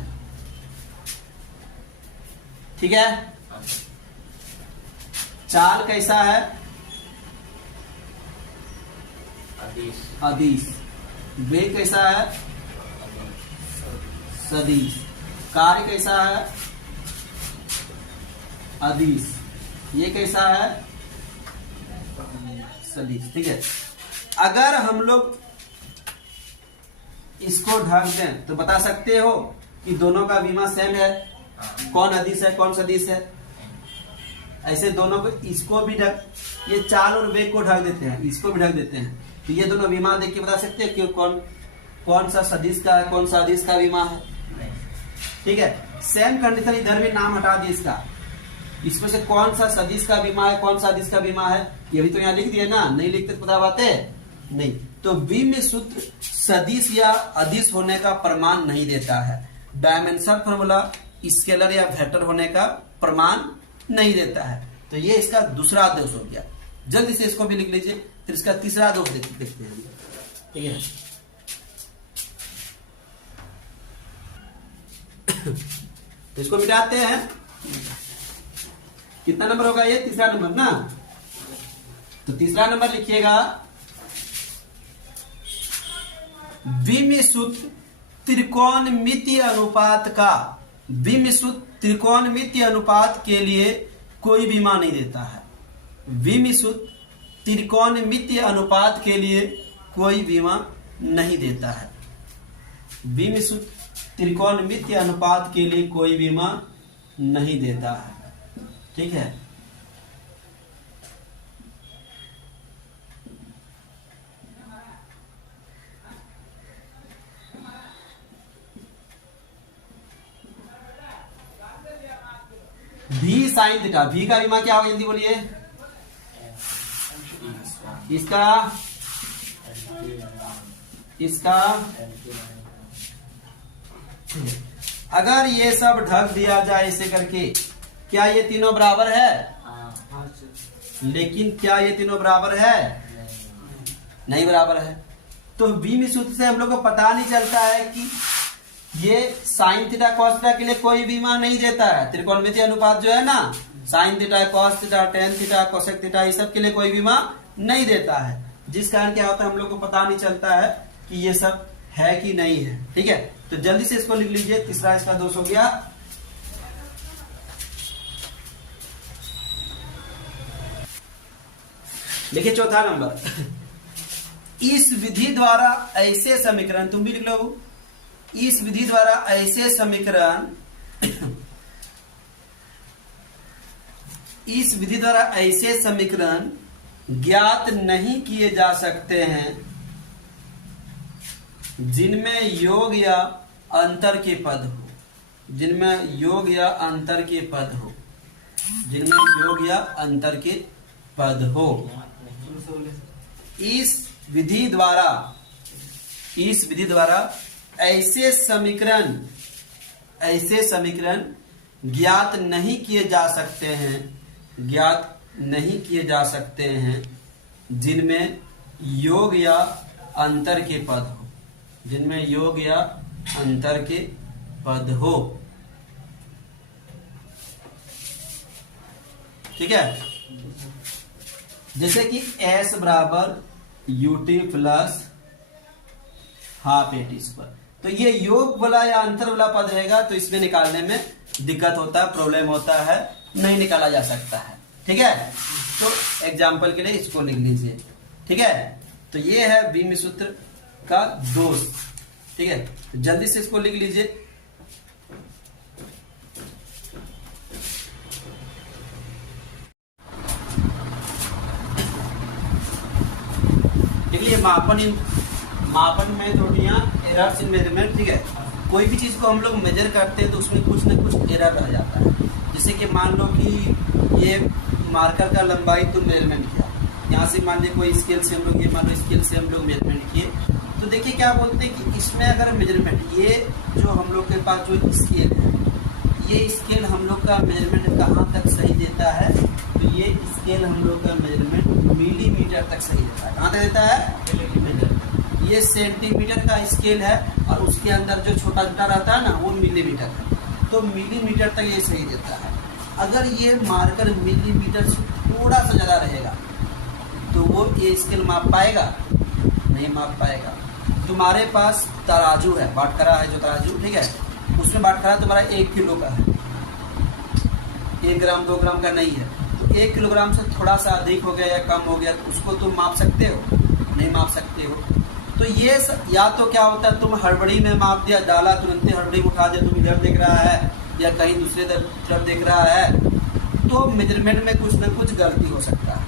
ठीक है। चाल कैसा है, अदिश। वेग कैसा है, सदिश। कार्य कैसा है, अदिश। ये कैसा है, सदिश। ठीक है, अगर हम लोग इसको ढक दें तो बता सकते हो कि दोनों का बीमा सेम है, कौन अदिश है कौन सदिश है। ऐसे दोनों को, इसको भी ढक, ये चाल और वेग को ढक देते हैं, इसको भी ढक देते हैं, तो ये दोनों बीमा देख के बता सकते हैं कि कौन सा सदिश का है कौन सा अदिश का बीमा है। ठीक है, सेम कंडीशन इधर भी नाम हटा दिए इसका, इसमें से कौन सा सदिश का बीमा है कौन सा अदिश का बीमा है, ये भी तो यहाँ लिख दिए ना, नहीं लिखते पता बात है नहीं। तो विम सूत्र सदिश या अदिश होने का प्रमाण नहीं देता है। डायमेंशन फॉर्मूला स्केलर या वेक्टर होने का प्रमाण नहीं देता है। तो ये इसका दूसरा दोष हो गया। जल्दी से इसको भी लिख लीजिए, फिर इसका तीसरा दोष देखते हैं। ठीक है, तो इसको मिटाते हैं। कितना नंबर होगा ये, तीसरा नंबर ना। तो तीसरा नंबर लिखिएगा, विम सूत्र त्रिकोणमितीय अनुपात का, विम सूत्र त्रिकोणमितीय अनुपात के लिए कोई बीमा नहीं देता है। विम सूत्र त्रिकोणमितीय अनुपात के लिए कोई बीमा नहीं देता है। विम सूत्र त्रिकोणमितीय अनुपात के लिए कोई बीमा नहीं देता है। ठीक है, v साइन थीटा, v का विमा क्या होगा जल्दी बोलिए, इसका अगर ये सब ढक दिया जाए ऐसे करके, क्या ये तीनों बराबर है? लेकिन क्या ये तीनों बराबर है? नहीं बराबर है। तो बीम सूत्र से हम लोग को पता नहीं चलता है कि ये साइन थीटा कॉस थीटा के लिए कोई बीमा नहीं देता है। त्रिकोणमितीय अनुपात जो है ना, sine theta cos theta tan theta cosec theta, ये सब के लिए कोई बीमा नहीं देता है, जिस कारण क्या होता है हम लोग को पता नहीं चलता है कि ये सब है कि नहीं है। ठीक है, तो जल्दी से इसको लिख लीजिए। तीसरा इसका दोष हो गया। देखिए चौथा नंबर, इस विधि द्वारा ऐसे समीकरण, तुम भी लिख लो, इस विधि द्वारा ऐसे समीकरण इस विधि द्वारा ऐसे समीकरण ज्ञात नहीं किए जा सकते हैं जिनमें योग या अंतर के पद हो, जिनमें योग या अंतर के पद हो, जिनमें योग या अंतर के पद हो। इस विधि द्वारा ऐसे समीकरण ज्ञात नहीं किए जा सकते हैं जिनमें योग या अंतर के पद हो, जिनमें योग या अंतर के पद हो। ठीक है, जैसे कि s बराबर ut plus half AT square, तो ये योग वाला या अंतर वाला पद रहेगा तो इसमें निकालने में दिक्कत होता है, प्रॉब्लम होता है, नहीं निकाला जा सकता है। ठीक है, तो एग्जाम्पल के लिए इसको लिख लीजिए। ठीक है, तो ये है बीम सूत्र का दोष। ठीक है, तो जल्दी से इसको लिख लीजिए। देखिए मापन में त्रुटियां, एरर्स इन मेजरमेंट। ठीक है, कोई भी चीज को हम लोग मेजर करते हैं तो उसमें कुछ न कुछ एरर रह जाता है। जैसे कि मान लो कि ये मार्कर का लंबाई तुम मेजरमेंट किया, यहाँ से मान लीजिए कोई स्केल से हम लोग, ये मान लो स्केल से हम लोग मेजरमेंट किए, तो देखिए क्या बोलते हैं कि इसमें अगर मेजरमेंट, ये जो हम लोग के पास जो स्केल है, ये स्केल हम लोग का मेजरमेंट कहाँ तक सही देता है, तो ये स्केल हम लोग का मेजरमेंट मिलीमीटर तक सही देता है। कहाँ तक देता है? मिलीमीटर। ये सेंटीमीटर का स्केल है और उसके अंदर जो छोटा छोटा रहता है ना, वो मिलीमीटर है, तो मिलीमीटर तक ये सही देता है। अगर ये मार्कर मिलीमीटर से थोड़ा सा ज्यादा रहेगा तो वो ये स्केल माप पाएगा? नहीं माप पाएगा। तुम्हारे पास तराजू है, बाटखरा है जो तराजू, ठीक है, उसमें बाटखरा तुम्हारा 1 किलो का है, 1 ग्राम 2 ग्राम का नहीं है, तो 1 किलोग्राम से थोड़ा सा अधिक हो गया या कम हो गया तो उसको तुम माप सकते हो? नहीं माप सकते हो। तो ये या तो क्या होता है, तुम हड़बड़ी में माप दिया, डाला, तुरंत हड़बड़ी उठा दिया, तुम इधर देख रहा है या कहीं दूसरे तरफ देख रहा है, तो मेजरमेंट में कुछ न कुछ गलती हो सकता है।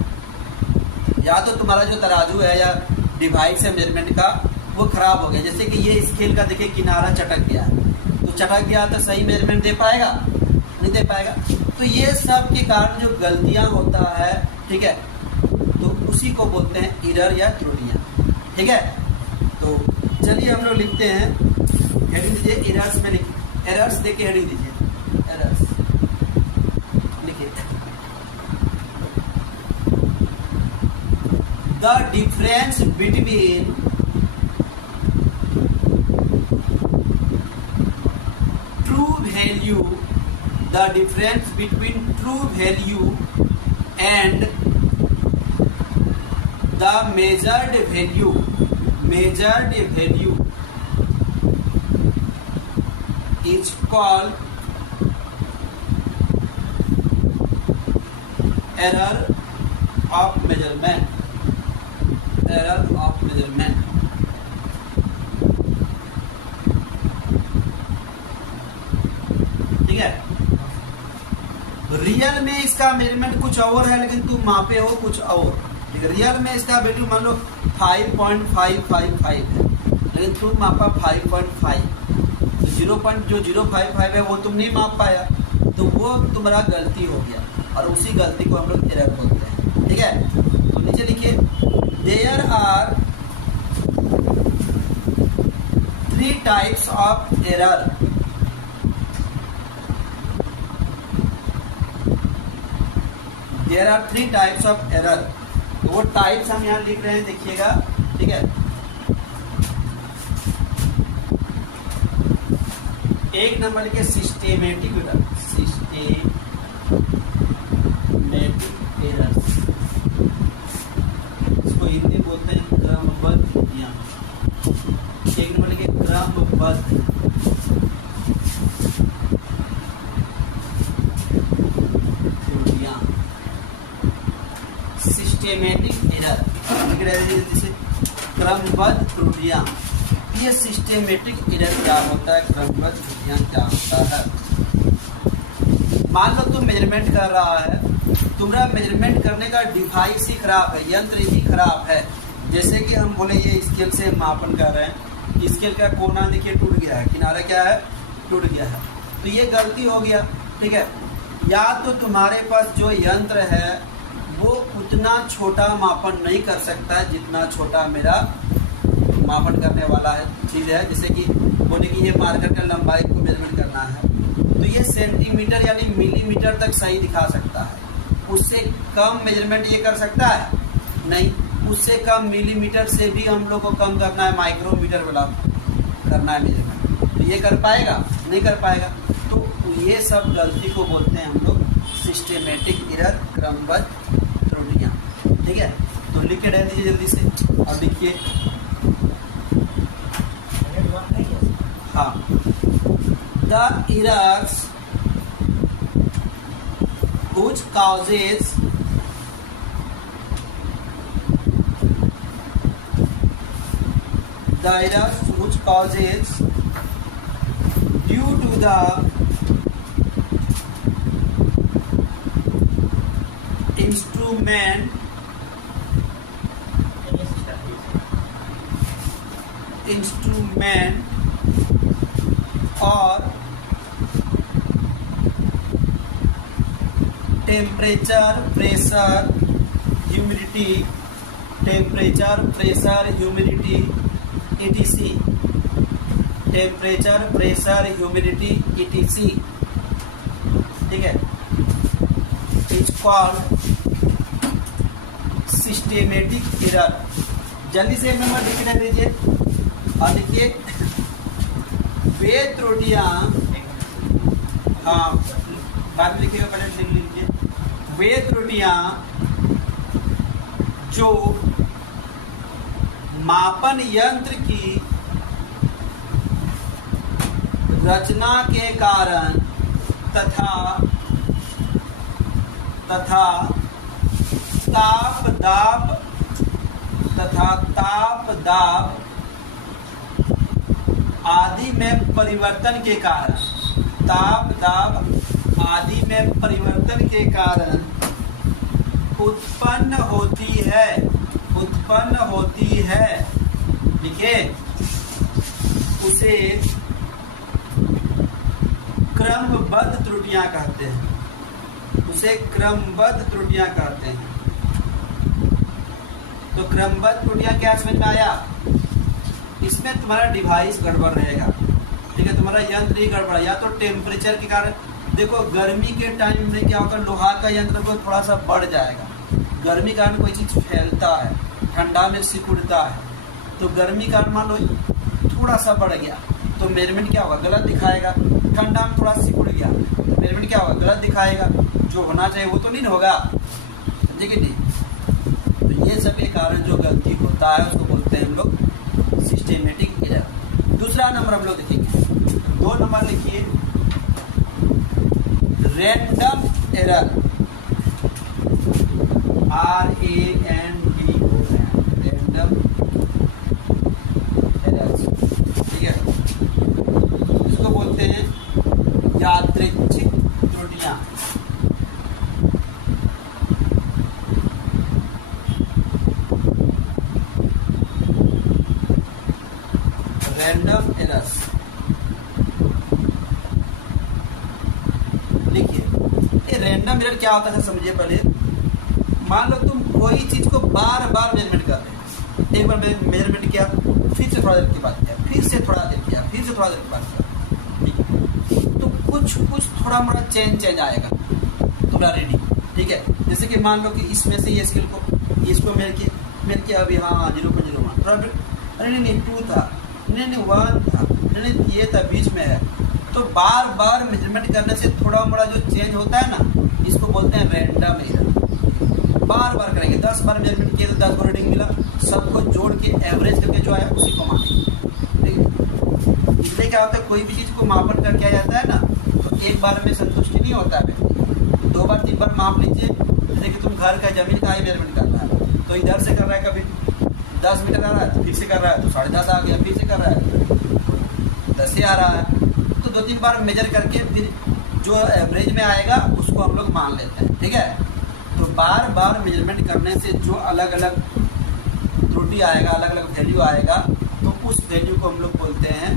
या तो तुम्हारा जो तराजू है या डिवाइस है मेजरमेंट का, वो खराब हो गया। जैसे कि ये स्केल का देखिए किनारा चटक गया, तो चटक गया तो सही मेजरमेंट दे पाएगा? नहीं दे पाएगा। तो ये सब के कारण जो गलतियां होता है, ठीक है, तो उसी को बोलते हैं एरर या त्रुटियां। ठीक है, तो चलिए हम लोग लिखते हैं, हेडिंग दीजिए एरर्स में, लिखिए एरर्स देके हेडिंग दीजिए एरर्स, लिखिए the difference between the difference between true value and the measured value is called error of measurement. ठीक है, रियल में इसका मेजरमेंट कुछ और है लेकिन तुम मापे हो कुछ और। ठीक है, रियल में इसका वैल्यू मान लो 5.555 है लेकिन तुम मापा 5.5, तो 0.055 है वो तुम नहीं माप पाया, तो वो तुम्हारा गलती हो गया और उसी गलती को हम लोग एरर बोलते हैं। ठीक है, तो नीचे लिखिए there are 3 types of error. There are 3 types of error. तो वो टाइप्स हम यहाँ लिख रहे हैं, देखिएगा। ठीक है, एक नंबर लिखिए सिस्टेमेटिक एरर। सिस्टेमेटिक एरर, इसको हिंदी बोलते हैं क्रमबद्ध त्रुटियां। एक नंबर लिखिए क्रमबद्ध त्रुटियां, सिस्टेमेटिक एरर। जैसे क्रमबद्ध त्रुटियां, ये सिस्टेमेटिक एरर क्या होता है, क्रमबद्ध त्रुटियां क्या होता है। मान लो तुम मेजरमेंट कर रहा है, तुम्हारा मेजरमेंट करने का डिवाइस ही खराब है, यंत्र ही खराब है। जैसे कि हम बोले ये स्केल से मापन कर रहे हैं, स्केल का कोना देखिए टूट गया है, किनारा क्या है, टूट गया है, तो ये गलती हो गया। ठीक है, या तो तुम्हारे पास जो यंत्र है वो उतना छोटा मापन नहीं कर सकता है जितना छोटा मेरा मापन करने वाला है चीज़ है। जैसे कि बोले कि ये मार्कर का लंबाई को मेजरमेंट करना है, तो ये सेंटीमीटर यानी मिलीमीटर तक सही दिखा सकता है। उससे कम मेजरमेंट ये कर सकता है नहीं, उससे कम मिलीमीटर से भी हम लोग को कम करना है, माइक्रोमीटर वाला करना है मेजरमेंट, तो ये कर पाएगा, नहीं कर पाएगा। तो ये सब गलती को बोलते हैं हम लोग सिस्टेमेटिक एरर, क्रमबद्ध त्रुटियां। ठीक है, तो लिख के डाल दीजिए जल्दी से। और लिखिए हाँ, the errors which causes due to the instrument और temperature, pressure, humidity, temperature, pressure, humidity etc, temperature, pressure, humidity etc। ठीक है, इट्स कॉल्ड सिस्टेमेटिक एरर। जल्दी से एक नंबर लिख के दीजिए और लिखिए वे त्रुटियां, हाँ बाद में लिखिएगा, पहले लिख लीजिए। वे त्रुटियां जो मापन यंत्र की रचना के कारण तथा ताप दाब आदि में परिवर्तन के कारण, ताप दाब आदि में परिवर्तन के कारण उत्पन्न होती है, देखिए उसे क्रमबद्ध त्रुटियां कहते हैं, उसे क्रमबद्ध त्रुटियां कहते हैं। तो क्रमबद्ध त्रुटियां क्या समझ में आया, इसमें तुम्हारा डिवाइस गड़बड़ रहेगा। ठीक है, तुम्हारा यंत्र ही गड़बड़, या तो टेम्परेचर के कारण। देखो गर्मी के टाइम में क्या होगा, लोहा का यंत्र को थोड़ा सा बढ़ जाएगा, गर्मी के कारण कोई चीज़ फैलता है, ठंडा में सिकुड़ता है, तो गर्मी का कारण मान लो थोड़ा सा बढ़ गया तो मेजरमेंट क्या होगा, गलत दिखाएगा। ठंडा में थोड़ा सिकुड़ गया तो मेजरमेंट क्या होगा, गलत दिखाएगा। जो होना चाहिए वो तो नहीं होगा, समझे कि नहीं। तो ये सब के कारण जो गलती होता है उसको बोलते हैं हम लोग सिस्टेमेटिक एरर। दूसरा नंबर हम लोग देखेंगे, 2 नंबर लिखिए random error, RANDOM, random errors. ठीक है, इसको बोलते हैं यादृच्छिक त्रुटियां। रैंडम एरर्स देखिए ये रैंडम एरर क्या होता है समझिए पहले। मान लो तुम कोई चीज को बार बार मेजरमेंट कर रहे हो, एक बार मेजरमेंट किया, फिर से थोड़ा देर के बाद किया, फिर से थोड़ा देर किया, फिर से थोड़ा देर के बाद किया, ठीक है। तो कुछ थोड़ा मोड़ा चेंज आएगा तुम्हारा रीडिंग, ठीक है। जैसे कि मान लो कि इसमें से ये स्केल को इसको मेल किया अभी, हाँ 0.01 थोड़ा, अरे नहीं 2 था, नहीं 1 था, नहीं ये था बीच में है। तो बार बार मेजरमेंट करने से थोड़ा मोड़ा जो चेंज होता है ना, इसको बोलते हैं रैंडम एरर। बार बार करेंगे, 10 बार मेजरमेंट किए तो 10 को रीडिंग मिला, सबको जोड़ के एवरेज करके जो आया उसी को मानेंगे, ठीक है। इसलिए क्या होता है, कोई भी चीज़ को मापन करके आ जाता है ना, तो एक बार में संतुष्टि नहीं होता है, 2 बार 3 बार माप लीजिए। जैसे कि तुम घर का जमीन का ही मेजरमेंट करना है, तो इधर से कर रहा है, कभी 10 मीटर आ रहा है, तो फिर से कर रहा है तो 10.5 आ गया, फिर से कर रहा है 10 ही आ रहा है। तो 2-3 बार मेजर करके फिर जो एवरेज में आएगा उसको हम लोग मान लेते हैं, ठीक है। तो बार बार मेजरमेंट करने से जो अलग अलग त्रुटि आएगा, अलग अलग वैल्यू आएगा, तो उस वैल्यू को हम लोग बोलते हैं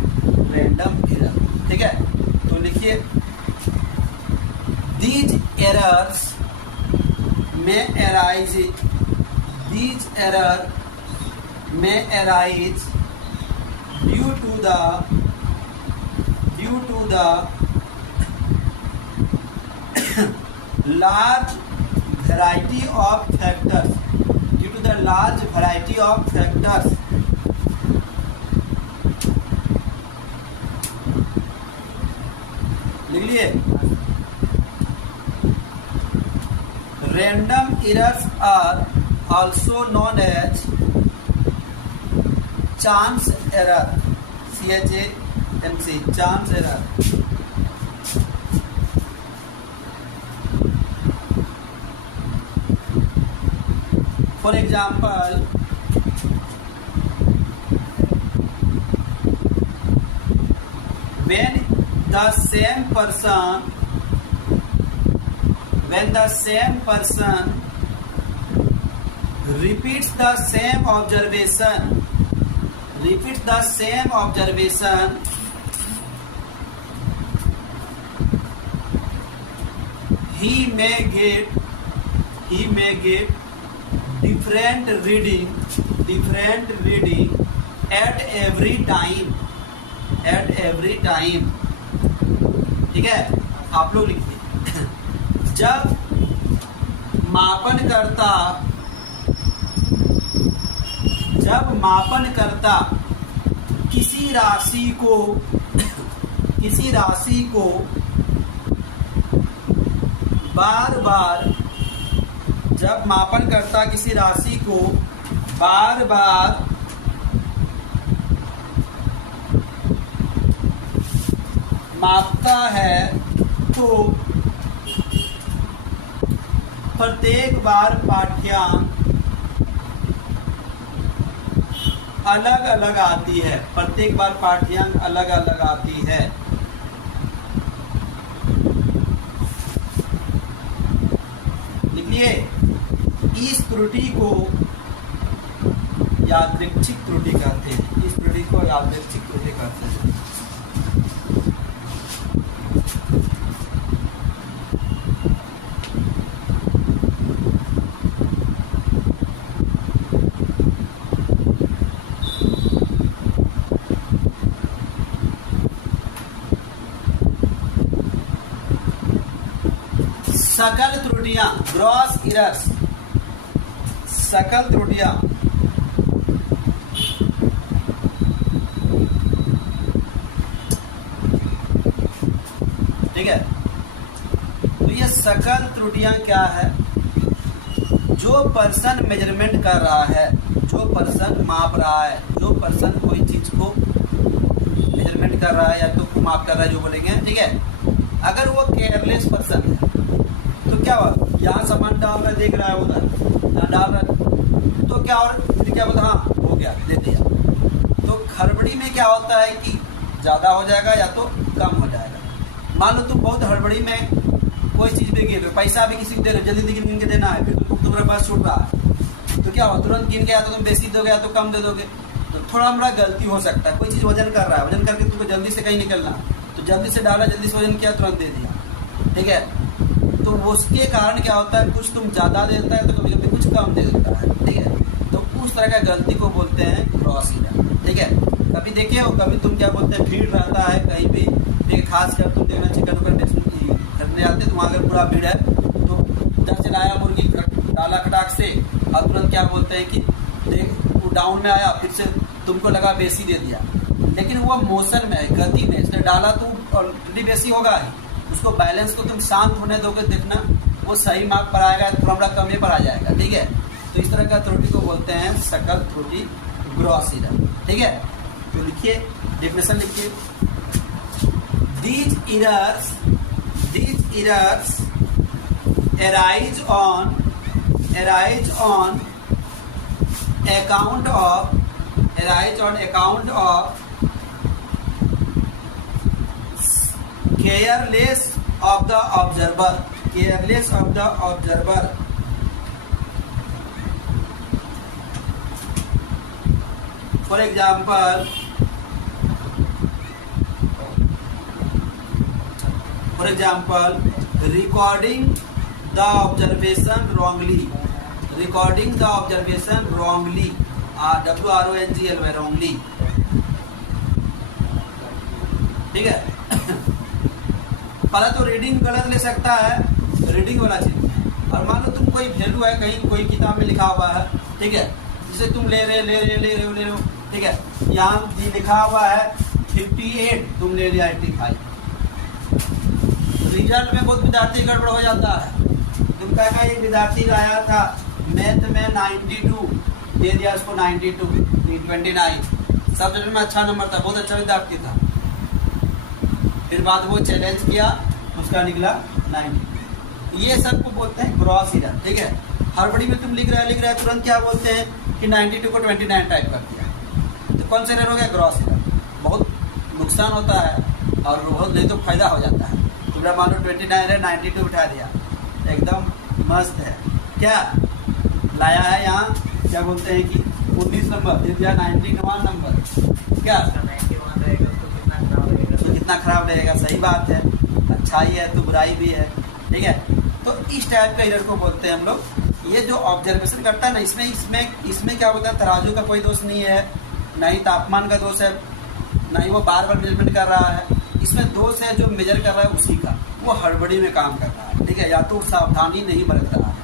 रैंडम एरर, ठीक है। तो लिखिए, these errors may arise due to the large variety of factors, लिख लिए। Random errors are also known as chance error, CHANC, chance error. For example, when the same person repeats the same observation, he may get different reading at every time, ठीक है। आप लोग लिखिए, जब मापन करता किसी राशि को बार बार मापता है, तो प्रत्येक बार पाठ्यांक अलग अलग आती है, लिखिए। इस त्रुटि को यादृच्छिक त्रुटि कहते हैं, सकल त्रुटियां, ग्रॉस एरर्स, सकल त्रुटियां, ठीक है। तो ये सकल त्रुटियां क्या है, जो पर्सन मेजरमेंट कर रहा है, जो पर्सन माप रहा है, जो पर्सन कोई चीज को मेजरमेंट कर रहा है या तो माप कर रहा है, जो बोलेंगे, ठीक है। अगर वो केयरलेस पर्सन है तो क्या हुआ, यहाँ सामान डाल रहा है, देख रहा है उधर डाल रहा है, तो क्या बोलता, हाँ हो गया, दे दिया। तो हड़बड़ी में क्या होता है कि ज़्यादा हो जाएगा या तो कम हो जाएगा। मान लो तुम बहुत हड़बड़ी में कोई चीज़ भी गिन रहे हो, पैसा भी किसी को दे रहे हो, जल्दी गिन के देना है, फिर तुम्हारे पास छूट रहा है, तो क्या हो, तुरंत गिन के या तो तुम बेसी दोगे या तो कम दे दोगे। तो थोड़ा मोड़ा गलती हो सकता है, कोई चीज़ वजन कर रहा है, वजन करके तुमको जल्दी से कहीं निकलना, तो जल्दी से डाला, जल्दी से वजन किया, तुरंत दे दिया, ठीक है। तो उसके कारण क्या होता है, कुछ तुम ज़्यादा दे देता है तो कभी कभी कुछ कम दे देता है, ठीक है। तो उस तरह का गलती को बोलते हैं क्रॉस एरर, ठीक है। कभी देखिए हो, कभी तुम क्या बोलते हैं, भीड़ रहता है कहीं भी, ठीक है, खास कर तुम देखना चिकन उकन करने जाते हैं तो वहाँ अगर पूरा भीड़ है तो उधर से लाया मुर्गी डाला खटाक से और तुरंत क्या बोलते हैं कि देख वो डाउन में आया, फिर से तुमको लगा बेसी दे दिया, लेकिन वो मोशन में है, गति में, इसने डाला तो ऑलरेडी बेसी होगा ही। उसको बैलेंस को तुम शांत होने दोगे, देखना वो सही मार्क पर आएगा, थोड़ा कम पर आ जाएगा, ठीक है। तो इस तरह का त्रुटि को बोलते हैं सकल त्रुटि, ग्रॉस एरर, ठीक है। तो लिखिए, डेफिनेशन लिखिए, these errors arise on account of careless of the observer. For example, recording the observation wrongly, wrongly, ठीक है। पहले तो रीडिंग गलत ले सकता है, रीडिंग वाला चीज। और मान लो तुम कोई वैल्यू है कहीं कोई किताब में लिखा हुआ है, ठीक है, जिसे तुम ले रहे हो, ठीक है, यहाँ लिखा हुआ है 58, तुम ले लिया 85। रिजल्ट में बहुत विद्यार्थी गड़बड़ हो जाता है। तुम कहा एक विद्यार्थी आया था मैथ में 92, दे दिया उसको 92, 29, सब्जेक्ट में अच्छा नंबर था, बहुत अच्छा विद्यार्थी था। फिर बाद वो चैलेंज किया, उसका निकला 90। ये सब को बोलते हैं ग्रॉस एरर, ठीक है। हड़बड़ी में तुम लिख रहे हैं तुरंत क्या बोलते हैं कि 92 को 29 टाइप कर दिया, तो कौन सा एरर हो गया, ग्रॉस एरर। बहुत नुकसान होता है और बहुत नहीं तो फायदा हो जाता है। तुम्हारा मान लो 29 है, 92 उठा दिया, एकदम मस्त है। क्या लाया है यहाँ, क्या बोलते हैं कि 19 नंबर दे दिया, 91 नंबर, क्या तो कितना खराब रहेगा। सही बात है, अच्छाई है तो बुराई भी है, ठीक है। तो इस टाइप का एरर को बोलते हैं हम लोग। ये जो ऑब्जर्वेशन करता है ना, इसमें क्या बोलता है, तराजू का कोई दोष नहीं है, ना ही तापमान का दोष है, ना ही वो बार बार मेजरमेंट कर रहा है। इसमें दोष है जो मेजर कर रहा है उसी का, वो हड़बड़ी में काम कर रहा है, ठीक है। या तो सावधानी नहीं बरत रहा है,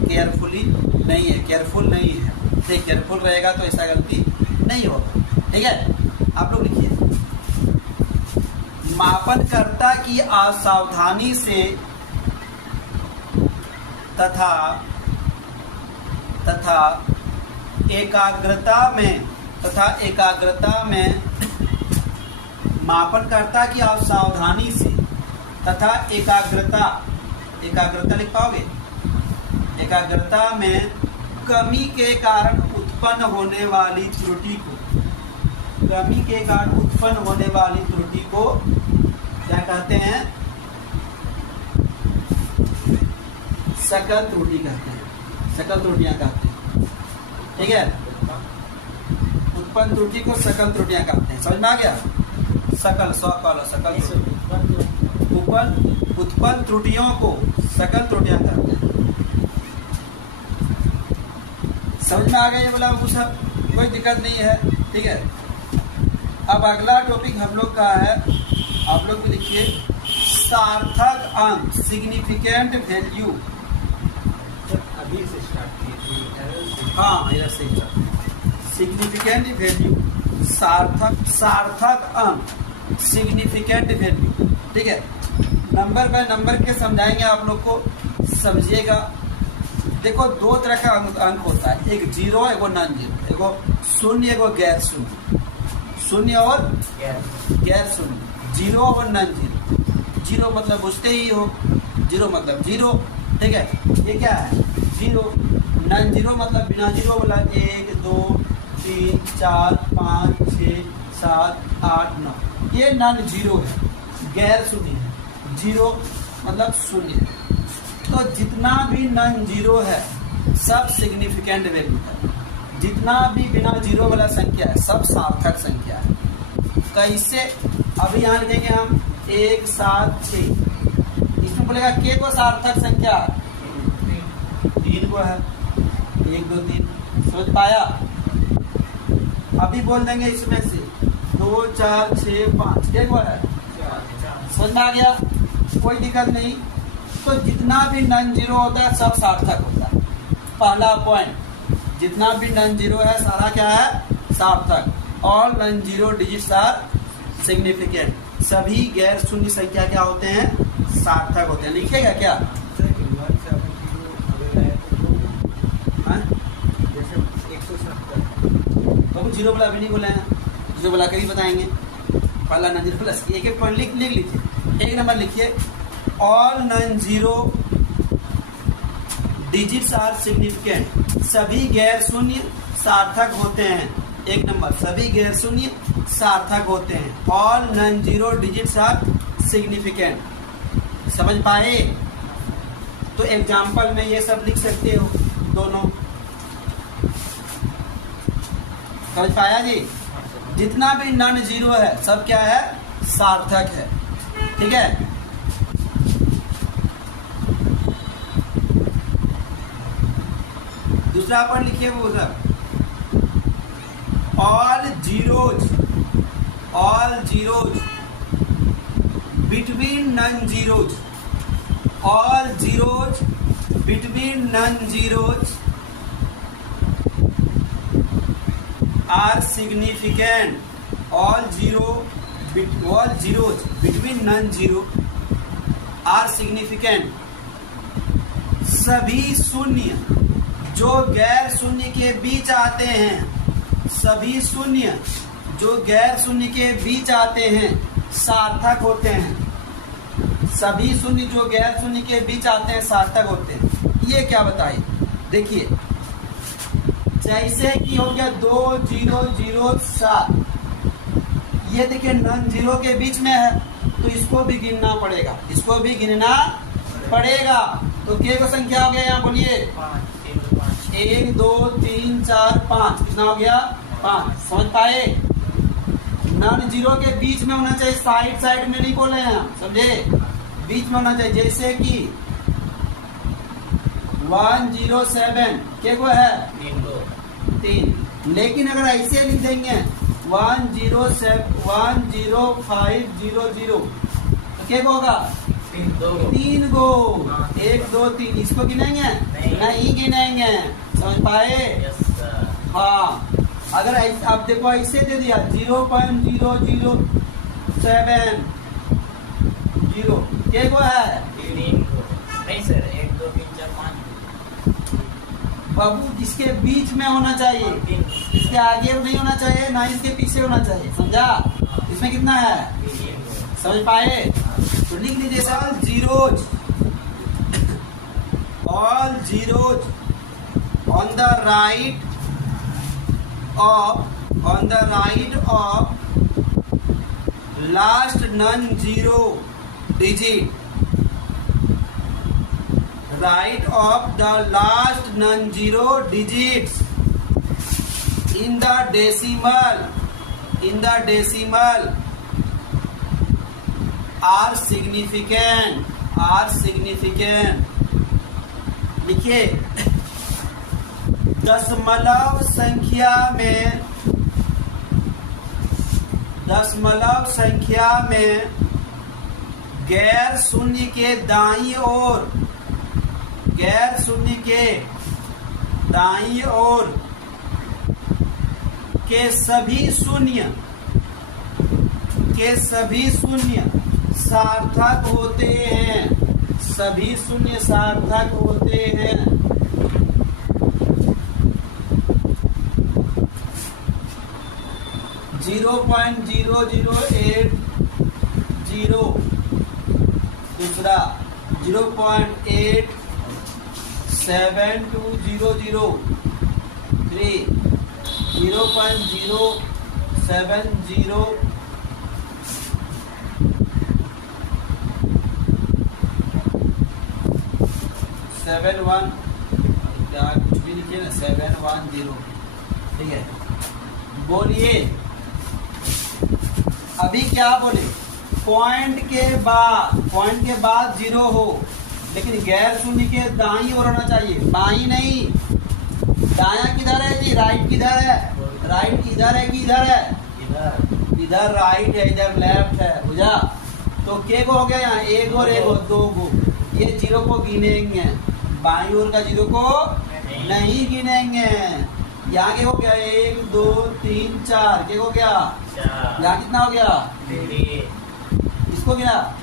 केयरफुली नहीं है, केयरफुल नहीं है, ठीक। केयरफुल रहेगा तो ऐसा गलती नहीं होगा, ठीक है। आप लोग लिखिए, मापनकर्ता की असावधानी से तथा एकाग्रता में मापनकर्ता की असावधानी से तथा एकाग्रता लिख पाओगे, एकाग्रता में कमी के कारण उत्पन्न होने वाली त्रुटि को क्या कहते हैं, सकल त्रुटि कहते हैं, सकल त्रुटियां कहते हैं, ठीक है। उत्पन्न त्रुटि को सकल त्रुटियां कहते हैं, समझ में आ गया। सकल उत्पन्न त्रुटियों को सकल त्रुटियां कहते हैं, समझ में आ गया ये बोला, वो सब कोई दिक्कत नहीं है, ठीक है। अब अगला टॉपिक हम लोग का है, आप लोग भी लिखिए, सार्थक अंक, सिग्निफिकेंट वैल्यू। अभी से स्टार्ट किए, हाँ इधर से सिग्निफिकेंट वैल्यू, सार्थक अंक, सिग्निफिकेंट वैल्यू, ठीक है। नंबर बाय नंबर के समझाएंगे आप लोग को, समझिएगा। देखो दो तरह का अंक होता है, एक जीरो एगो नॉन जीरो, एगो शून्य एगो गैर शून्य, शून्य और गैर शून्य, जीरो और नॉन जीरो। जीरो मतलब बुझते ही हो, जीरो मतलब जीरो, ठीक है। ये क्या है, जीरो। नॉन जीरो मतलब बिना जीरो वाला, 1 2 3 4 5 6 7 8 9, ये नॉन जीरो है, गैर शून्य है। जीरो मतलब शून्य, तो जितना भी नॉन जीरो है सब सिग्निफिकेंट वैल्यू है, जितना भी बिना जीरो वाला संख्या है सब सार्थक संख्या है। कैसे, अभी यहाँ लिखेंगे हम 1 7 6, इसमें बोलेगा के को सार्थक संख्या 3 को है, 1 2 3, समझ पाया। अभी बोल देंगे इसमें से 2 4 6 5 के को है, समझ में आ गया, कोई दिक्कत नहीं। तो जितना भी नॉन जीरो होता है सब सार्थक होता है। पहला पॉइंट, जितना भी नॉन जीरो है सारा क्या है, सार्थक। All non zero digits are significant. सभी गैर शून्य संख्या क्या होते हैं, सार्थक होते हैं। लिखिएगा क्या, जैसे 170 तो जीरो वाला अभी नहीं बोले हैं, जीरो वाला कभी बताएंगे। पहला नॉन जीरो प्लस एक एक पॉइंट लिख लीजिए। एक नंबर लिखिए, all non zero digits are significant. सभी गैर शून्य सार्थक होते हैं। एक नंबर, सभी गैर शून्य सार्थक होते हैं। All non zero digits are significant. समझ पाए। तो एग्जाम्पल में ये सब लिख सकते हो दोनों। समझ पाया जी। जितना भी नॉन जीरो है सब क्या है, सार्थक है। ठीक है। दूसरा पॉइंट लिखिए वो sir, all zeros between non zeros, all zeros between non zeros are significant. All zeros between non zero are significant. सभी शून्य जो गैर शून्य के बीच आते हैं, सभी शून्य जो गैर शून्य के बीच आते हैं सार्थक होते हैं। सभी शून्य जो गैर शून्य के बीच आते हैं सार्थक होते हैं। ये क्या बताइए, देखिए जैसे कि हो गया 2 0 0 7, ये देखिए नॉन जीरो के बीच में है तो इसको भी गिनना पड़ेगा, इसको भी गिनना पड़ेगा। तो के को संख्या हो गया, यहाँ बोलिए 1 2 3 4 5, कितना हो गया 5। समझ पाए। नॉन जीरो के बीच में होना चाहिए, साइड में नहीं बोले हैं, समझे, बीच में होना चाहिए। जैसे कि 107 के को है 3, लेकिन अगर ऐसे लिख देंगे 10500 तो क्या होगा 3 गो 1 2 3, इसको गिनेंगे नहीं गिनेंगे। समझ पाए। हाँ, अगर आप देखो ऐसे दे दिया 0.0070 क्या को है, नहीं सर 1 2 3 4 5 बाबू इसके बीच में होना चाहिए, इसके आगे नहीं होना चाहिए ना इसके पीछे होना चाहिए, समझा। इसमें कितना है, समझ पाए। तो लिख लीजिए all zeros on the right of last non zero digit, right of the last non-zero digits in the decimal are significant। लिखिए, दशमलव संख्या में गैर शून्य के दाईं ओर के सभी शून्य सार्थक होते हैं। सभी शून्य सार्थक होते हैं। 0.0080, दूसरा 0.87200, 3 0.070, 71, क्या कुछ भी लिखिए ना, 710। ठीक है, बोलिए अभी क्या बोले, पॉइंट के बाद 0 हो, लेकिन गैर शून्य के दाईं ओर होना चाहिए, बाईं नहीं। दायां किधर है जी, राइट किधर है, राइट इधर है कि इधर है, इधर राइट है, इधर लेफ्ट है, बुझा। तो के को हो गया यहाँ 1 और 1 और 2 को, ये 0 को गिनेंगे, बाईं ओर का 0 को नहीं गिनेंगे। यहाँ के हो गया 1 2 3 4, के हो गया यहाँ कितना हो गया, इसको गिना,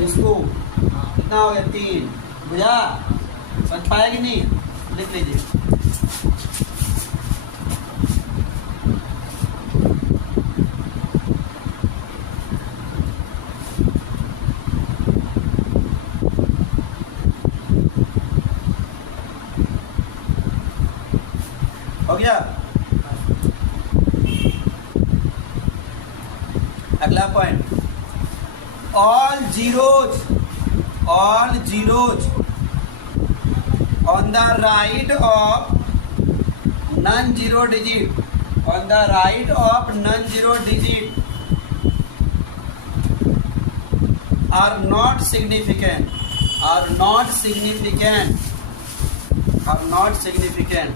इसको कितना हो गया 3, बुझा, समझ पाया कि नहीं, लिख लीजिए। हो गया। अगला point, all zeros on the right of non zero digit, on the right of non zero digit are not significant, are not significant, are not significant.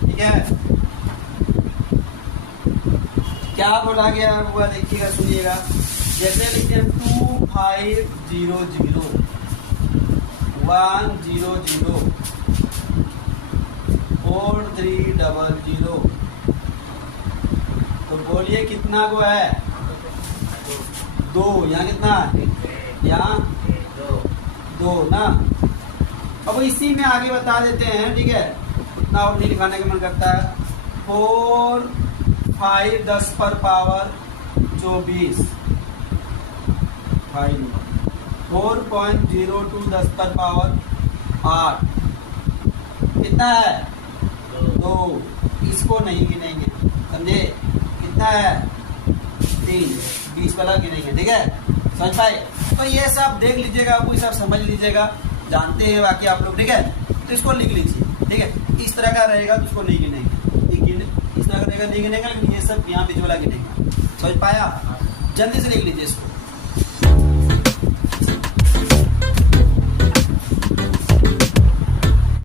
ठीक है, क्या बोला गया हुआ देखिएगा, सुनिएगा। जैसे लिखते हैं 2 5 0 0 1 0 0 4 3 0 0, तो बोलिए कितना को है, 2। यहाँ कितना, यहाँ 2 ना। अब इसी में आगे बता देते हैं, ठीक है, उतना और नहीं लिखाने का मन करता है। 4 5 10 पर पावर 24, 4.02 10 पर पावर 8, कितना है 2, इसको नहीं गिनेंगे, समझे, कितना है 3, 20 वाला गिनेंगे। ठीक है, समझ पाए। तो ये सब देख लीजिएगा, आपको सब समझ लीजिएगा, जानते हैं बाकी आप लोग। ठीक है, तो इसको लिख लीजिए। ठीक है, इस तरह का रहेगा तो उसको नहीं गिनेंगे, इस तरह का रहेगा नहीं गिनेगा, लेकिन ये सब यहाँ बीच वाला गिनेगा। समझ पाया, जल्दी से लिख लीजिए इसको।